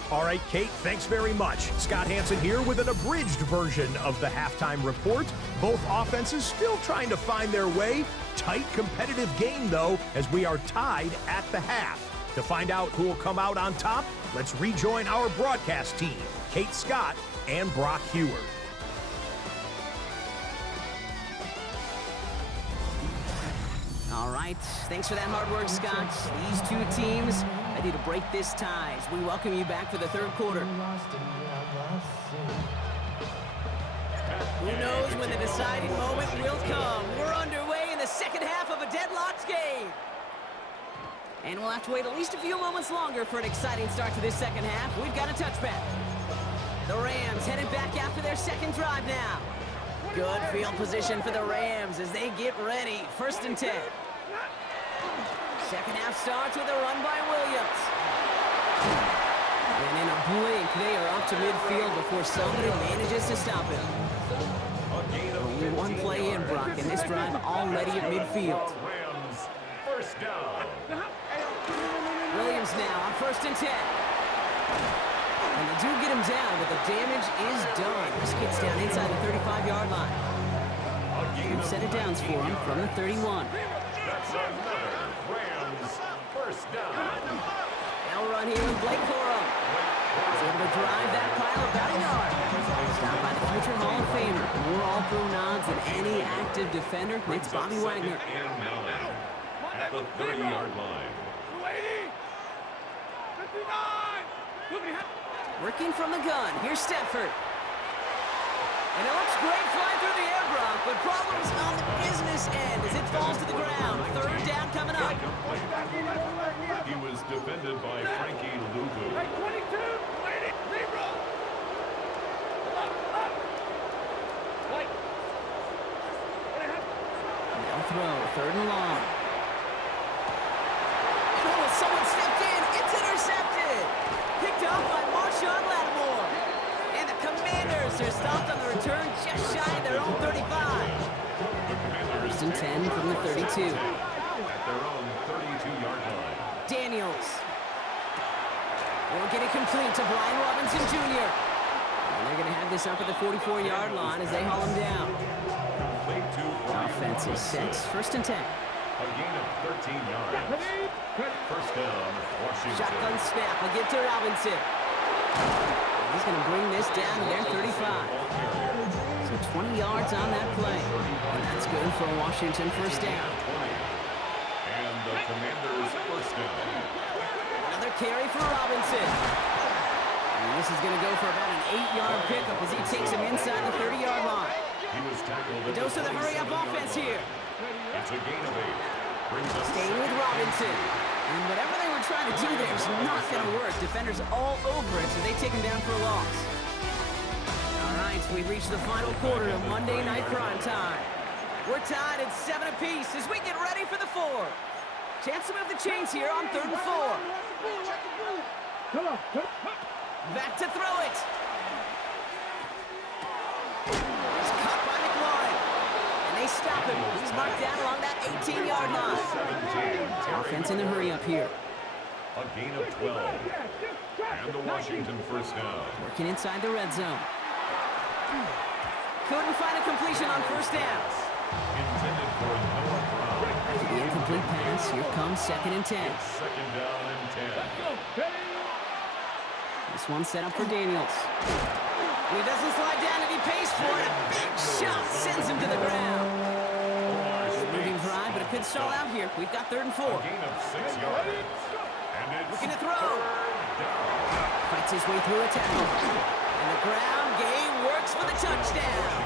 All right, Kate, thanks very much. Scott Hanson here with an abridged version of the halftime report. Both offenses still trying to find their way. Tight competitive game, though, as we are tied at the half. To find out who will come out on top, let's rejoin our broadcast team, Kate Scott and Brock Huard. All right, thanks for that hard work, Scott. These 2 teams ready to break this tie as we welcome you back for the 3rd quarter. Who knows when the deciding moment will come? We're underway in the second half of a deadlocked game. And we'll have to wait at least a few moments longer for an exciting start to this second half. We've got a touchback. The Rams headed back after their second drive now. Good field position for the Rams as they get ready. 1st and 10. Second half starts with a run by Williams. And in a blink, they are up to midfield before somebody manages to stop him. Only one play in, Brock, and this this drive already at midfield. Rams, first down. Williams now on 1st and 10. And they do get him down, but the damage is done. This kid's down inside the 35-yard line. Good set of downs for him from the 31. That's another Rams, first down. Now we're on here with Blake Corum. He's able to drive that pile about a yard. Stopped by the future Hall of Famer. More all-pro nods than any active defender. It's Bobby Wagner. And 9 at the 30-yard line. 59! Working from the gun. Here's Stafford. And it looks great flying through the air, Brock, but problems on the business end as it falls to the ground. 3rd down coming up. He was defended by Frankie Luvu. Hey, 22! Lady! Zebra! Up! White! Now throw. 3rd and long. And oh, someone stepped in. It's intercepted. Picked up by Marshawn Lattimore. And the Commanders are stopped on the return just shy of their own 35. First and 10 from the 32. At their own 32-yard line. Daniels. Will get it complete to Brian Robinson Jr. And they're going to have this up at the 44-yard line as they haul him down. Complete to Brian Offense is set. First and 10. A gain of 13 yards. First down, Washington. Shotgun snap. Will give to Robinson. He's going to bring this down to their 35. So 20 yards on that play. And that's good for Washington first down. And the Commanders first down. Another carry for Robinson. And this is going to go for about an 8-yard pickup as he takes him inside the 30-yard line. He was tackled at Dose of the 47-yard hurry-up offense line. here. It's a gain of 8. Brings us Staying with Robinson. And whatever they were trying to do there is not going to work. Defenders all over it, so they take him down for a loss. All right, so we've reached the final quarter of Monday Night Prime Time. We're tied at 7 apiece as we get ready for the 4th. Chance to move the chains here on 3rd and 4. Back to throw it. It's caught by McLaurin. And they stop him. He's marked down along that 18-yard line. 17. Offense in the hurry-up here. A gain of 12. And the Washington first down. Working inside the red zone. Couldn't find a completion on first down. Intended for Noah Brown. After the incomplete pass, here comes 2nd and 10. Second down and 10. This one set up for Daniels. He doesn't slide down and he pays for it. A big shot sends him to the ground. Moving drive, but it could stall out here. We've got 3rd and 4. A gain of 6 yards. And it's Looking to throw. 3rd down. Fights his way through a tackle. And the ground game works for the touchdown.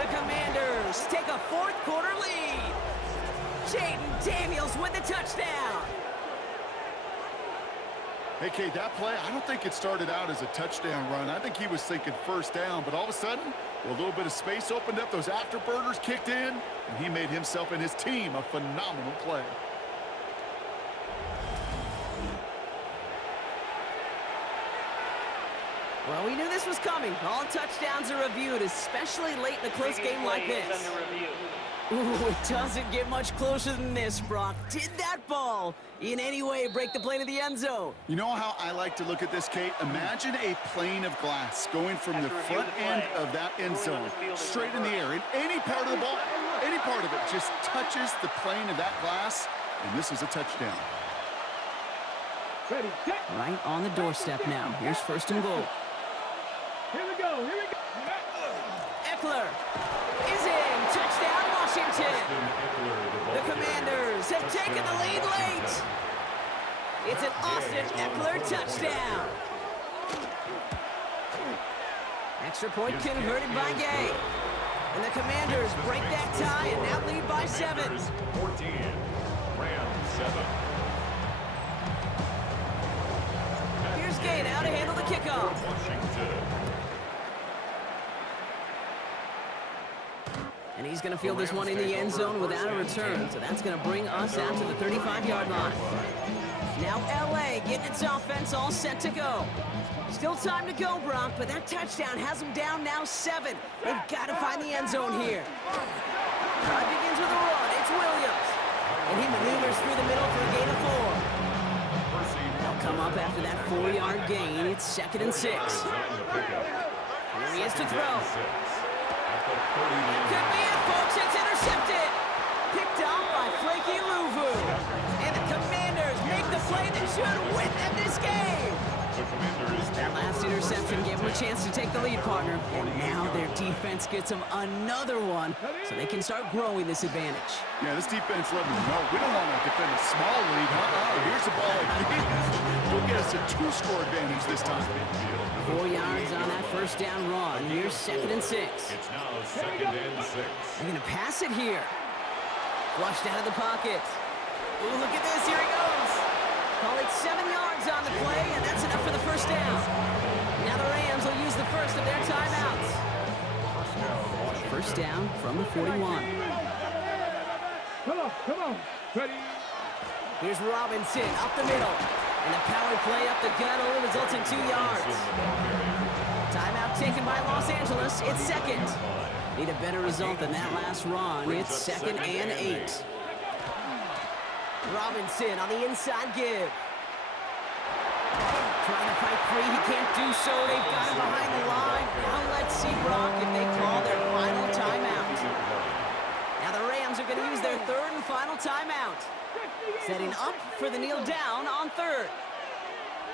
The Commanders take a 4th quarter lead. Jaden Daniels with the touchdown. Hey, Kate, that play, I don't think it started out as a touchdown run. I think he was thinking first down, but all of a sudden, a little bit of space opened up, those afterburners kicked in, and he made himself and his team a phenomenal play. Well, we knew this was coming. All touchdowns are reviewed, especially late in a close game like this. Ooh, it doesn't get much closer than this, Brock. Did that ball in any way break the plane of the end zone? You know how I like to look at this, Kate? Imagine a plane of glass going from the front end of that end zone straight in the air. And any part of the ball, any part of it just touches the plane of that glass, and this is a touchdown. Right on the doorstep now. Here's 1st and goal. Here we go. Eckler is in. Touchdown, Washington. The Commanders have taken the lead late. It's an Austin Eckler touchdown. Extra point converted by Gay. And the Commanders break that tie and now lead by 7. 14. Rams 7. Here's Gay now to handle the kickoff. Washington. And he's going to field this one in the end zone without a return. So that's going to bring us out to the 35-yard line. Now LA getting its offense all set to go. Still time to go, Brock, but that touchdown has them down now 7. They've got to find the end zone here. Drive begins with a run. It's Williams. And he maneuvers through the middle for a gain of 4. They'll come up after that 4-yard gain. It's 2nd and 6. Here he is to throw. That could be it, folks. It's intercepted. Picked out by Frankie Louvu. And the Commanders make the play that should win them this game. That last interception gave them a chance to take the lead, partner. And now their defense gets them another one so they can start growing this advantage. Yeah, this defense let me know. We don't want to defend a small lead. Here's the ball again. We'll get us a 2-score advantage this time. 4 yards on that first down run. Here's 2nd and 6. It's now 2nd and 6. They're going to pass it here. Flushed out of the pocket. Ooh, look at this. Here he goes. Call it 7 yards on the play, and that's enough for the first down. Now the Rams will use the first of their timeouts. First down from the 41. Come on. Ready? Here's Robinson up the middle. And the power play up the gut only results in 2 yards. Timeout taken by Los Angeles. It's 2nd. Need a better result than that last run. It's 2nd and 8. Robinson on the inside give. Trying to fight free. He can't do so. They've got him behind the line. Now let's see, Brock, if they call their final timeout. Now the Rams are going to use their 3rd and final timeout. Setting up for the kneel down on 3rd.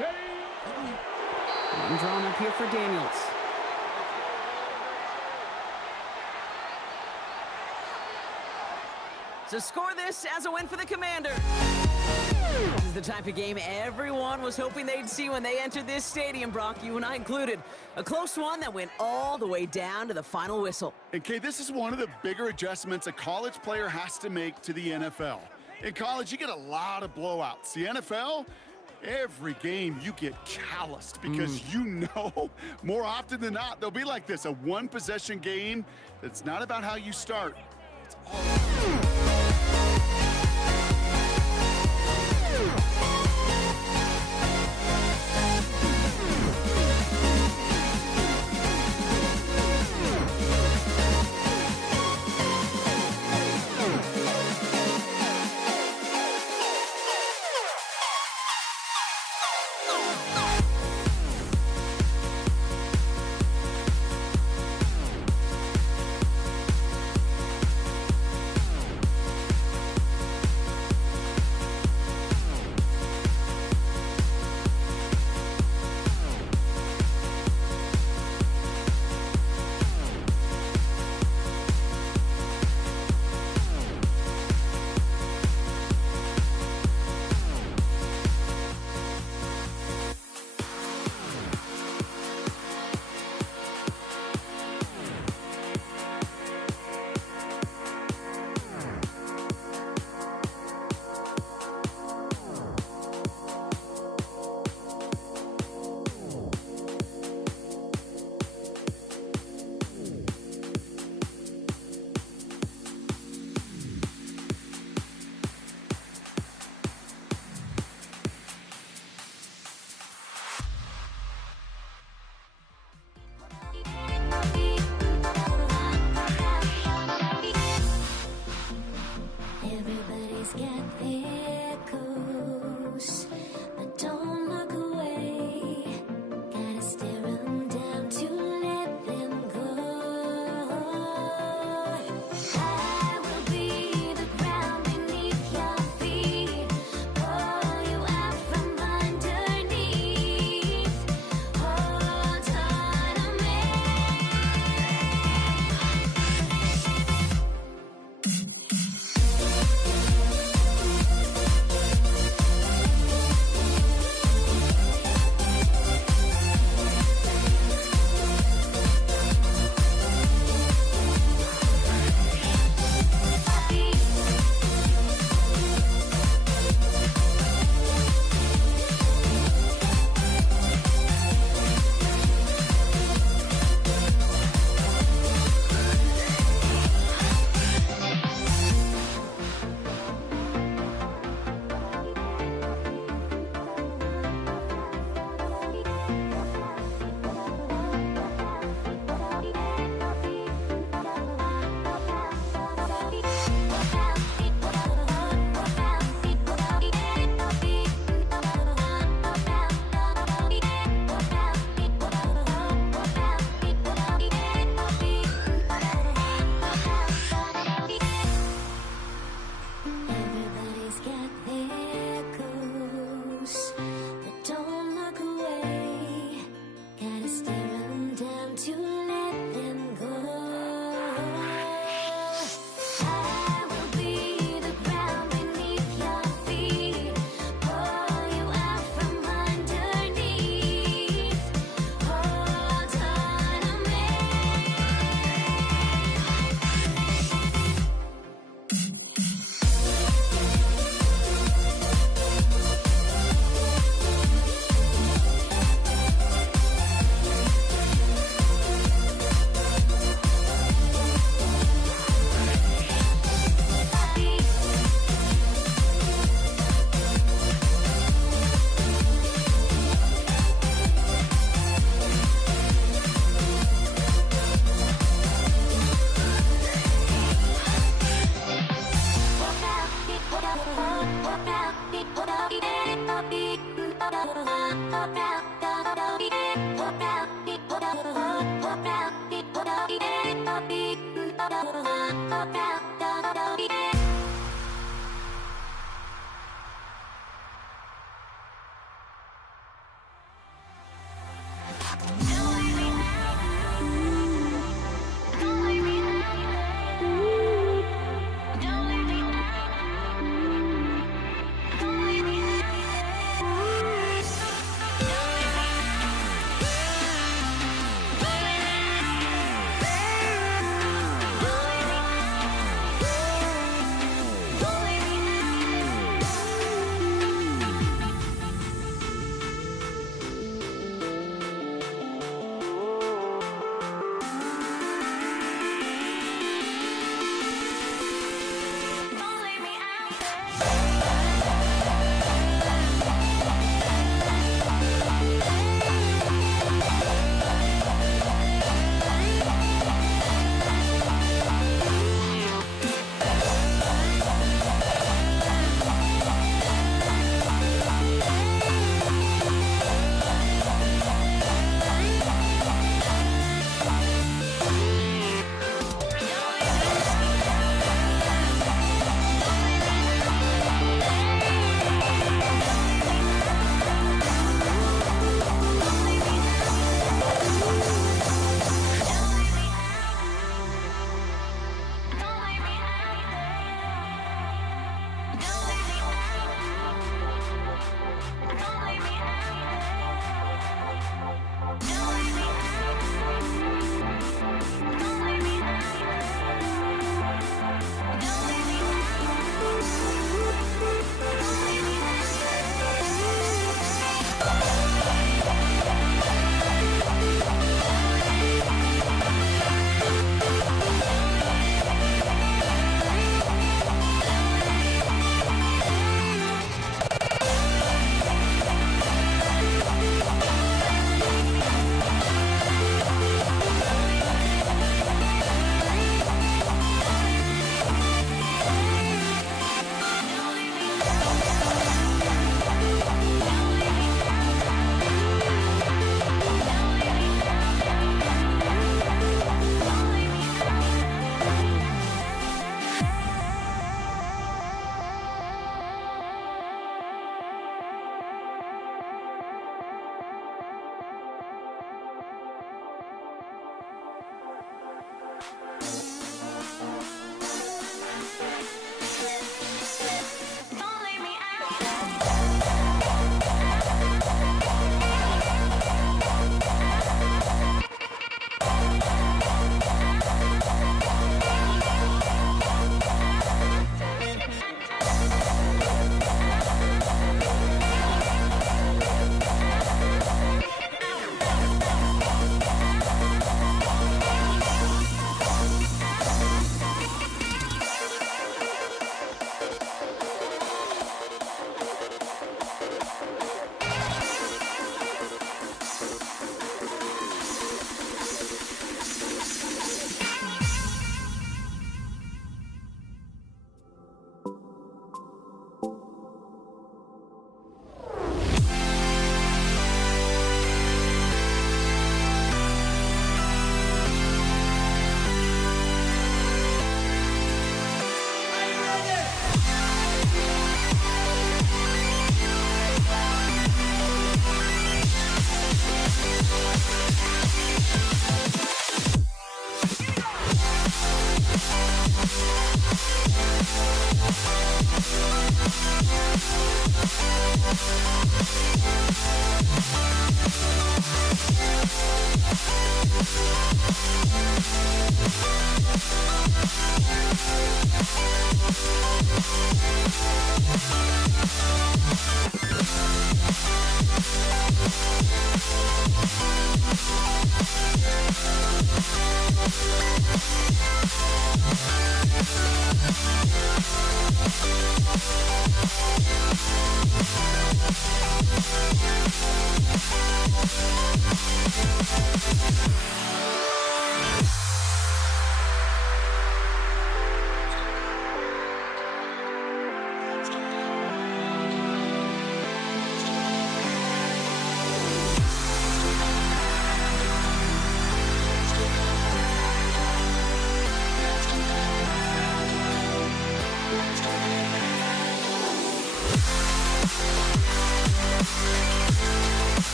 And drawn up here for Daniels. So score this as a win for the Commanders. This is the type of game everyone was hoping they'd see when they entered this stadium, Brock, you and I included. A close one that went all the way down to the final whistle. And Kay, this is one of the bigger adjustments a college player has to make to the NFL. In college, you get a lot of blowouts. The NFL, every game you get calloused because you know more often than not, they'll be like this, a one-possession game that's not about how you start. It's all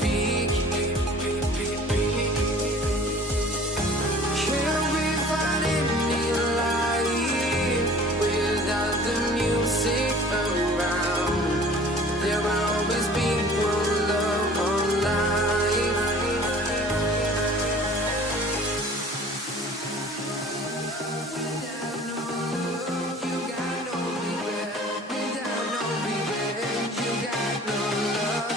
peak. Can we find any light without the music around? There will always be one love on life. Without no love, you got no regret. Without no regret, you got no love.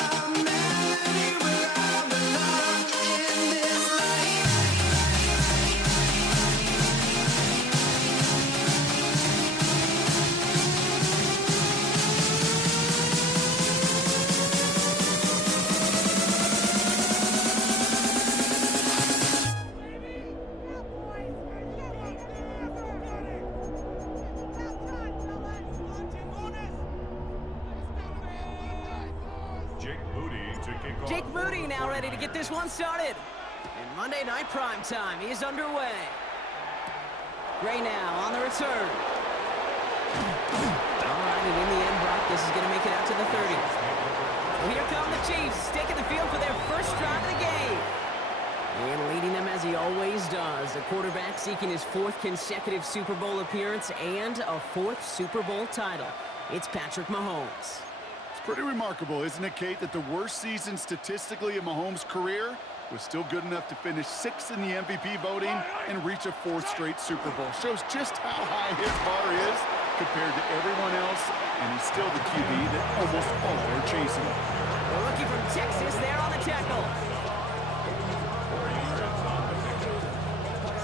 I'm melody where I belong in this life. Jake Moody to kick off. Jake Moody now ready to get this one started. And Monday Night Prime Time is underway. Gray now on the return. All right, and in the end, Brock, this is going to make it out to the 30. So here come the Chiefs, taking the field for their first drive of the game. And leading them as he always does, the quarterback seeking his 4th consecutive Super Bowl appearance and a 4th Super Bowl title. It's Patrick Mahomes. It's pretty remarkable, isn't it, Kate, that the worst season statistically in Mahomes' career was still good enough to finish 6th in the MVP voting and reach a 4th straight Super Bowl. Shows just how high his bar is compared to everyone else, and he's still the QB that almost all are chasing. The rookie from Texas there on the tackle.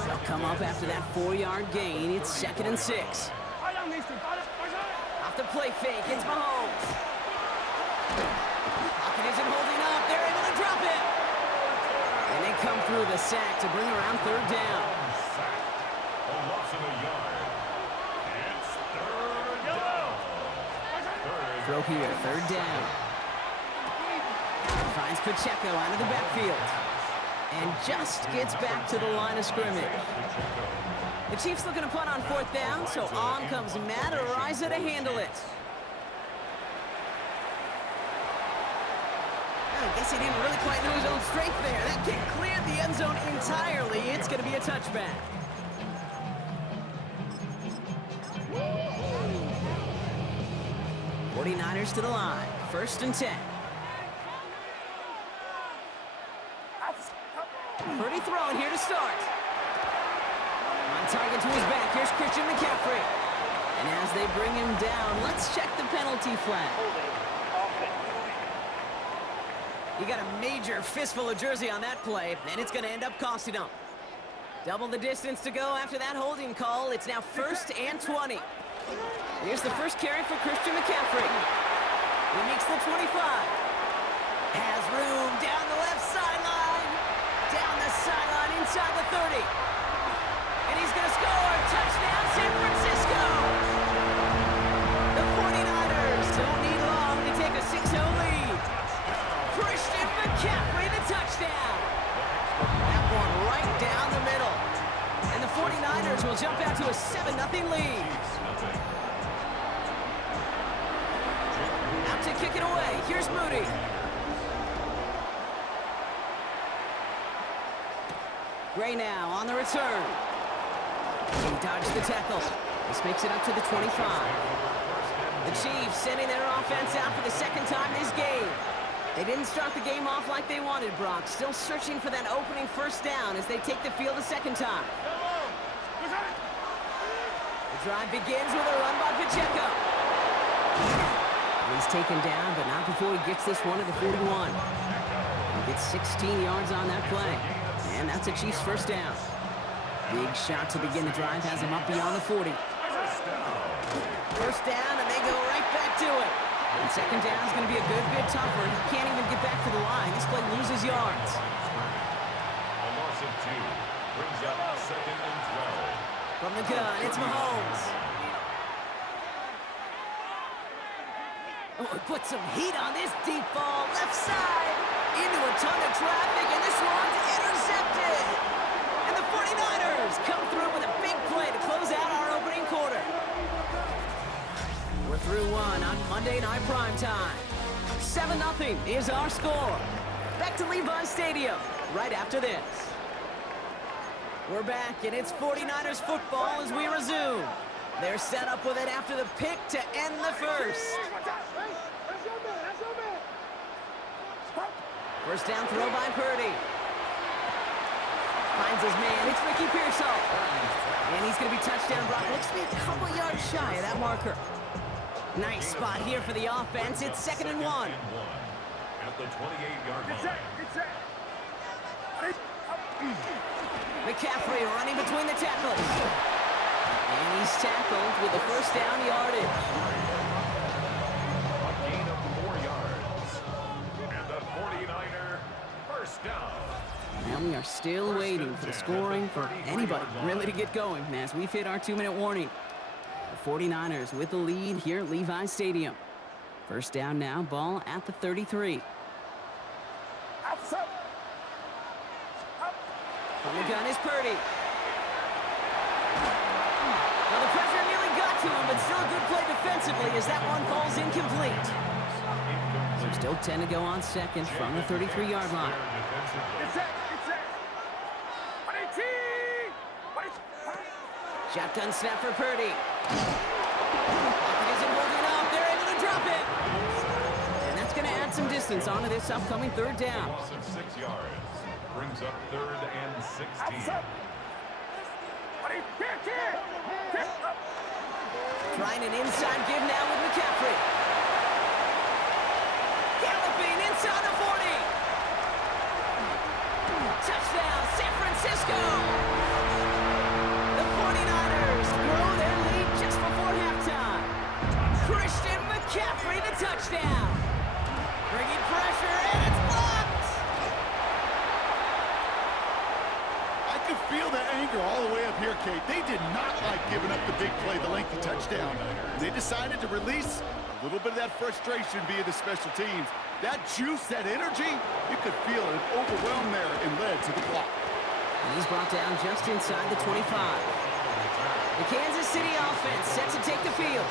They'll come up after that 4-yard gain. It's 2nd and 6. Off the play fake, it's Mahomes. Pocket isn't holding up. They're able to drop it. And they come through the sack to bring around 3rd down. A loss of a yard. It's 3rd down. Throw here, 3rd down. Finds Pacheco out of the backfield. And just gets back to the line of scrimmage. The Chiefs looking to punt on 4th down, so on comes Matt Araiza to handle it. I guess he didn't really quite know his own strength there. That kick cleared the end zone entirely. It's going to be a touchback. '49ers to the line. 1st and 10. Purdy throwing here to start. On target to his back. Here's Christian McCaffrey. And as they bring him down, let's check the penalty flag. You got a major fistful of jersey on that play, and it's going to end up costing him. Double the distance to go after that holding call. It's now 1st and 20. Here's the first carry for Christian McCaffrey. He makes the 25. Has room down the left sideline. Down the sideline inside the 30. And he's going to score. Touchdown, San Francisco. The 49ers don't need long to take a 6-0 lead. Christian McCaffrey, the touchdown. That one right down the middle. And the 49ers will jump out to a 7-0 lead. Out to kick it away. Here's Moody. Gray now on the return. He dodged the tackle. This makes it up to the 25. The Chiefs sending their offense out for the 2nd time this game. They didn't start the game off like they wanted, Brock. Still searching for that opening 1st down as they take the field a 2nd time. The drive begins with a run by Pacheco. He's taken down, but not before he gets this one to the 41. He gets 16 yards on that play. And that's a Chiefs 1st down. Big shot to begin the drive has him up beyond the 40. 1st down, and they go right back to it. And 2nd down is going to be a good bit tougher. He can't even get back to the line. This play loses yards. A loss of 2 brings up 2nd and 12. From the gun, it's Mahomes. Oh, he put some heat on this deep ball. Left side. Into a ton of traffic, and this one's intercepted. And the 49ers come through with a big play to close out our opening quarter. We're through one on Monday Night Prime Time. 7-0 is our score. Back to Levi Stadium right after this. We're back, and it's 49ers football as we resume. They're set up with it after the pick to end the first. First down throw by Purdy. Finds his man. It's Ricky Pearsall. And he's going to be touchdown block. Looks to be a couple yards shy of that marker. Nice spot here for the offense. It's 2nd and 1. At the 28-yard line. McCaffrey running between the tacklers. And he's tackled with the first down yardage. A gain of 4 yards. And the 49er first down. And we are still waiting for the scoring for anybody really to get going as we've hit our 2-minute warning. The 49ers with the lead here at Levi Stadium. First down now, ball at the 33. From the gun is Purdy. Well, the pressure nearly got to him, but still a good play defensively as that one falls incomplete. There's still 10 to go on second from the 33-yard line. Shotgun snap for Purdy. Pocket isn't holding up. They're able to drop it. And that's going to add some distance onto this upcoming third down. Loss of 6 yards. Brings up 3rd and 16. Trying an inside give now with McCaffrey. Galloping inside the 40. Touchdown, San Francisco. The 49ers grow their lead just before halftime. Christian McCaffrey, the touchdown. Bringing pressure, and it's blocked. I could feel the anger all the way up here, Kate. They did not like giving up the big play, the lengthy touchdown. They decided to release a little bit of that frustration via the special teams. That juice, that energy, you could feel it overwhelmed there and led to the block. He's brought down just inside the 25. The Kansas City offense set to take the field.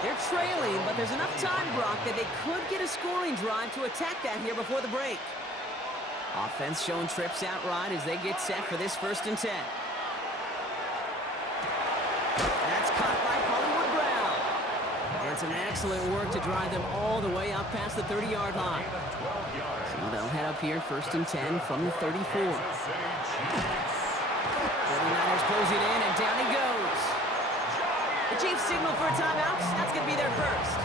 They're trailing, but there's enough time, Brock, that they could get a scoring drive to attack that here before the break. Offense showing trips out right as they get set for this 1st and 10. That's caught by Hollywood Brown. And some excellent work to drive them all the way up past the 30-yard line. So they'll head up here 1st and 10 from the 34. 49ers closing in, and down he goes. The Chiefs signal for a timeout. That's going to be their first.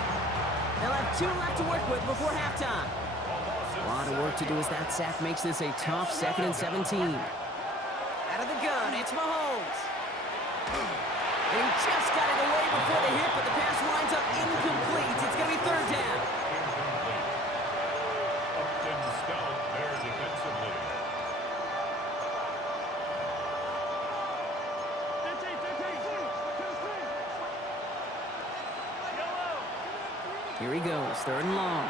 They'll have 2 left to work with before halftime. A lot of work to do as that sack makes this a tough 2nd and 17. Out of the gun, it's Mahomes. And he just got it away before the hit, but the pass winds up incomplete. It's going to be 3rd down. Upton Stout there defensively. Here he goes, 3rd and long.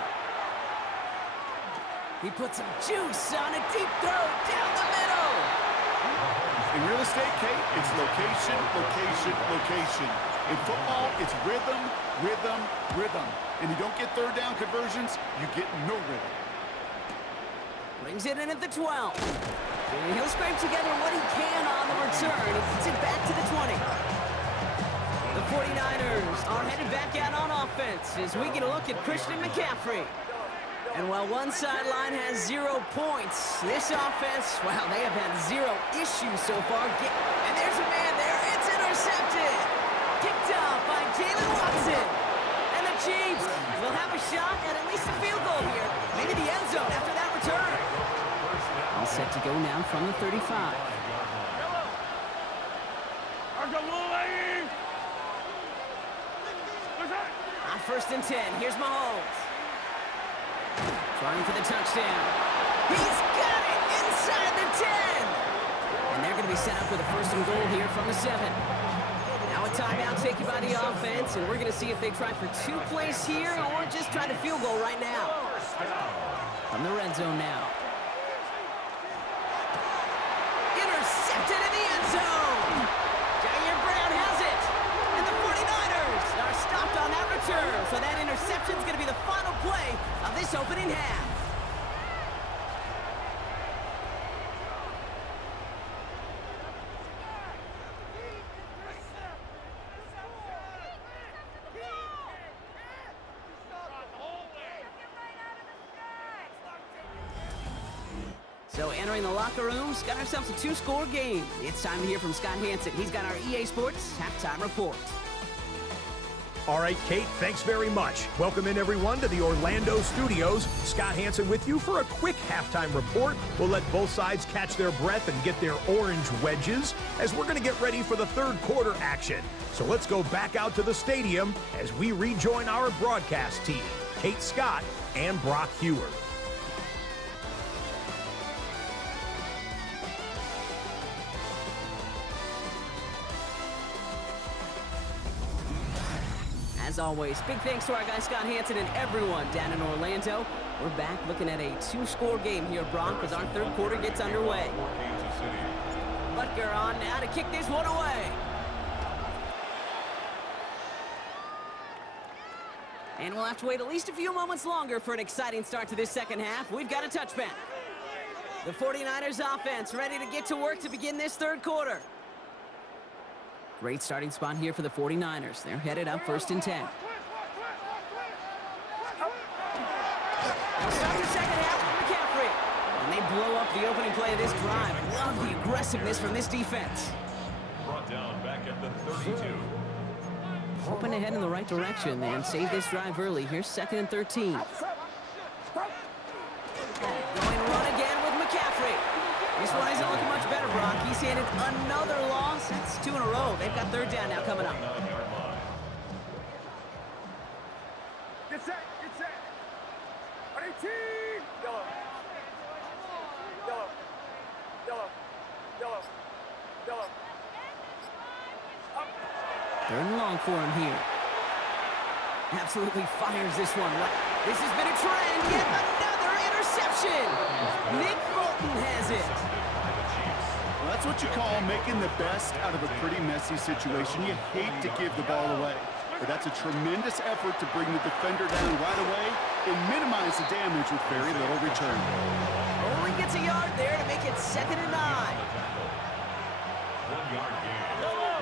He puts some juice on a deep throw down the middle. In real estate, Kate, it's location, location, location. In football, it's rhythm, rhythm, rhythm. And you don't get 3rd down conversions, you get no rhythm. Brings it in at the 12. And he'll scrape together what he can on the return. He gets it back to the 20. The 49ers are headed back out on offense as we get a look at Christian McCaffrey. And while one sideline has 0 points, this offense, well, they have had 0 issues so far. And there's a man there. It's intercepted. Picked up by Jalen Watson. And the Chiefs will have a shot at least a field goal here. Maybe the end zone after that return. All set to go now from the 35. On 1st and 10, here's Mahomes. Trying for the touchdown. He's got it inside the 10. And they're going to be set up with a 1st and goal here from the 7. Now a timeout taken by the offense, and we're going to see if they try for 2 plays here or just try to field goal right now. From the red zone now. Intercepted in the end zone. Jair Brown has it. And the 49ers are stopped on that return. return. So that interception's going to be the final play of this opening half. So entering the locker rooms, got ourselves a two-score game. It's time to hear from Scott Hanson. He's got our EA Sports halftime report. All right, Kate, thanks very much. Welcome in, everyone, to the Orlando studios. Scott Hanson with you for a quick halftime report. We'll let both sides catch their breath and get their orange wedges as we're going to get ready for the third quarter action. So let's go back out to the stadium as we rejoin our broadcast team, Kate Scott and Brock Hewer. As always, big thanks to our guy Scott Hanson and everyone down in Orlando. We're back looking at a two-score game here, Brock, as our third quarter gets underway. Kansas City. Butker on now to kick this one away. And we'll have to wait at least a few moments longer for an exciting start to this second half. We've got a touchback. The 49ers offense ready to get to work to begin this third quarter. Great starting spot here for the 49ers. They're headed up 1st and 10. They'll start the second half with McCaffrey. And they blow up the opening play of this drive. Love the aggressiveness from this defense. Brought down back at the 32. Hoping to head in the right direction and save this drive early. Here's 2nd and 13. Going to run again with McCaffrey. This one isn't looking much better, Brock. He's handed another loss. That's 2 in a row. They've got third down now coming up. 9-yard line. Get set, get set. On 18. Yellow. Yellow. Yellow. Yellow. Yellow. Up. 3rd and long for him here. Absolutely fires this one. This has been a trend. Yet another interception. Nick Bolton has it. Well, that's what you call making the best out of a pretty messy situation. You hate to give the ball away, but that's a tremendous effort to bring the defender down right away and minimize the damage with very little return. Only gets a yard there to make it 2nd and 9. 1-yard gain.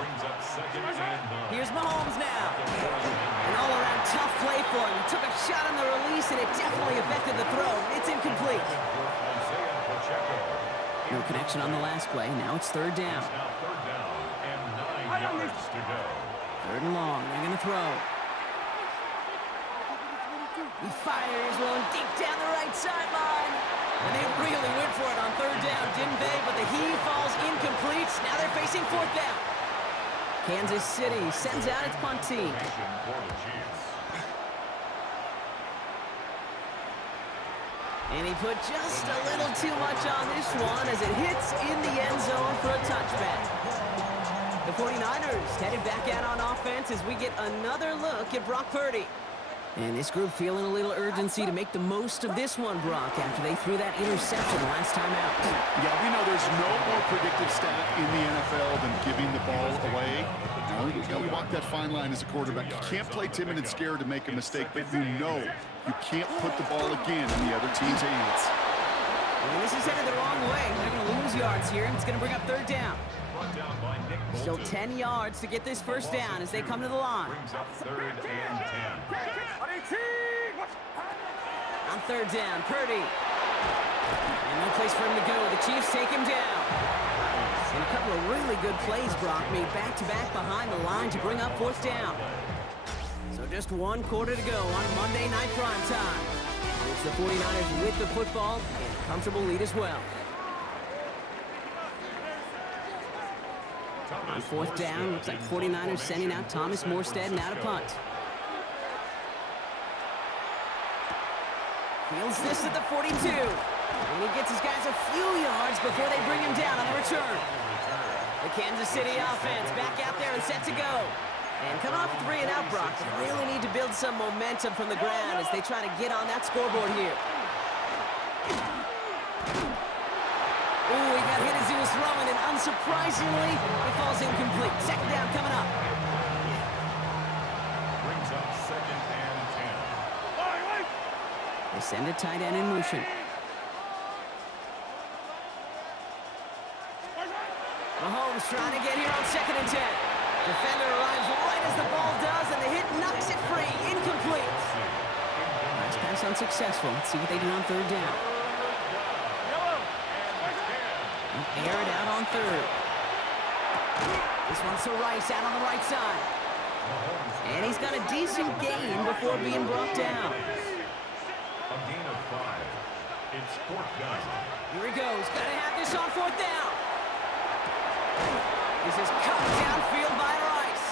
Brings up 2nd and 9. Here's Mahomes now. An all-around tough play for him. He took a shot on the release, and it definitely affected the throw. It's incomplete. Isaiah Pacheco. No connection on the last play. Now it's 3rd down. Now 3rd down and 9 yards to go. 3rd and long. They're going to throw. He fires one deep down the right sideline. And they really went for it on 3rd down, didn't they? But the heave falls incomplete. Now they're facing 4th down. Kansas City sends out its punt team. For the Chiefs. And he put just a little too much on this one as it hits in the end zone for a touchback. The 49ers headed back out on offense as we get another look at Brock Purdy. And this group feeling a little urgency to make the most of this one, Brock, after they threw that interception last time out. Yeah, we know there's no more predictive stat in the NFL than giving the ball away. You know, you walk that fine line as a quarterback. You can't play timid and scared to make a mistake, but you know you can't put the ball again in the other team's hands. And this is headed the wrong way. They're going to lose yards here, and it's going to bring up 3rd down. Brought down by Nick Still Bolton. 10 yards to get this first down as they come to the line. Brings up 3rd and 10. On 18. On 3rd down, Purdy. And no place for him to go. The Chiefs take him down. And a couple of really good plays, Brock, made back-to-back behind the line to bring up 4th down. So just 1 quarter to go on Monday Night Prime Time. It's the 49ers with the football and a comfortable lead as well. On 4th down, looks like 49ers sending out Thomas Morstead now to punt. Fields this at the 42. And he gets his guys a few yards before they bring him down on the return. The Kansas City offense back out there and set to go. And coming off 3 and out, Brock, they really need to build some momentum from the ground as they try to get on that scoreboard here. Ooh, he got hit as he was throwing, and unsurprisingly, it falls incomplete. 2nd down coming up. Brings up 2nd Send a tight end in motion. Mahomes trying to get here on 2nd and 10. Defender arrives right as the ball does, and the hit knocks it free. Incomplete. Last pass unsuccessful. Let's see what they do on 3rd down. Air it out on 3rd. This one's to Rice out on the right side. And he's got a decent gain before being brought down. A gain of 5. It's 4th down. Here he goes. Got to have this on 4th down. This is cut downfield by Rice.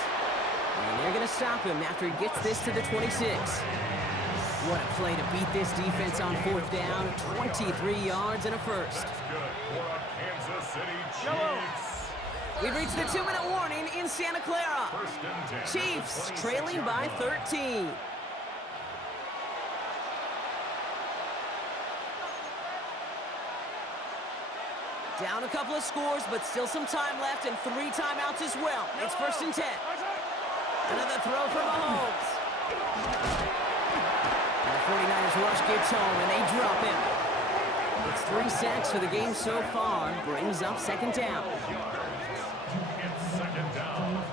And they're going to stop him after he gets this to the 26. What a play to beat this defense on 4th down. 23 yards and a first. That's good for a Kansas City Chiefs. We've reached the 2-minute warning in Santa Clara. 1st and 10. Chiefs trailing by 13. Down a couple of scores, but still some time left and 3 timeouts as well. It's 1st and 10. Another throw from Mahomes. And the 49ers rush gets home, and they drop him. It's 3 sacks for the game so far. Brings up 2nd down. It's 2nd down.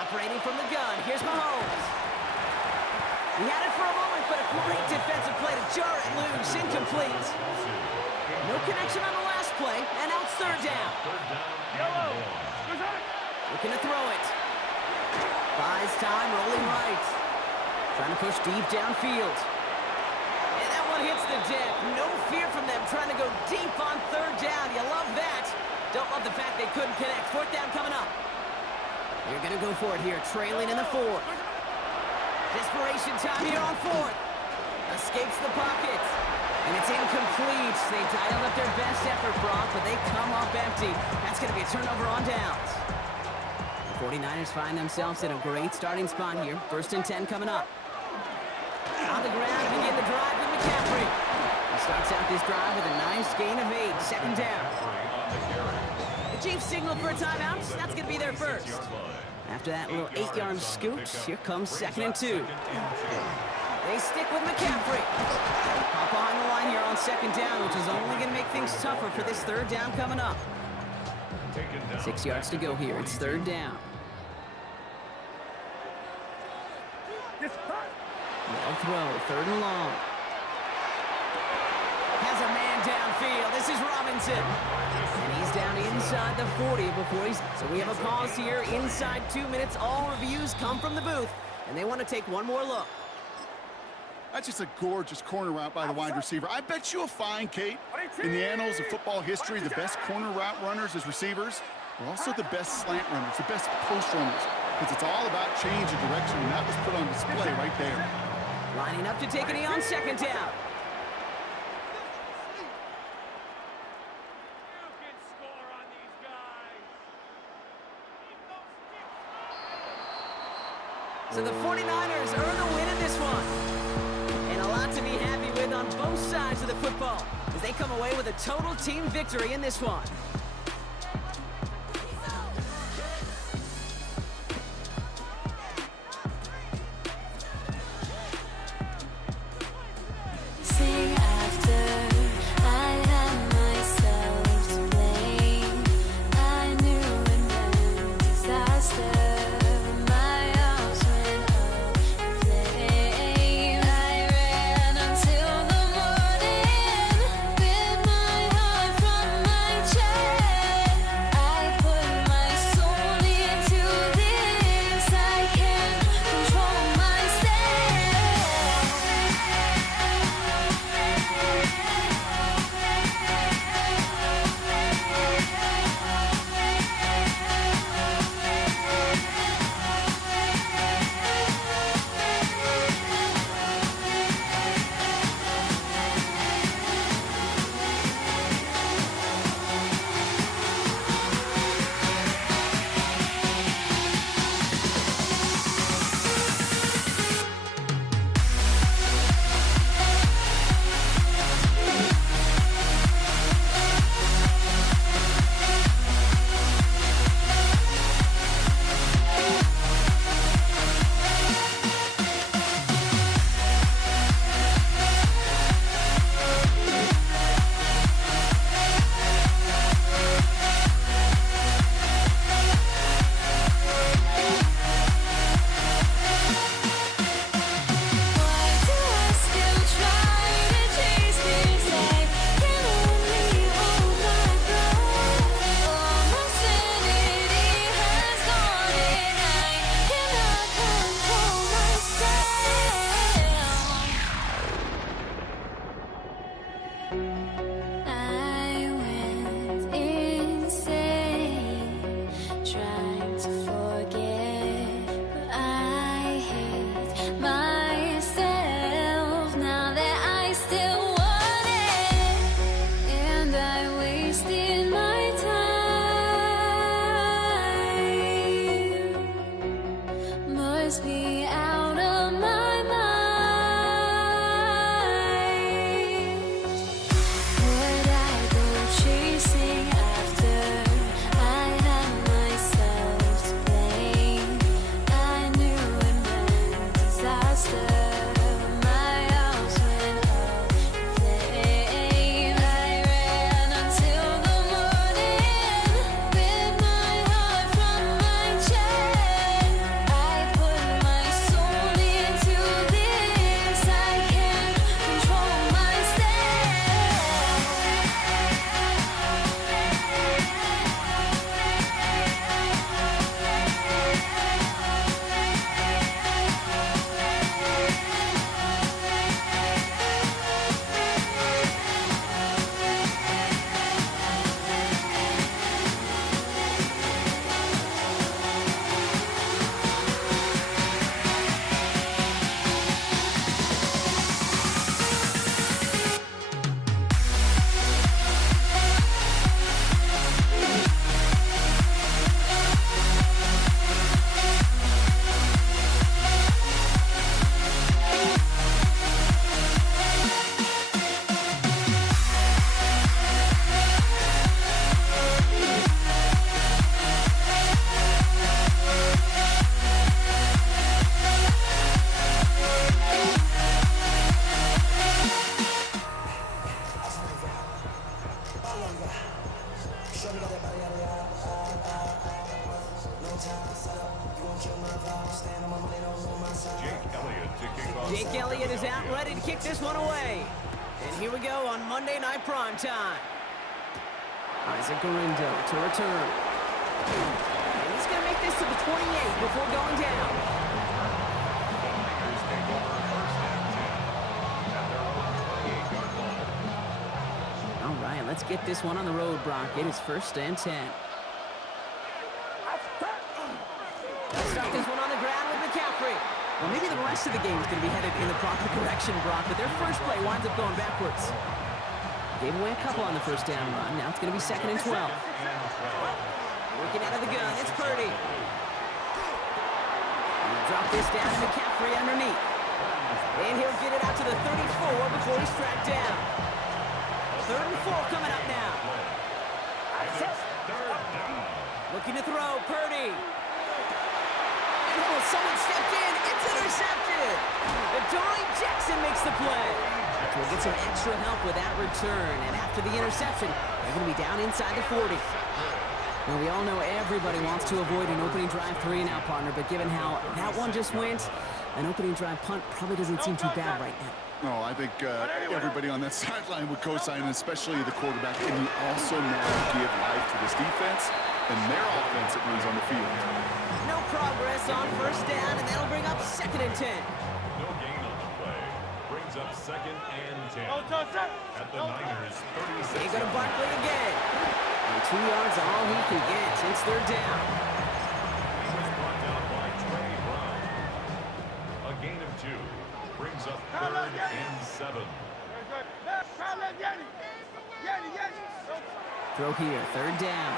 Operating from the gun, here's Mahomes. He had it for a moment, but a great defensive play to jar it loose. Incomplete. No connection on the last play, and now it's 3rd down. Looking to throw it. Buys time, rolling right. Trying to push deep downfield. And that one hits the deck. No fear from them trying to go deep on 3rd down. You love that. Don't love the fact they couldn't connect. 4th down coming up. They're going to go for it here, trailing in the 4th. Desperation time here on 4th. Escapes the pocket. And it's incomplete. They dialed up their best effort, Brock, but they come up empty. That's going to be a turnover on downs. The 49ers find themselves in a great starting spot here. 1st and 10 coming up. On the ground to begin the drive with McCaffrey. He starts out this drive with a nice gain of 8. 2nd down. The Chiefs signal for a timeout. That's going to be their first. After that little 8-yard scoot, here comes 2nd and 2. They stick with McCaffrey. Hop behind the line here on 2nd down, which is only going to make things tougher for this 3rd down coming up. 6 yards to go here. It's 3rd down. No throw. 3rd and long. Has a man downfield. This is Robinson. And he's down inside the 40 before he's... So we have a pause here inside 2 minutes. All reviews come from the booth, and they want to take one more look. That's just a gorgeous corner route by the wide receiver. I bet you'll find, Kate, in the annals of football history, the best corner route runners as receivers are also the best slant runners, the best post runners, because it's all about change of direction, and that was put on display right there. Lining up to take it on 2nd down. So the 49ers earn the win in this one. And a lot to be happy with on both sides of the football as they come away with a total team victory in this one. Sing after I had myself to blame. I knew it meant disaster. Until the morning, with my heart from my chest. drives me out of my mind. Would I go chasing after I had myself to blame? I knew it meant disaster. My house went up in flames. I ran until the morning with my heart from my chest. I put my soul into this. I can't control Jake Elliott is out ready to kick this one away. And here we go on Monday Night Primetime. Isaac Gurindo to return. And he's going to make this to the 28 before going down. Niners take over first and 10 at their own 28-yard line. All right, let's get this one on the road, Brock. It is first and 10. Let's start this one on the ground with McCaffrey. Well, maybe the rest of the game is going to be headed in the proper direction, Brock, but their first play winds up going backwards. Gave away a couple on the first down run. Now it's going to be second and 12. Working out of the gun, it's Purdy. He'll drop this down to McCaffrey underneath. And he'll get it out to the 34 before he's tracked down. Third and 4 coming up now. Looking to throw, Purdy. Oh, someone stepped in. It's intercepted. Adoree Jackson makes the play. So we'll get some extra help with that return. And after the interception, they're going to be down inside the 40. Well, we all know everybody wants to avoid an opening drive 3-and-out, partner. But given how that one just went, an opening drive punt probably doesn't seem too bad right now. No, I think everybody on that sideline would co-sign, especially the quarterback. And you also now give life to this defense and their offense that runs on the field. No progress on first down, and that'll bring up second and 10. No gain on the play. Brings up second and 10 at the Niners' 36. They go to Barkley again. And 2 yards are all he can get. It's third down. He was brought down by Trey Brown. A gain of 2 brings up third and 7. Throw here, third down.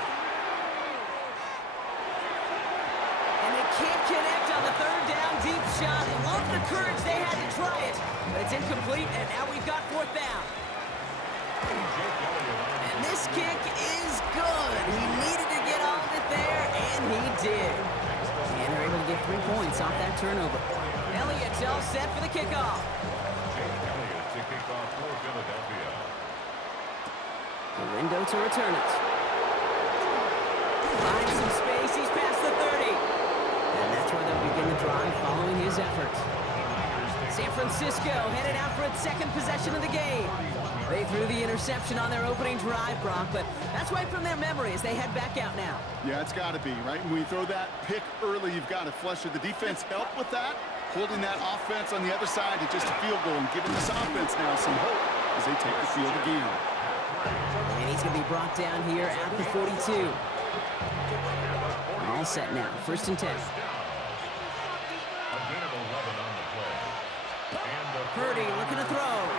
And they can't connect on the third down deep shot. Love the courage they had to try it, but it's incomplete, and now we've got fourth down. And this kick is good. He needed to get all of it there, and he did. And they're able to get 3 points off that turnover. Elliott's all set for the kickoff. Jake Elliott to kick off for Philadelphia. Gurindo to return it. Finds some space. He's past the 30. And that's where they'll begin the drive following his effort. San Francisco headed out for its second possession of the game. They threw the interception on their opening drive, Brock, but that's right from their memory as they head back out now. Yeah, it's got to be, right? When you throw that pick early, you've got to flush it. The defense helped with that, holding that offense on the other side to just a field goal and giving this offense now some hope as they take the field again. And he's going to be brought down here at the 42. All set now, first and 10. A gain of 11 on the play. And the Purdy looking to throw.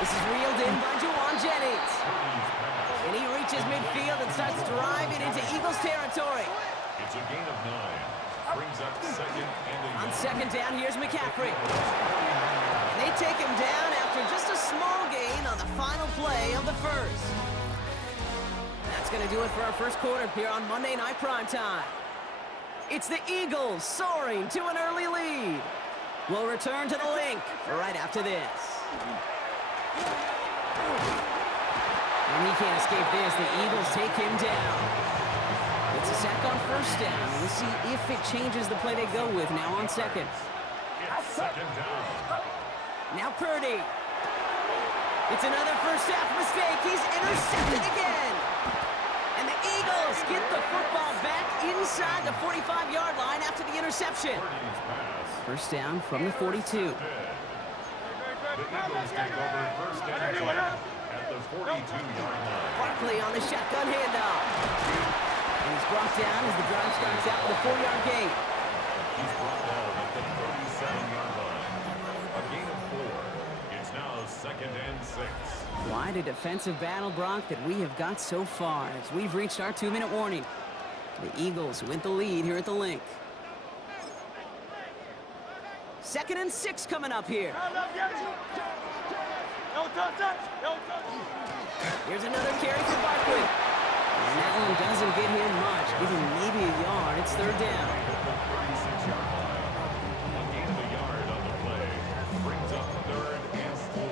This is reeled in by Juwan Jennings. And he reaches midfield and starts driving into Eagles territory. It's a gain of 9. Brings up second and a On second down, here's McCaffrey. They take him down after just a small gain on the final play of the first. That's going to do it for our first quarter here on Monday Night Primetime. It's the Eagles soaring to an early lead. We'll return to the link right after this. And he can't escape this. The Eagles take him down. It's a sack on first down. We'll see if it changes the play they go with now on second. It's second down. Now Purdy. It's another first half mistake. He's intercepted again. And the Eagles get the football back inside the 45-yard line after the interception. Purdy's pass. First down from the 42. The Eagles take over first and 10 at the 42-yard line. Barkley on the shotgun handoff. And he's brought down as the drive starts out with a 4-yard gain. He's brought down at the 37-yard line. A gain of 4. It's now second and 6. Quite a defensive battle, Brock, that we have got so far as we've reached our 2-minute warning. The Eagles with the lead here at the link. Second and 6 coming up here. Here's another carry for Barkley. And that one doesn't get him much. Give him maybe a yard. It's third down. 36-yard line. A gain of a yard on the play. Brings up third and 4.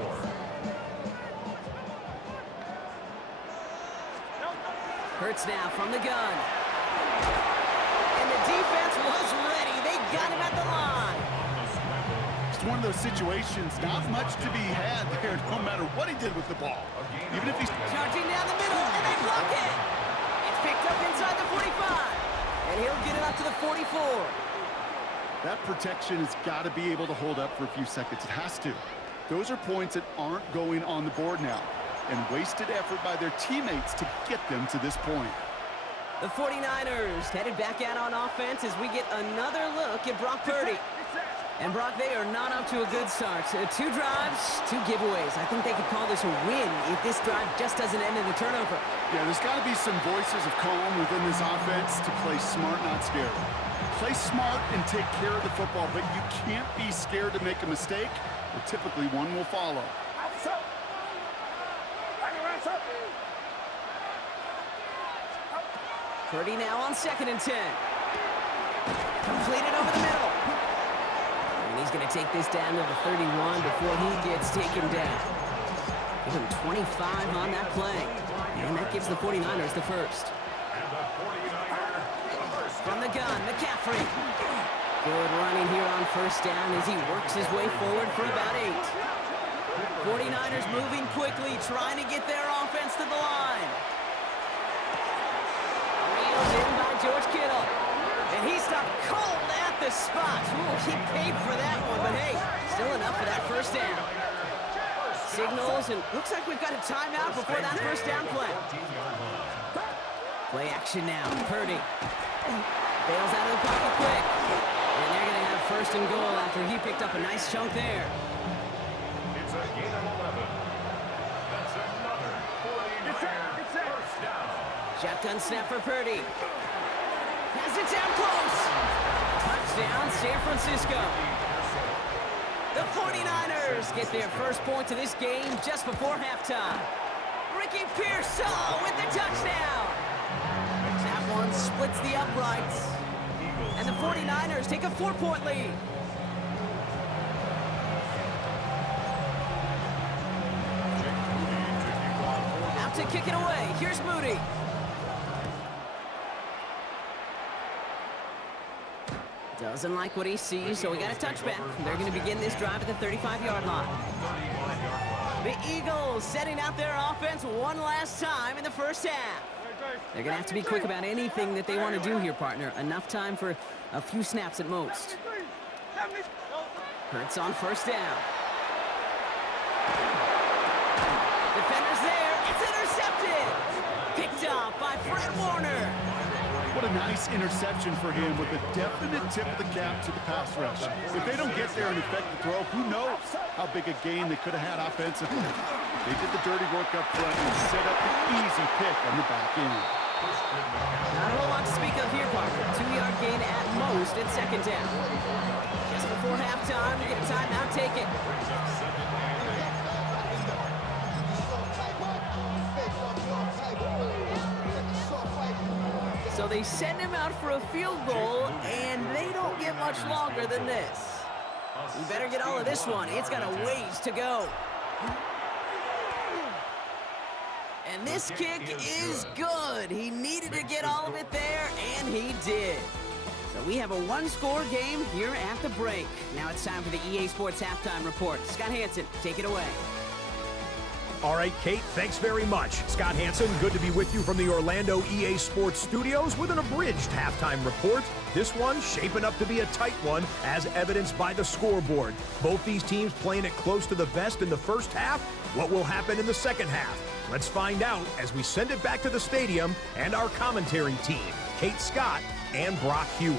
Hurts now from the gun. And the defense was ready. They got him at the line. It's one of those situations, not much to be had there, no matter what he did with the ball. Even if he's Charging down the middle, and they block it. It's picked up inside the 45. And he'll get it up to the 44. that protection has got to be able to hold up for a few seconds. It has to. Those are points that aren't going on the board now, and wasted effort by their teammates to get them to this point. The 49ers headed back out on offense as we get another look at Brock Purdy. And Brock, they are not up to a good start. 2 drives, 2 giveaways. I think they could call this a win if this drive just doesn't end in a turnover. Yeah, there's got to be some voices of calm within this offense to play smart, not scared. Play smart and take care of the football, but you can't be scared to make a mistake, or typically one will follow. Purdy now on 2nd and 10. Completed over the middle. And he's going to take this down to the 31 before he gets taken down. Give him 25 on that play. And that gives the 49ers the first. From the gun, McCaffrey. Good running here on first down as he works his way forward for about 8. 49ers moving quickly, trying to get their offense to the line. Reeled in by George Kittle. And he stopped cold at the spot. Ooh, he paid for that one, but hey, still enough for that first down. Signals, and looks like we've got a timeout before that first down play. Play action now, Purdy. Bails out of the pocket quick. And they're going to have first and goal after he picked up a nice chunk there. It's a gain of 11. That's another 49er first down. Shotgun snap for Purdy. Has it down close. Touchdown, San Francisco. The 49ers get their first point of this game just before halftime. Ricky Pearsall with the touchdown. That one splits the uprights. And the 49ers take a 4-point lead. Out to kick it away. Here's Moody. Doesn't like what he sees, so we got a touchback. They're going to begin this drive at the 35-yard line. The Eagles setting out their offense one last time in the first half. They're going to have to be quick about anything that they want to do here, partner. Enough time for a few snaps at most. Hurts on first down. Defenders there. It's intercepted. Picked off by Fred Warner. What a nice interception for him with a definite tip of the cap to the pass rush. If they don't get there and effect the throw, who knows how big a gain they could have had offensively. They did the dirty work up front and set up the easy pick on the back end. Not a whole lot to speak of here, partner. 2-yard gain at most at second down. before halftime. You get a timeout, take it. So they send him out for a field goal, and they don't get much longer than this. You better get all of this one. It's got a ways to go. And this kick is good. He needed to get all of it there, and he did. So we have a one-score game here at the break. Now it's time for the EA Sports Halftime Report. Scott Hansen, take it away. All right, Kate, thanks very much. Scott Hansen, good to be with you from the Orlando EA Sports Studios with an abridged halftime report. This one shaping up to be a tight one, as evidenced by the scoreboard. Both these teams playing it close to the vest in the first half. What will happen in the second half? Let's find out as we send it back to the stadium and our commentary team, Kate Scott and Brock Hewer.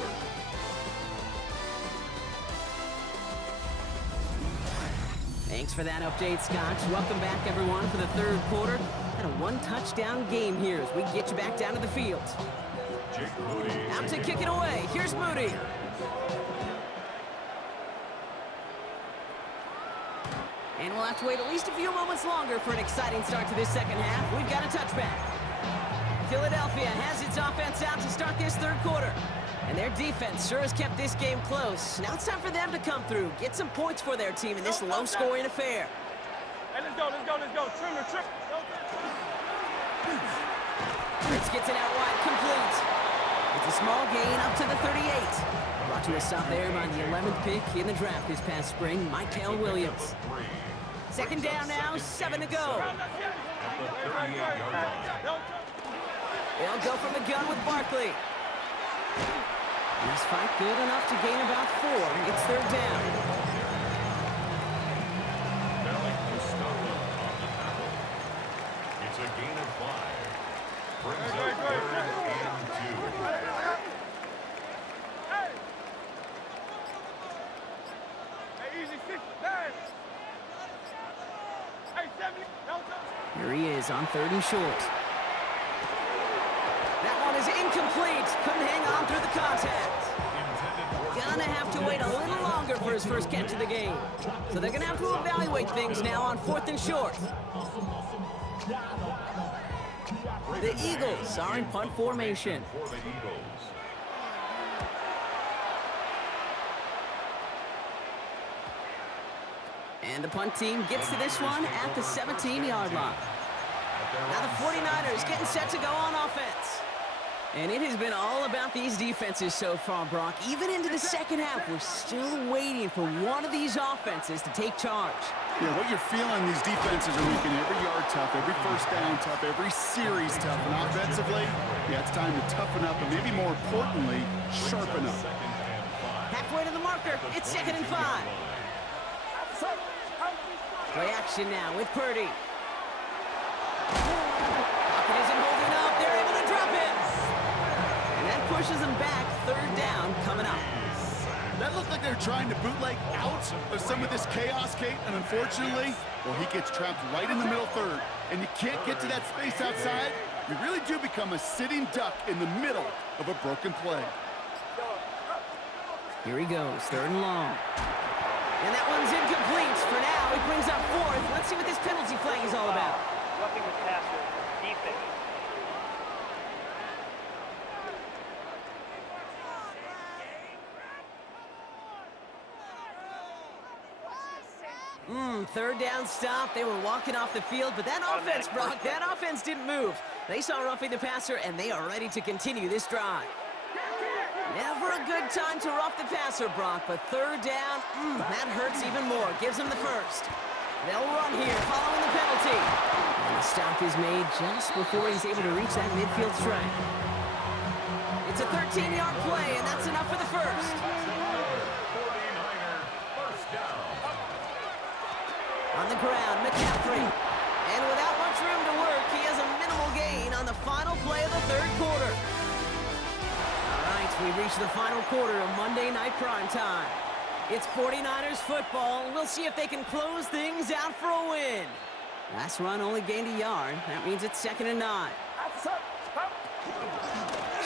Thanks for that update, Scott. Welcome back, everyone, for the third quarter. Had a one-touchdown game here as we get you back down to the field. Out to kick it away. Here's Moody. And we'll have to wait at least a few moments longer for an exciting start to this second half. We've got a touchback. Philadelphia has its offense out to start this third quarter. And their defense sure has kept this game close. Now it's time for them to come through, get some points for their team in this low-scoring affair. Hey, let's go, let's go, let's go. Trimmer, trim. Fritz gets it out wide, complete. It's a small gain up to the 38. Brought to a stop there by the 11th pick in the draft this past spring, Mykel Williams. Second down now, 7 to go. They'll go from the gun with Barkley. This fight good enough to gain about 4. It's third down. It's a gain of 5. Brings up third and 2. Hey, easy 6, 9. Hey, 70. Here he is on third and short. That one is incomplete. Couldn't hang on through the contact. Gonna have to wait a little longer for his first catch of the game. So they're gonna have to evaluate things now on fourth and short. The Eagles are in punt formation. For the Eagles. And the punt team gets to this one at the 17-yard line. Now the 49ers getting set to go on offense. And it has been all about these defenses so far, Brock. Even into the second half, we're still waiting for one of these offenses to take charge. Yeah, what you're feeling, these defenses are making every yard tough, every first down tough, every series tough. And offensively, yeah, it's time to toughen up, and maybe more importantly, sharpen up. Halfway to the marker, it's 2nd and 5. Play action now with Purdy. Pocket isn't holding up. They're able to drop him. And that pushes them back. Third down coming up. That looked like they're trying to bootleg out of some of this chaos, Kate, and unfortunately, well, he gets trapped right in the middle third, and you can't get to that space outside. You really do become a sitting duck in the middle of a broken play. Here he goes, third and long. And that one's incomplete. For now, he brings up fourth. Let's see what this penalty flag is all about. Roughing the passer, defense. Third down stop. They were walking off the field, but that offense, Brock, that offense didn't move. They saw roughing the passer, and they are ready to continue this drive. Never a good time to rough the passer, Brock, but third down, that hurts even more. Gives them the first. They'll run here following the penalty. And the stop is made just before he's able to reach that midfield strike. It's a 13-yard play, and that's enough for the first. 49er first down. On the ground, McCaffrey. And without much room to work, he has a minimal gain on the final play of the third quarter. All right, we've reached the final quarter of Monday Night Prime Time. It's 49ers football. We'll see if they can close things out for a win. Last run only gained a yard. That means it's 2nd and 9.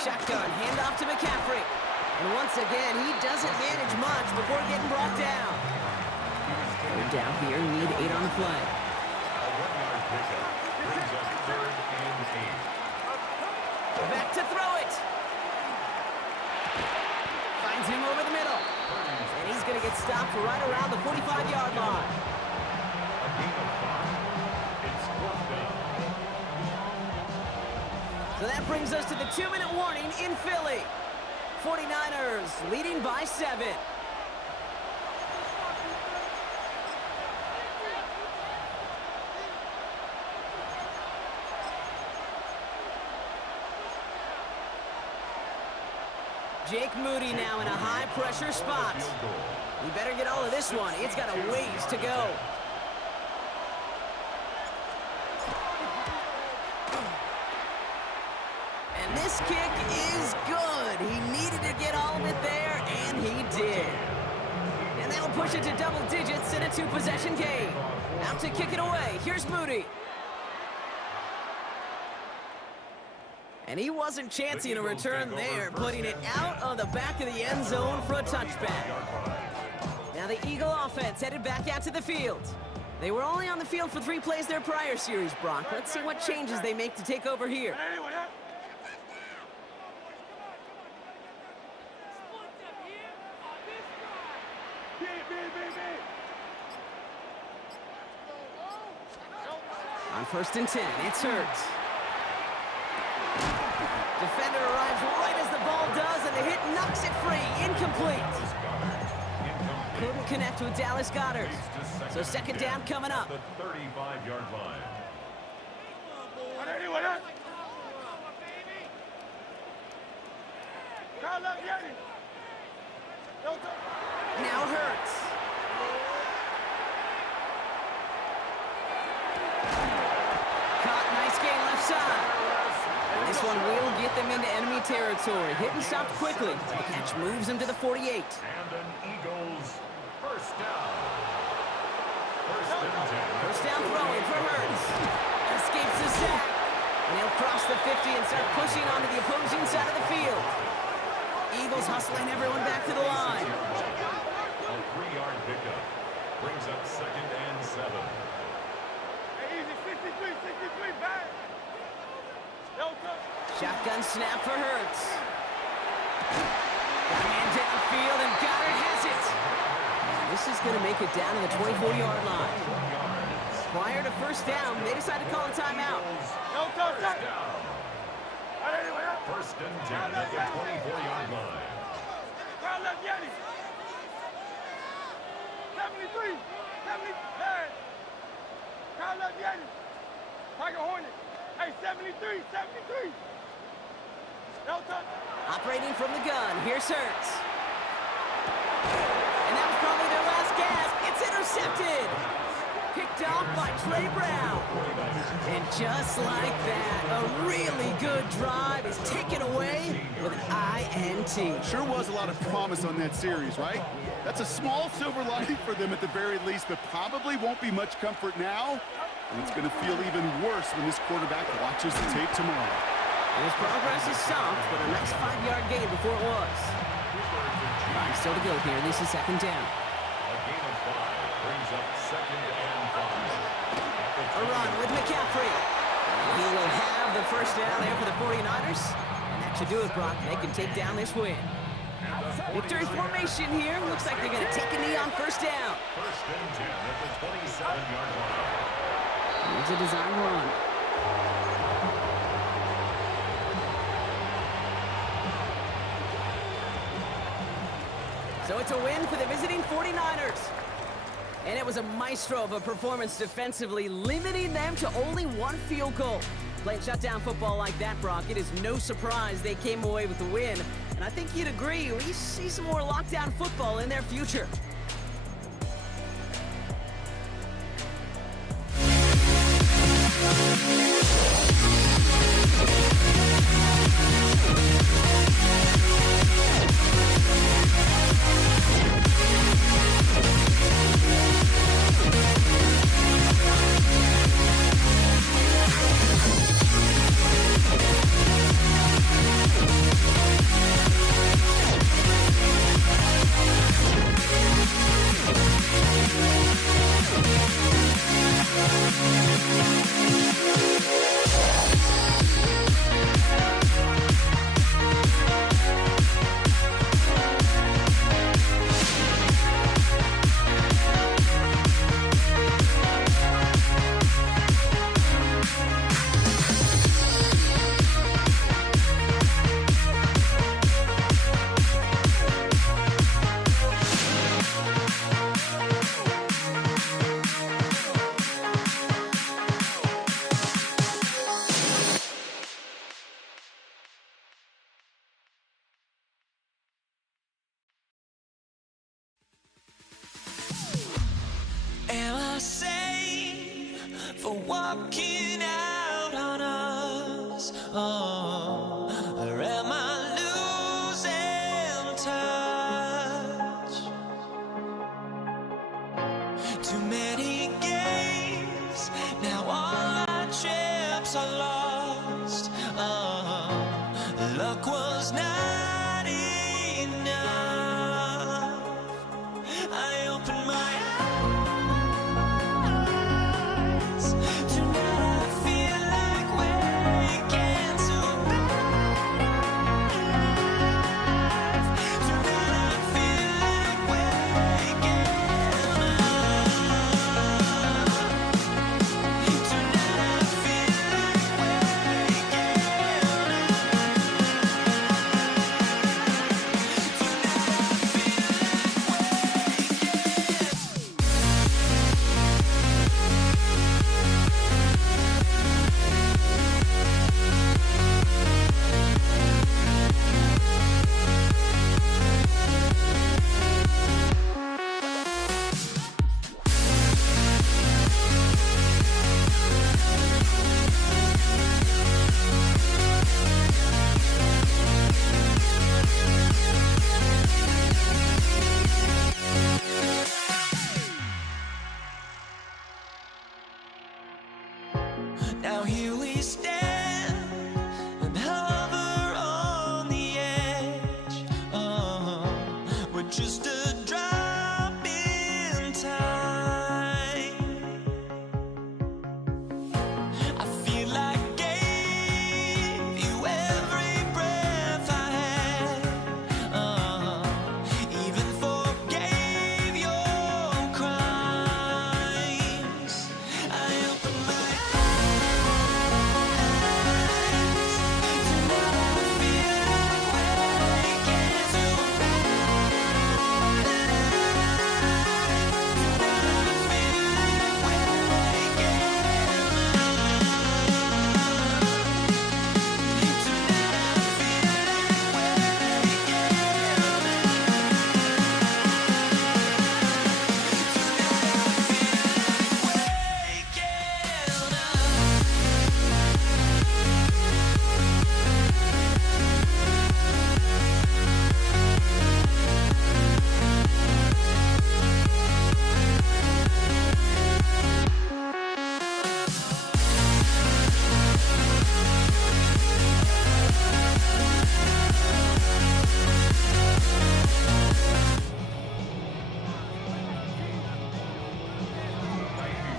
Shotgun, handoff to McCaffrey. And once again, he doesn't manage much, before getting brought down. Third down here, need 8 on the play. A 1-yard pickup brings up 3rd and 8. Back to throw it. Finds him over the middle. And he's going to get stopped right around the 45-yard line. A gain of 5. It's 4th down. So that brings us to the 2-minute warning in Philly. 49ers leading by 7. Jake Moody now in a high-pressure spot. We better get all of this one. It's got a ways to go. And this kick is good. He needed to get all of it there, and he did. And that'll push it to double digits in a 2-possession game. Out to kick it away. Here's Moody. And he wasn't chancing a return there, putting it out of the back of the end zone for a touchback. Now the Eagle offense headed back out to the field. They were only on the field for 3 plays their prior series, Brock. Let's see what changes they make to take over here. On 1st and 10, it's Hurts. Defender arrives right as the ball does, and the hit knocks it free. Incomplete. Couldn't connect with Dallas Goedert. So 2nd down coming up. The 35-yard line. Now Hurts. Caught, nice gain left side. This one will get them into enemy territory. Hit and stopped quickly. The catch moves him to the 48. And an Eagles 1st down. 1st and 10. First down throwing for Hurts. Escapes the sack. And he'll cross the 50 and start pushing onto the opposing side of the field. Eagles hustling everyone back to the line. A 3-yard pickup brings up 2nd and 7. Shotgun snap for Hurts. Got a man downfield, and Goddard has it. This is going to make it down to the 24-yard line. Prior to 1st down, they decided to call a timeout. 1st and 10 at the 24-yard line. 73, 70, Kyle left Yanni. Tiger Hornet. Hey, 73, 73. No touch. Operating from the gun, here's Hurts. And that was probably their last gasp. It's intercepted. Picked off by Trey Brown. And just like that, a really good drive is taken away with an INT. Sure was a lot of promise on that series, right? That's a small silver lining for them at the very least, but probably won't be much comfort now. And it's going to feel even worse when this quarterback watches the tape tomorrow. And his progress is soft, but a nice 5-yard gain before it was. 5 still to go here. This is 2nd down. A gain of 5 brings up 2nd and 5. A run with McCaffrey. And he will have the 1st down there for the 49ers. And that should do it, Brock. They can take down this win. Victory formation here. Looks like they're going to take a knee on 1st down. 1st and 10 at the 27-yard line. Here's a design run. So it's a win for the visiting 49ers. And it was a maestro of a performance defensively, limiting them to only 1 field goal. Playing shutdown football like that, Brock, it is no surprise they came away with the win. And I think you'd agree, we see some more lockdown football in their future. walking out on us? Oh, or am I losing touch? Too many games, now all our chips are lost. Oh, luck was not enough. I opened my eyes. Tonight I feel like waking to life. Tonight I feel like waking up. Tonight I feel like waking Now here we stand and hover on the edge. We're just a drop in time. I feel like I gave you every breath I had. Even forgave your crimes. I opened my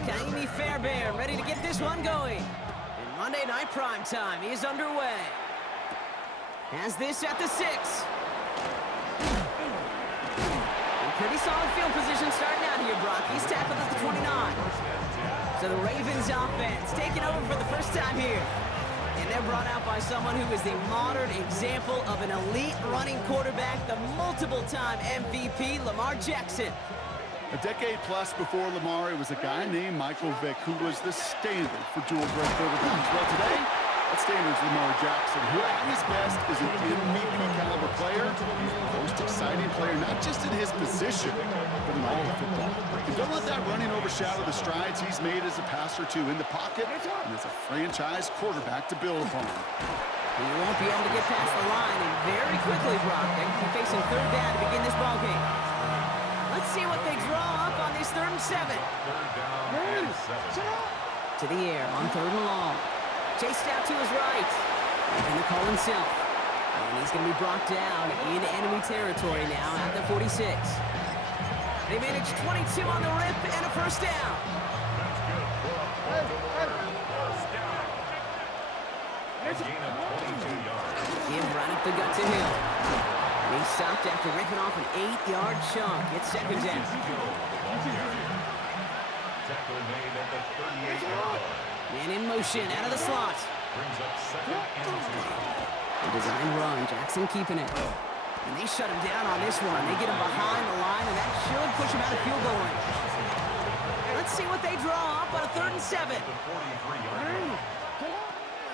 Kaimi Fairbairn ready to get this one going. And Monday Night Primetime is underway. Has this at the 6. A pretty solid field position starting out here, Brock. He's tackled at the 29. So the Ravens offense taking over for the first time here. And they're brought out by someone who is the modern example of an elite running quarterback, the multiple-time MVP, Lamar Jackson. A decade plus before Lamar, it was a guy named Michael Vick who was the standard for dual threat quarterbacks. Well, today, that standard's Lamar Jackson, who at his best is an MVP caliber player. He's the most exciting player, not just in his position, but in all of football. And don't let that running overshadow the strides he's made as a passer, too, in the pocket and as a franchise quarterback to build upon. He won't be able to get past the line, and very quickly, Brock, they will be facing third down to begin this ballgame. Let's see what they draw up on this 3rd and 7. To the air on 3rd and long. Chased out to his right. And the call himself. And he's going to be brought down in enemy territory now at the 46. They managed 22 on the rip and a first down. Give right up the gut to Hill. And he stopped after ripping off an 8-yard chunk. It's 2nd down. Tackle made at the 38-yard line. Man in motion, out of the slot. Brings up 2nd and 2. A design run, Jackson keeping it. And they shut him down on this one. They get him behind the line, and that should push him out of field goal range. Let's see what they draw up on a 3rd and 7.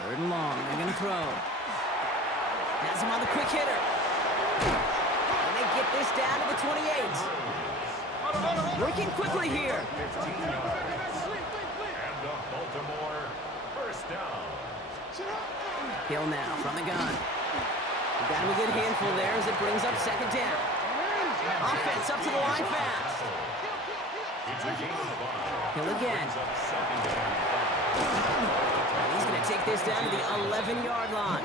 3rd and long, they're gonna throw. Has him on the quick hitter. And they get this down to the 28. Working quickly here. And the Baltimore first down. Hill now from the gun. Got him a good handful there as it brings up second down. Offense up to the line fast. It's a gain of 5. Hill again. Brings up second down. And he's going to take this down to the 11-yard line.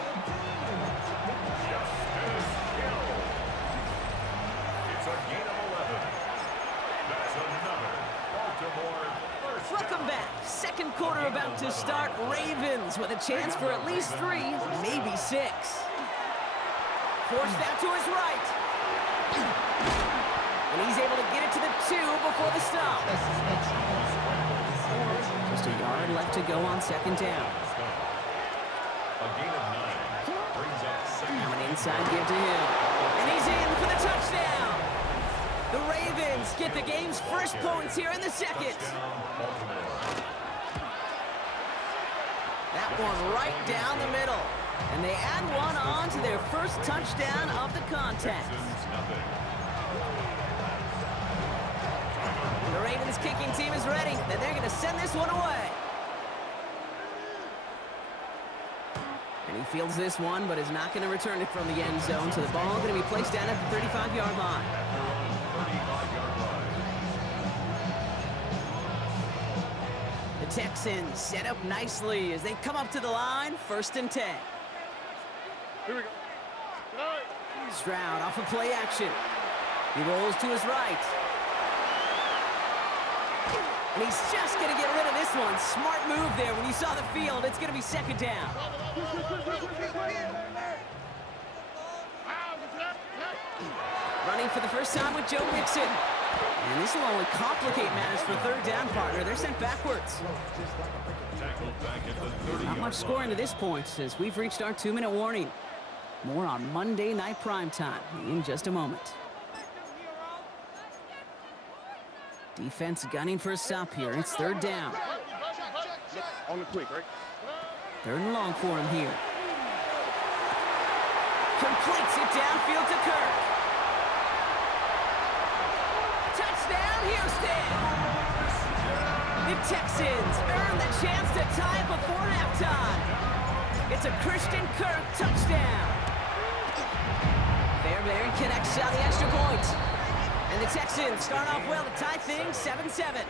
Justice Hill. It's a gain of 11. That's another Baltimore first down. Welcome back. Second quarter about to start. Ravens with a chance for at least 3, maybe 6. Forced out to his right. And he's able to get it to the 2 before the stop. Just a yard left to go on second down. A gain of 9. Brings up second. Now an inside give to him. And he's in for the touchdown. The Ravens get the game's first points here in the second. That one right down the middle. And they add one on to their first touchdown of the contest. The Ravens kicking team is ready, and they're going to send this one away. And he fields this one, but is not going to return it from the end zone. So the ball going to be placed down at the 35-yard line. The Texans set up nicely as they come up to the line, 1st and 10. Here we go. Stroud off of play action. He rolls to his right. And he's just going to get rid of this one. Smart move there. When you saw the field, it's going to be second down. Running for the first time with Joe Mixon. And this will only complicate matters for third down, partner. They're sent backwards. Not much scoring to this point as we've reached our 2-minute warning. More on Monday Night Primetime in just a moment. Defense gunning for a stop here. It's third down. On the quick, right? 3rd and long for him here. Completes it downfield to Kirk. Touchdown, Houston! The Texans earn the chance to tie it before halftime. It's a Christian Kirk touchdown. Fairbairn connects on the extra point. And the Texans start off well to tie things 7-7.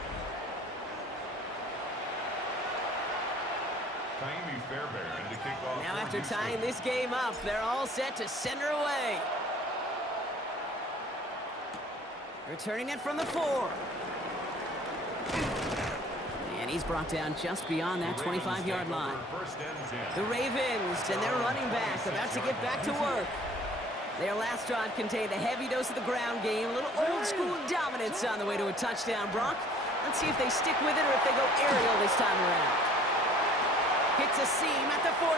Fairbairn to kick off. Now after tying this game up, they're all set to send her away. Returning it from the 4. And he's brought down just beyond that 25-yard line. The Ravens and their running back about to get back to work. Their last drive contained a heavy dose of the ground game, a little old-school dominance on the way to a touchdown, Brock. Let's see if they stick with it or if they go aerial this time around. Hits a seam at the 40.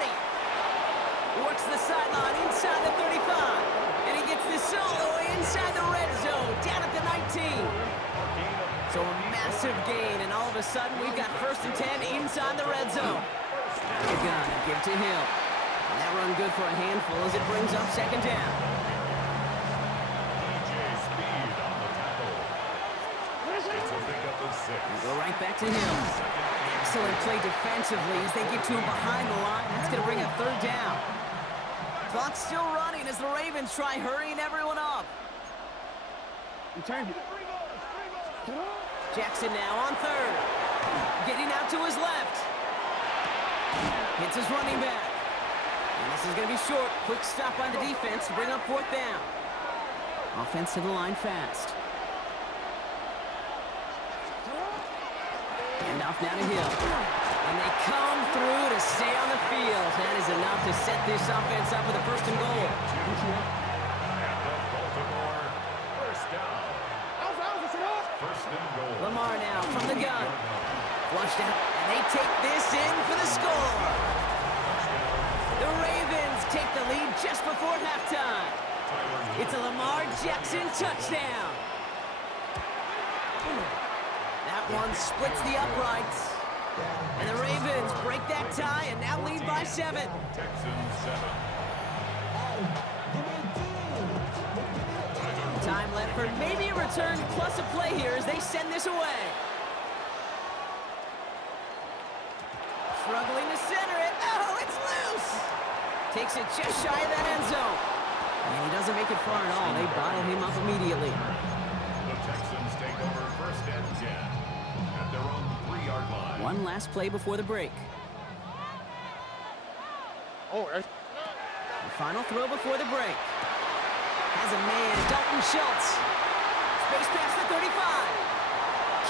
Works the sideline inside the 35. And he gets this solo inside the red zone, down at the 19. So a massive gain, and all of a sudden we've got 1st and 10 inside the red zone. Out of the gun, give to Hill. And that run good for a handful as it brings up second down. Go right back to Hill. Excellent play defensively as they get to him behind the line. That's going to bring a 3rd down. Clock's still running as the Ravens try hurrying everyone up. Jackson now on 3rd. Getting out to his left. Hits his running back. And this is going to be short. Quick stop by the defense to bring up 4th down. Offense to the line fast. And off now to Hill. And they come through to stay on the field. That is enough to set this offense up with a 1st and goal. Lamar now from the gun. Flushed out. And they take this in for the score. The Ravens take the lead just before halftime. It's a Lamar Jackson touchdown. That one splits the uprights. And the Ravens break that tie and now lead by 7. Texans 7. Time left for maybe a return plus a play here as they send this away. Struggling to center it. Oh, it's loose. Takes it just shy of that end zone. And he doesn't make it far at all. They bottle him up immediately. The Texans take over first and 10 at their own 3-yard line. One last play before the break. The final throw before the break. Has a man, Dalton Schultz. Space past the 35.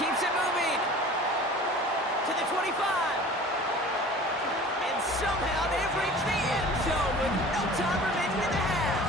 Keeps it moving. To the 25. And somehow they've reached the end zone with no time remaining in the half.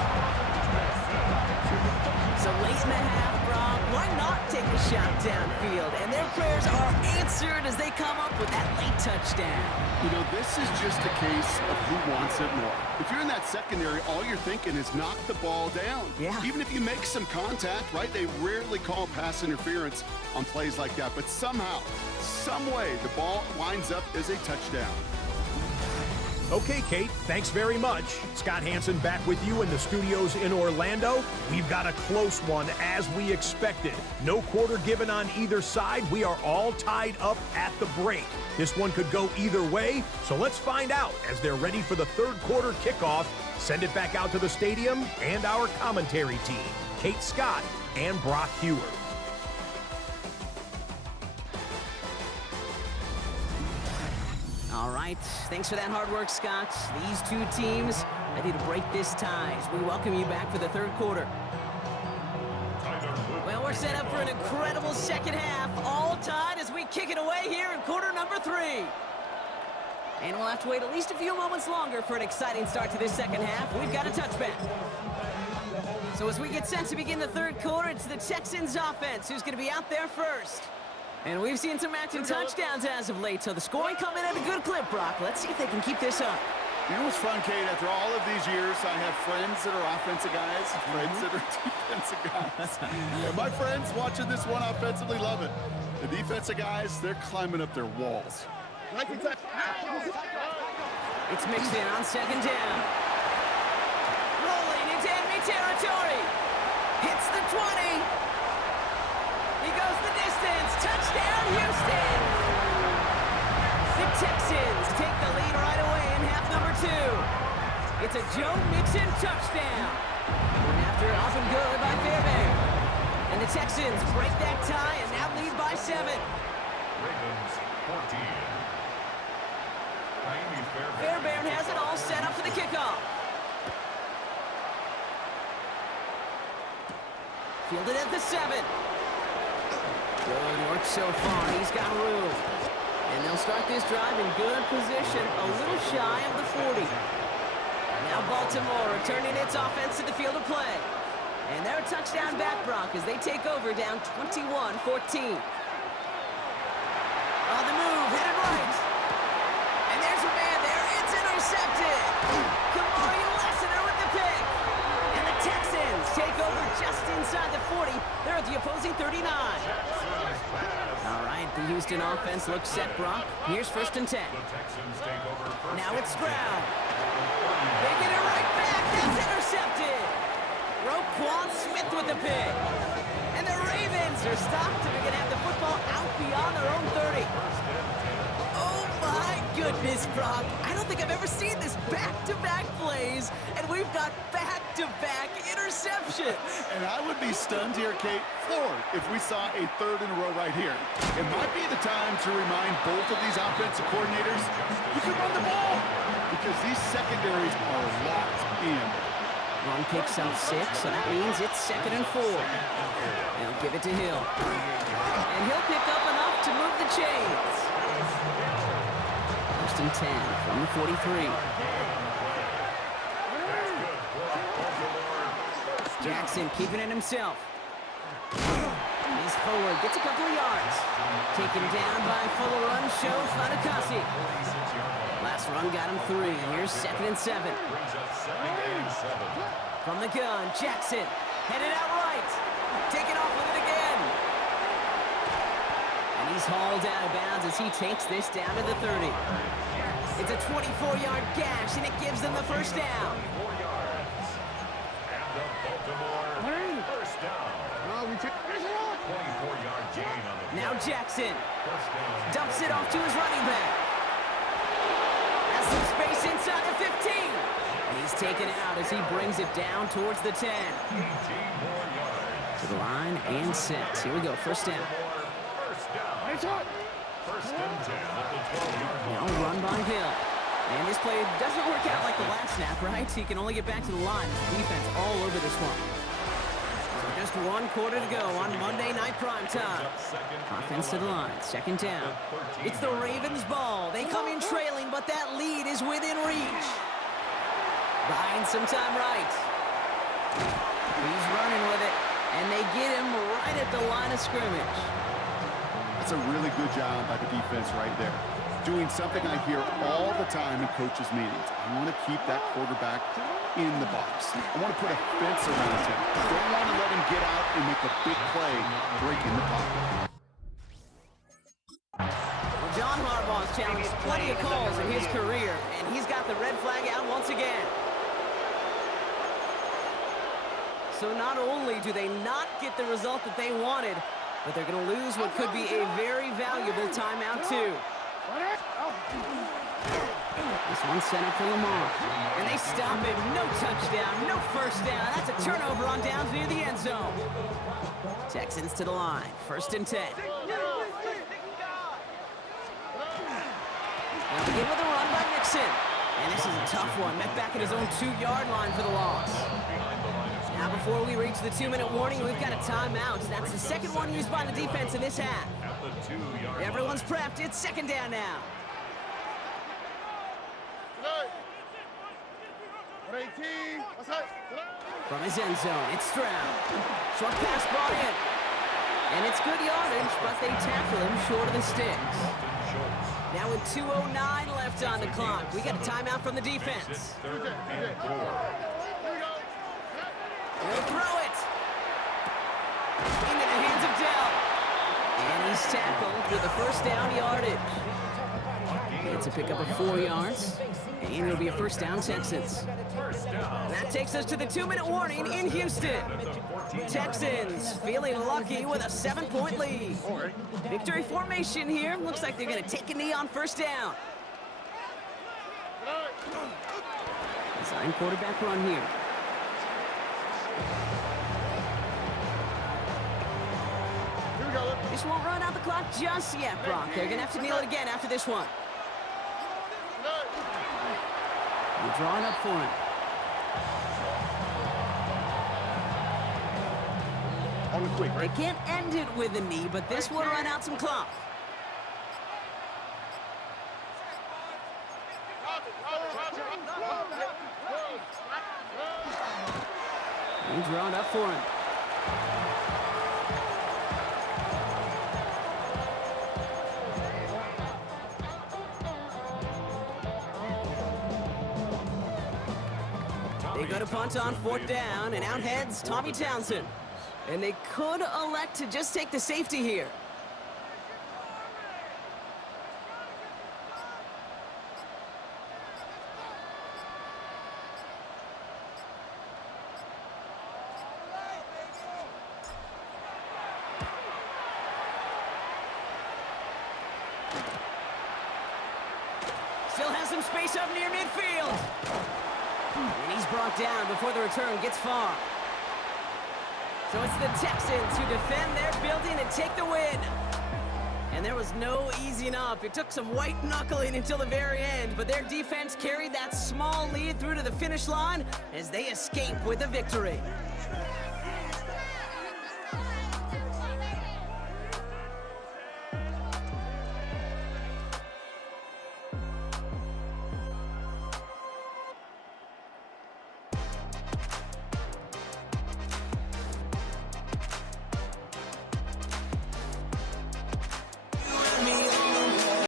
So late in the half, Brock, why not take a shot downfield? And their prayers are answered as they come up with that late touchdown. You know, this is just a case of who wants it more. If you're in that secondary, all you're thinking is knock the ball down. Yeah. Even if you make some contact, right, they rarely call pass interference on plays like that. But somehow, some way, the ball winds up as a touchdown. Okay, Kate, thanks very much. Scott Hanson back with you in the studios in Orlando. We've got a close one as we expected. No quarter given on either side. We are all tied up at the break. This one could go either way, so let's find out as they're ready for the third quarter kickoff. Send it back out to the stadium and our commentary team, Kate Scott and Brock Hewer. All right, thanks for that hard work, Scott. These two teams ready to break this tie as we welcome you back for the third quarter. Well, we're set up for an incredible second half, all tied as we kick it away here in quarter number 3. And we'll have to wait at least a few moments longer for an exciting start to this second half. We've got a touchback. So as we get set to begin the third quarter, it's the Texans offense who's going to be out there first. And we've seen some matching touchdowns as of late, so the scoring coming at a good clip, Brock. Let's see if they can keep this up. You know what's fun, Kate? After all of these years, I have friends that are offensive guys, friends that are defensive guys. And my friends watching this one offensively love it. The defensive guys, they're climbing up their walls. It's mixed in on second down. Rolling into enemy territory. Hits the 20. He goes the distance. Touchdown, Houston. The Texans take the lead right away in half number 2. It's a Joe Mixon touchdown. Going after it, often good by Fairbairn. And the Texans break that tie and now lead by 7. Ravens 14. Fairbairn has it all set up for the kickoff. Fielded at the 7. Good work so far. He's got room. And they'll start this drive in good position, a little shy of the 40. Now Baltimore returning its offense to the field of play. And they're a touchdown back, Brock, as they take over down 21-14. On the move, headed right. And there's a man there. It's intercepted. Kamari Lassiter with the pick. And the Texans take over just inside the 40. They're at the opposing 39. All right, the Houston offense looks set, Brock. Here's first and 10. Now it's Stroud. They get it right back. That's intercepted. Roquan Smith with the pick. And the Ravens are stopped and they're going to have the football out beyond their own 30. Oh, my goodness, Brock. I don't think I've ever seen this back-to-back plays, and we've got back-to-back interceptions. And I would be stunned here, Kate, floored, if we saw a third in a row right here. It might be the time to remind both of these offensive coordinators, you can run the ball, because these secondaries are locked in. Ron picks up 6, so that means it's second and 4. They'll give it to Hill. And he'll pick up enough to move the chains. First and 10 from the 43. Jackson keeping it himself. He's forward, gets a couple of yards. Taken down by full run show Fatukasi. Last run got him 3. Here's second and 7. From the gun, Jackson headed out right. Taking off with it again. And he's hauled out of bounds as he takes this down to the 30. It's a 24-yard gash, and it gives them the first down. Now Jackson dumps it off to his running back. It's inside the 15. And he's taken out as he brings it down towards the 10. 18 more yards. To the line and set. Here we go, first down. First down. First and 10 at the 12-yard Now line. run by Hill. And this play doesn't work out like the last snap, right? He can only get back to the line. Defense all over this one. So just one quarter to go on Monday Night Primetime. Offense to the line, second down. It's the Ravens' ball. They come in trailing, but that lead is within reach. Buying some time right. He's running with it, and they get him right at the line of scrimmage. That's a really good job by the defense right there. Doing something I hear all the time in coaches' meetings. I want to keep that quarterback in the box. I want to put a fence around him. Don't want to let him get out and make a big play breaking the pocket. Well, John Harbaugh's challenged plenty of calls in his career, and he's got the red flag out once again. So not only do they not get the result that they wanted, but they're going to lose what could be a very valuable timeout, too. This one's sent up for Lamar. And they stop him. No touchdown, no first down. That's a turnover on downs near the end zone. Texans to the line. First and 10. Now begin with a run by Mixon. And this is a tough one. Met back at his own 2-yard line for the loss. Now before we reach the 2-minute warning, we've got a timeout. That's the second one used by the defense in this half. At the 2-yard Everyone's prepped. It's second down now. From his end zone, it's Stroud. Short pass brought in. And it's good yardage, but they tackle him short of the sticks. Now with 2:09 left on the clock, we got a timeout from the defense. Third and 4. He'll throw it. Into the hands of Dell. And he's tackled with a first down yardage. It's a pickup of 4 yards. And it'll be a first down, Texans. That takes us to the 2-minute warning in Houston. Texans feeling lucky with a 7-point lead. Victory formation here. Looks like they're going to take a knee on first down. Design quarterback run here. This won't run out the clock just yet, Brock. They're going to have to kneel it again after this one. They're drawing up for him. On the quick, They right? can't end it with a knee, but this will run out some clock. They're drawing up for him. They go to punt on 4th down, and out heads Tommy Townsend. And they could elect to just take the safety here. Still has some space up near midfield. And he's brought down before the return gets far. So it's the Texans who defend their building and take the win. And there was no easing up. It took some white knuckling until the very end, but their defense carried that small lead through to the finish line as they escape with a victory.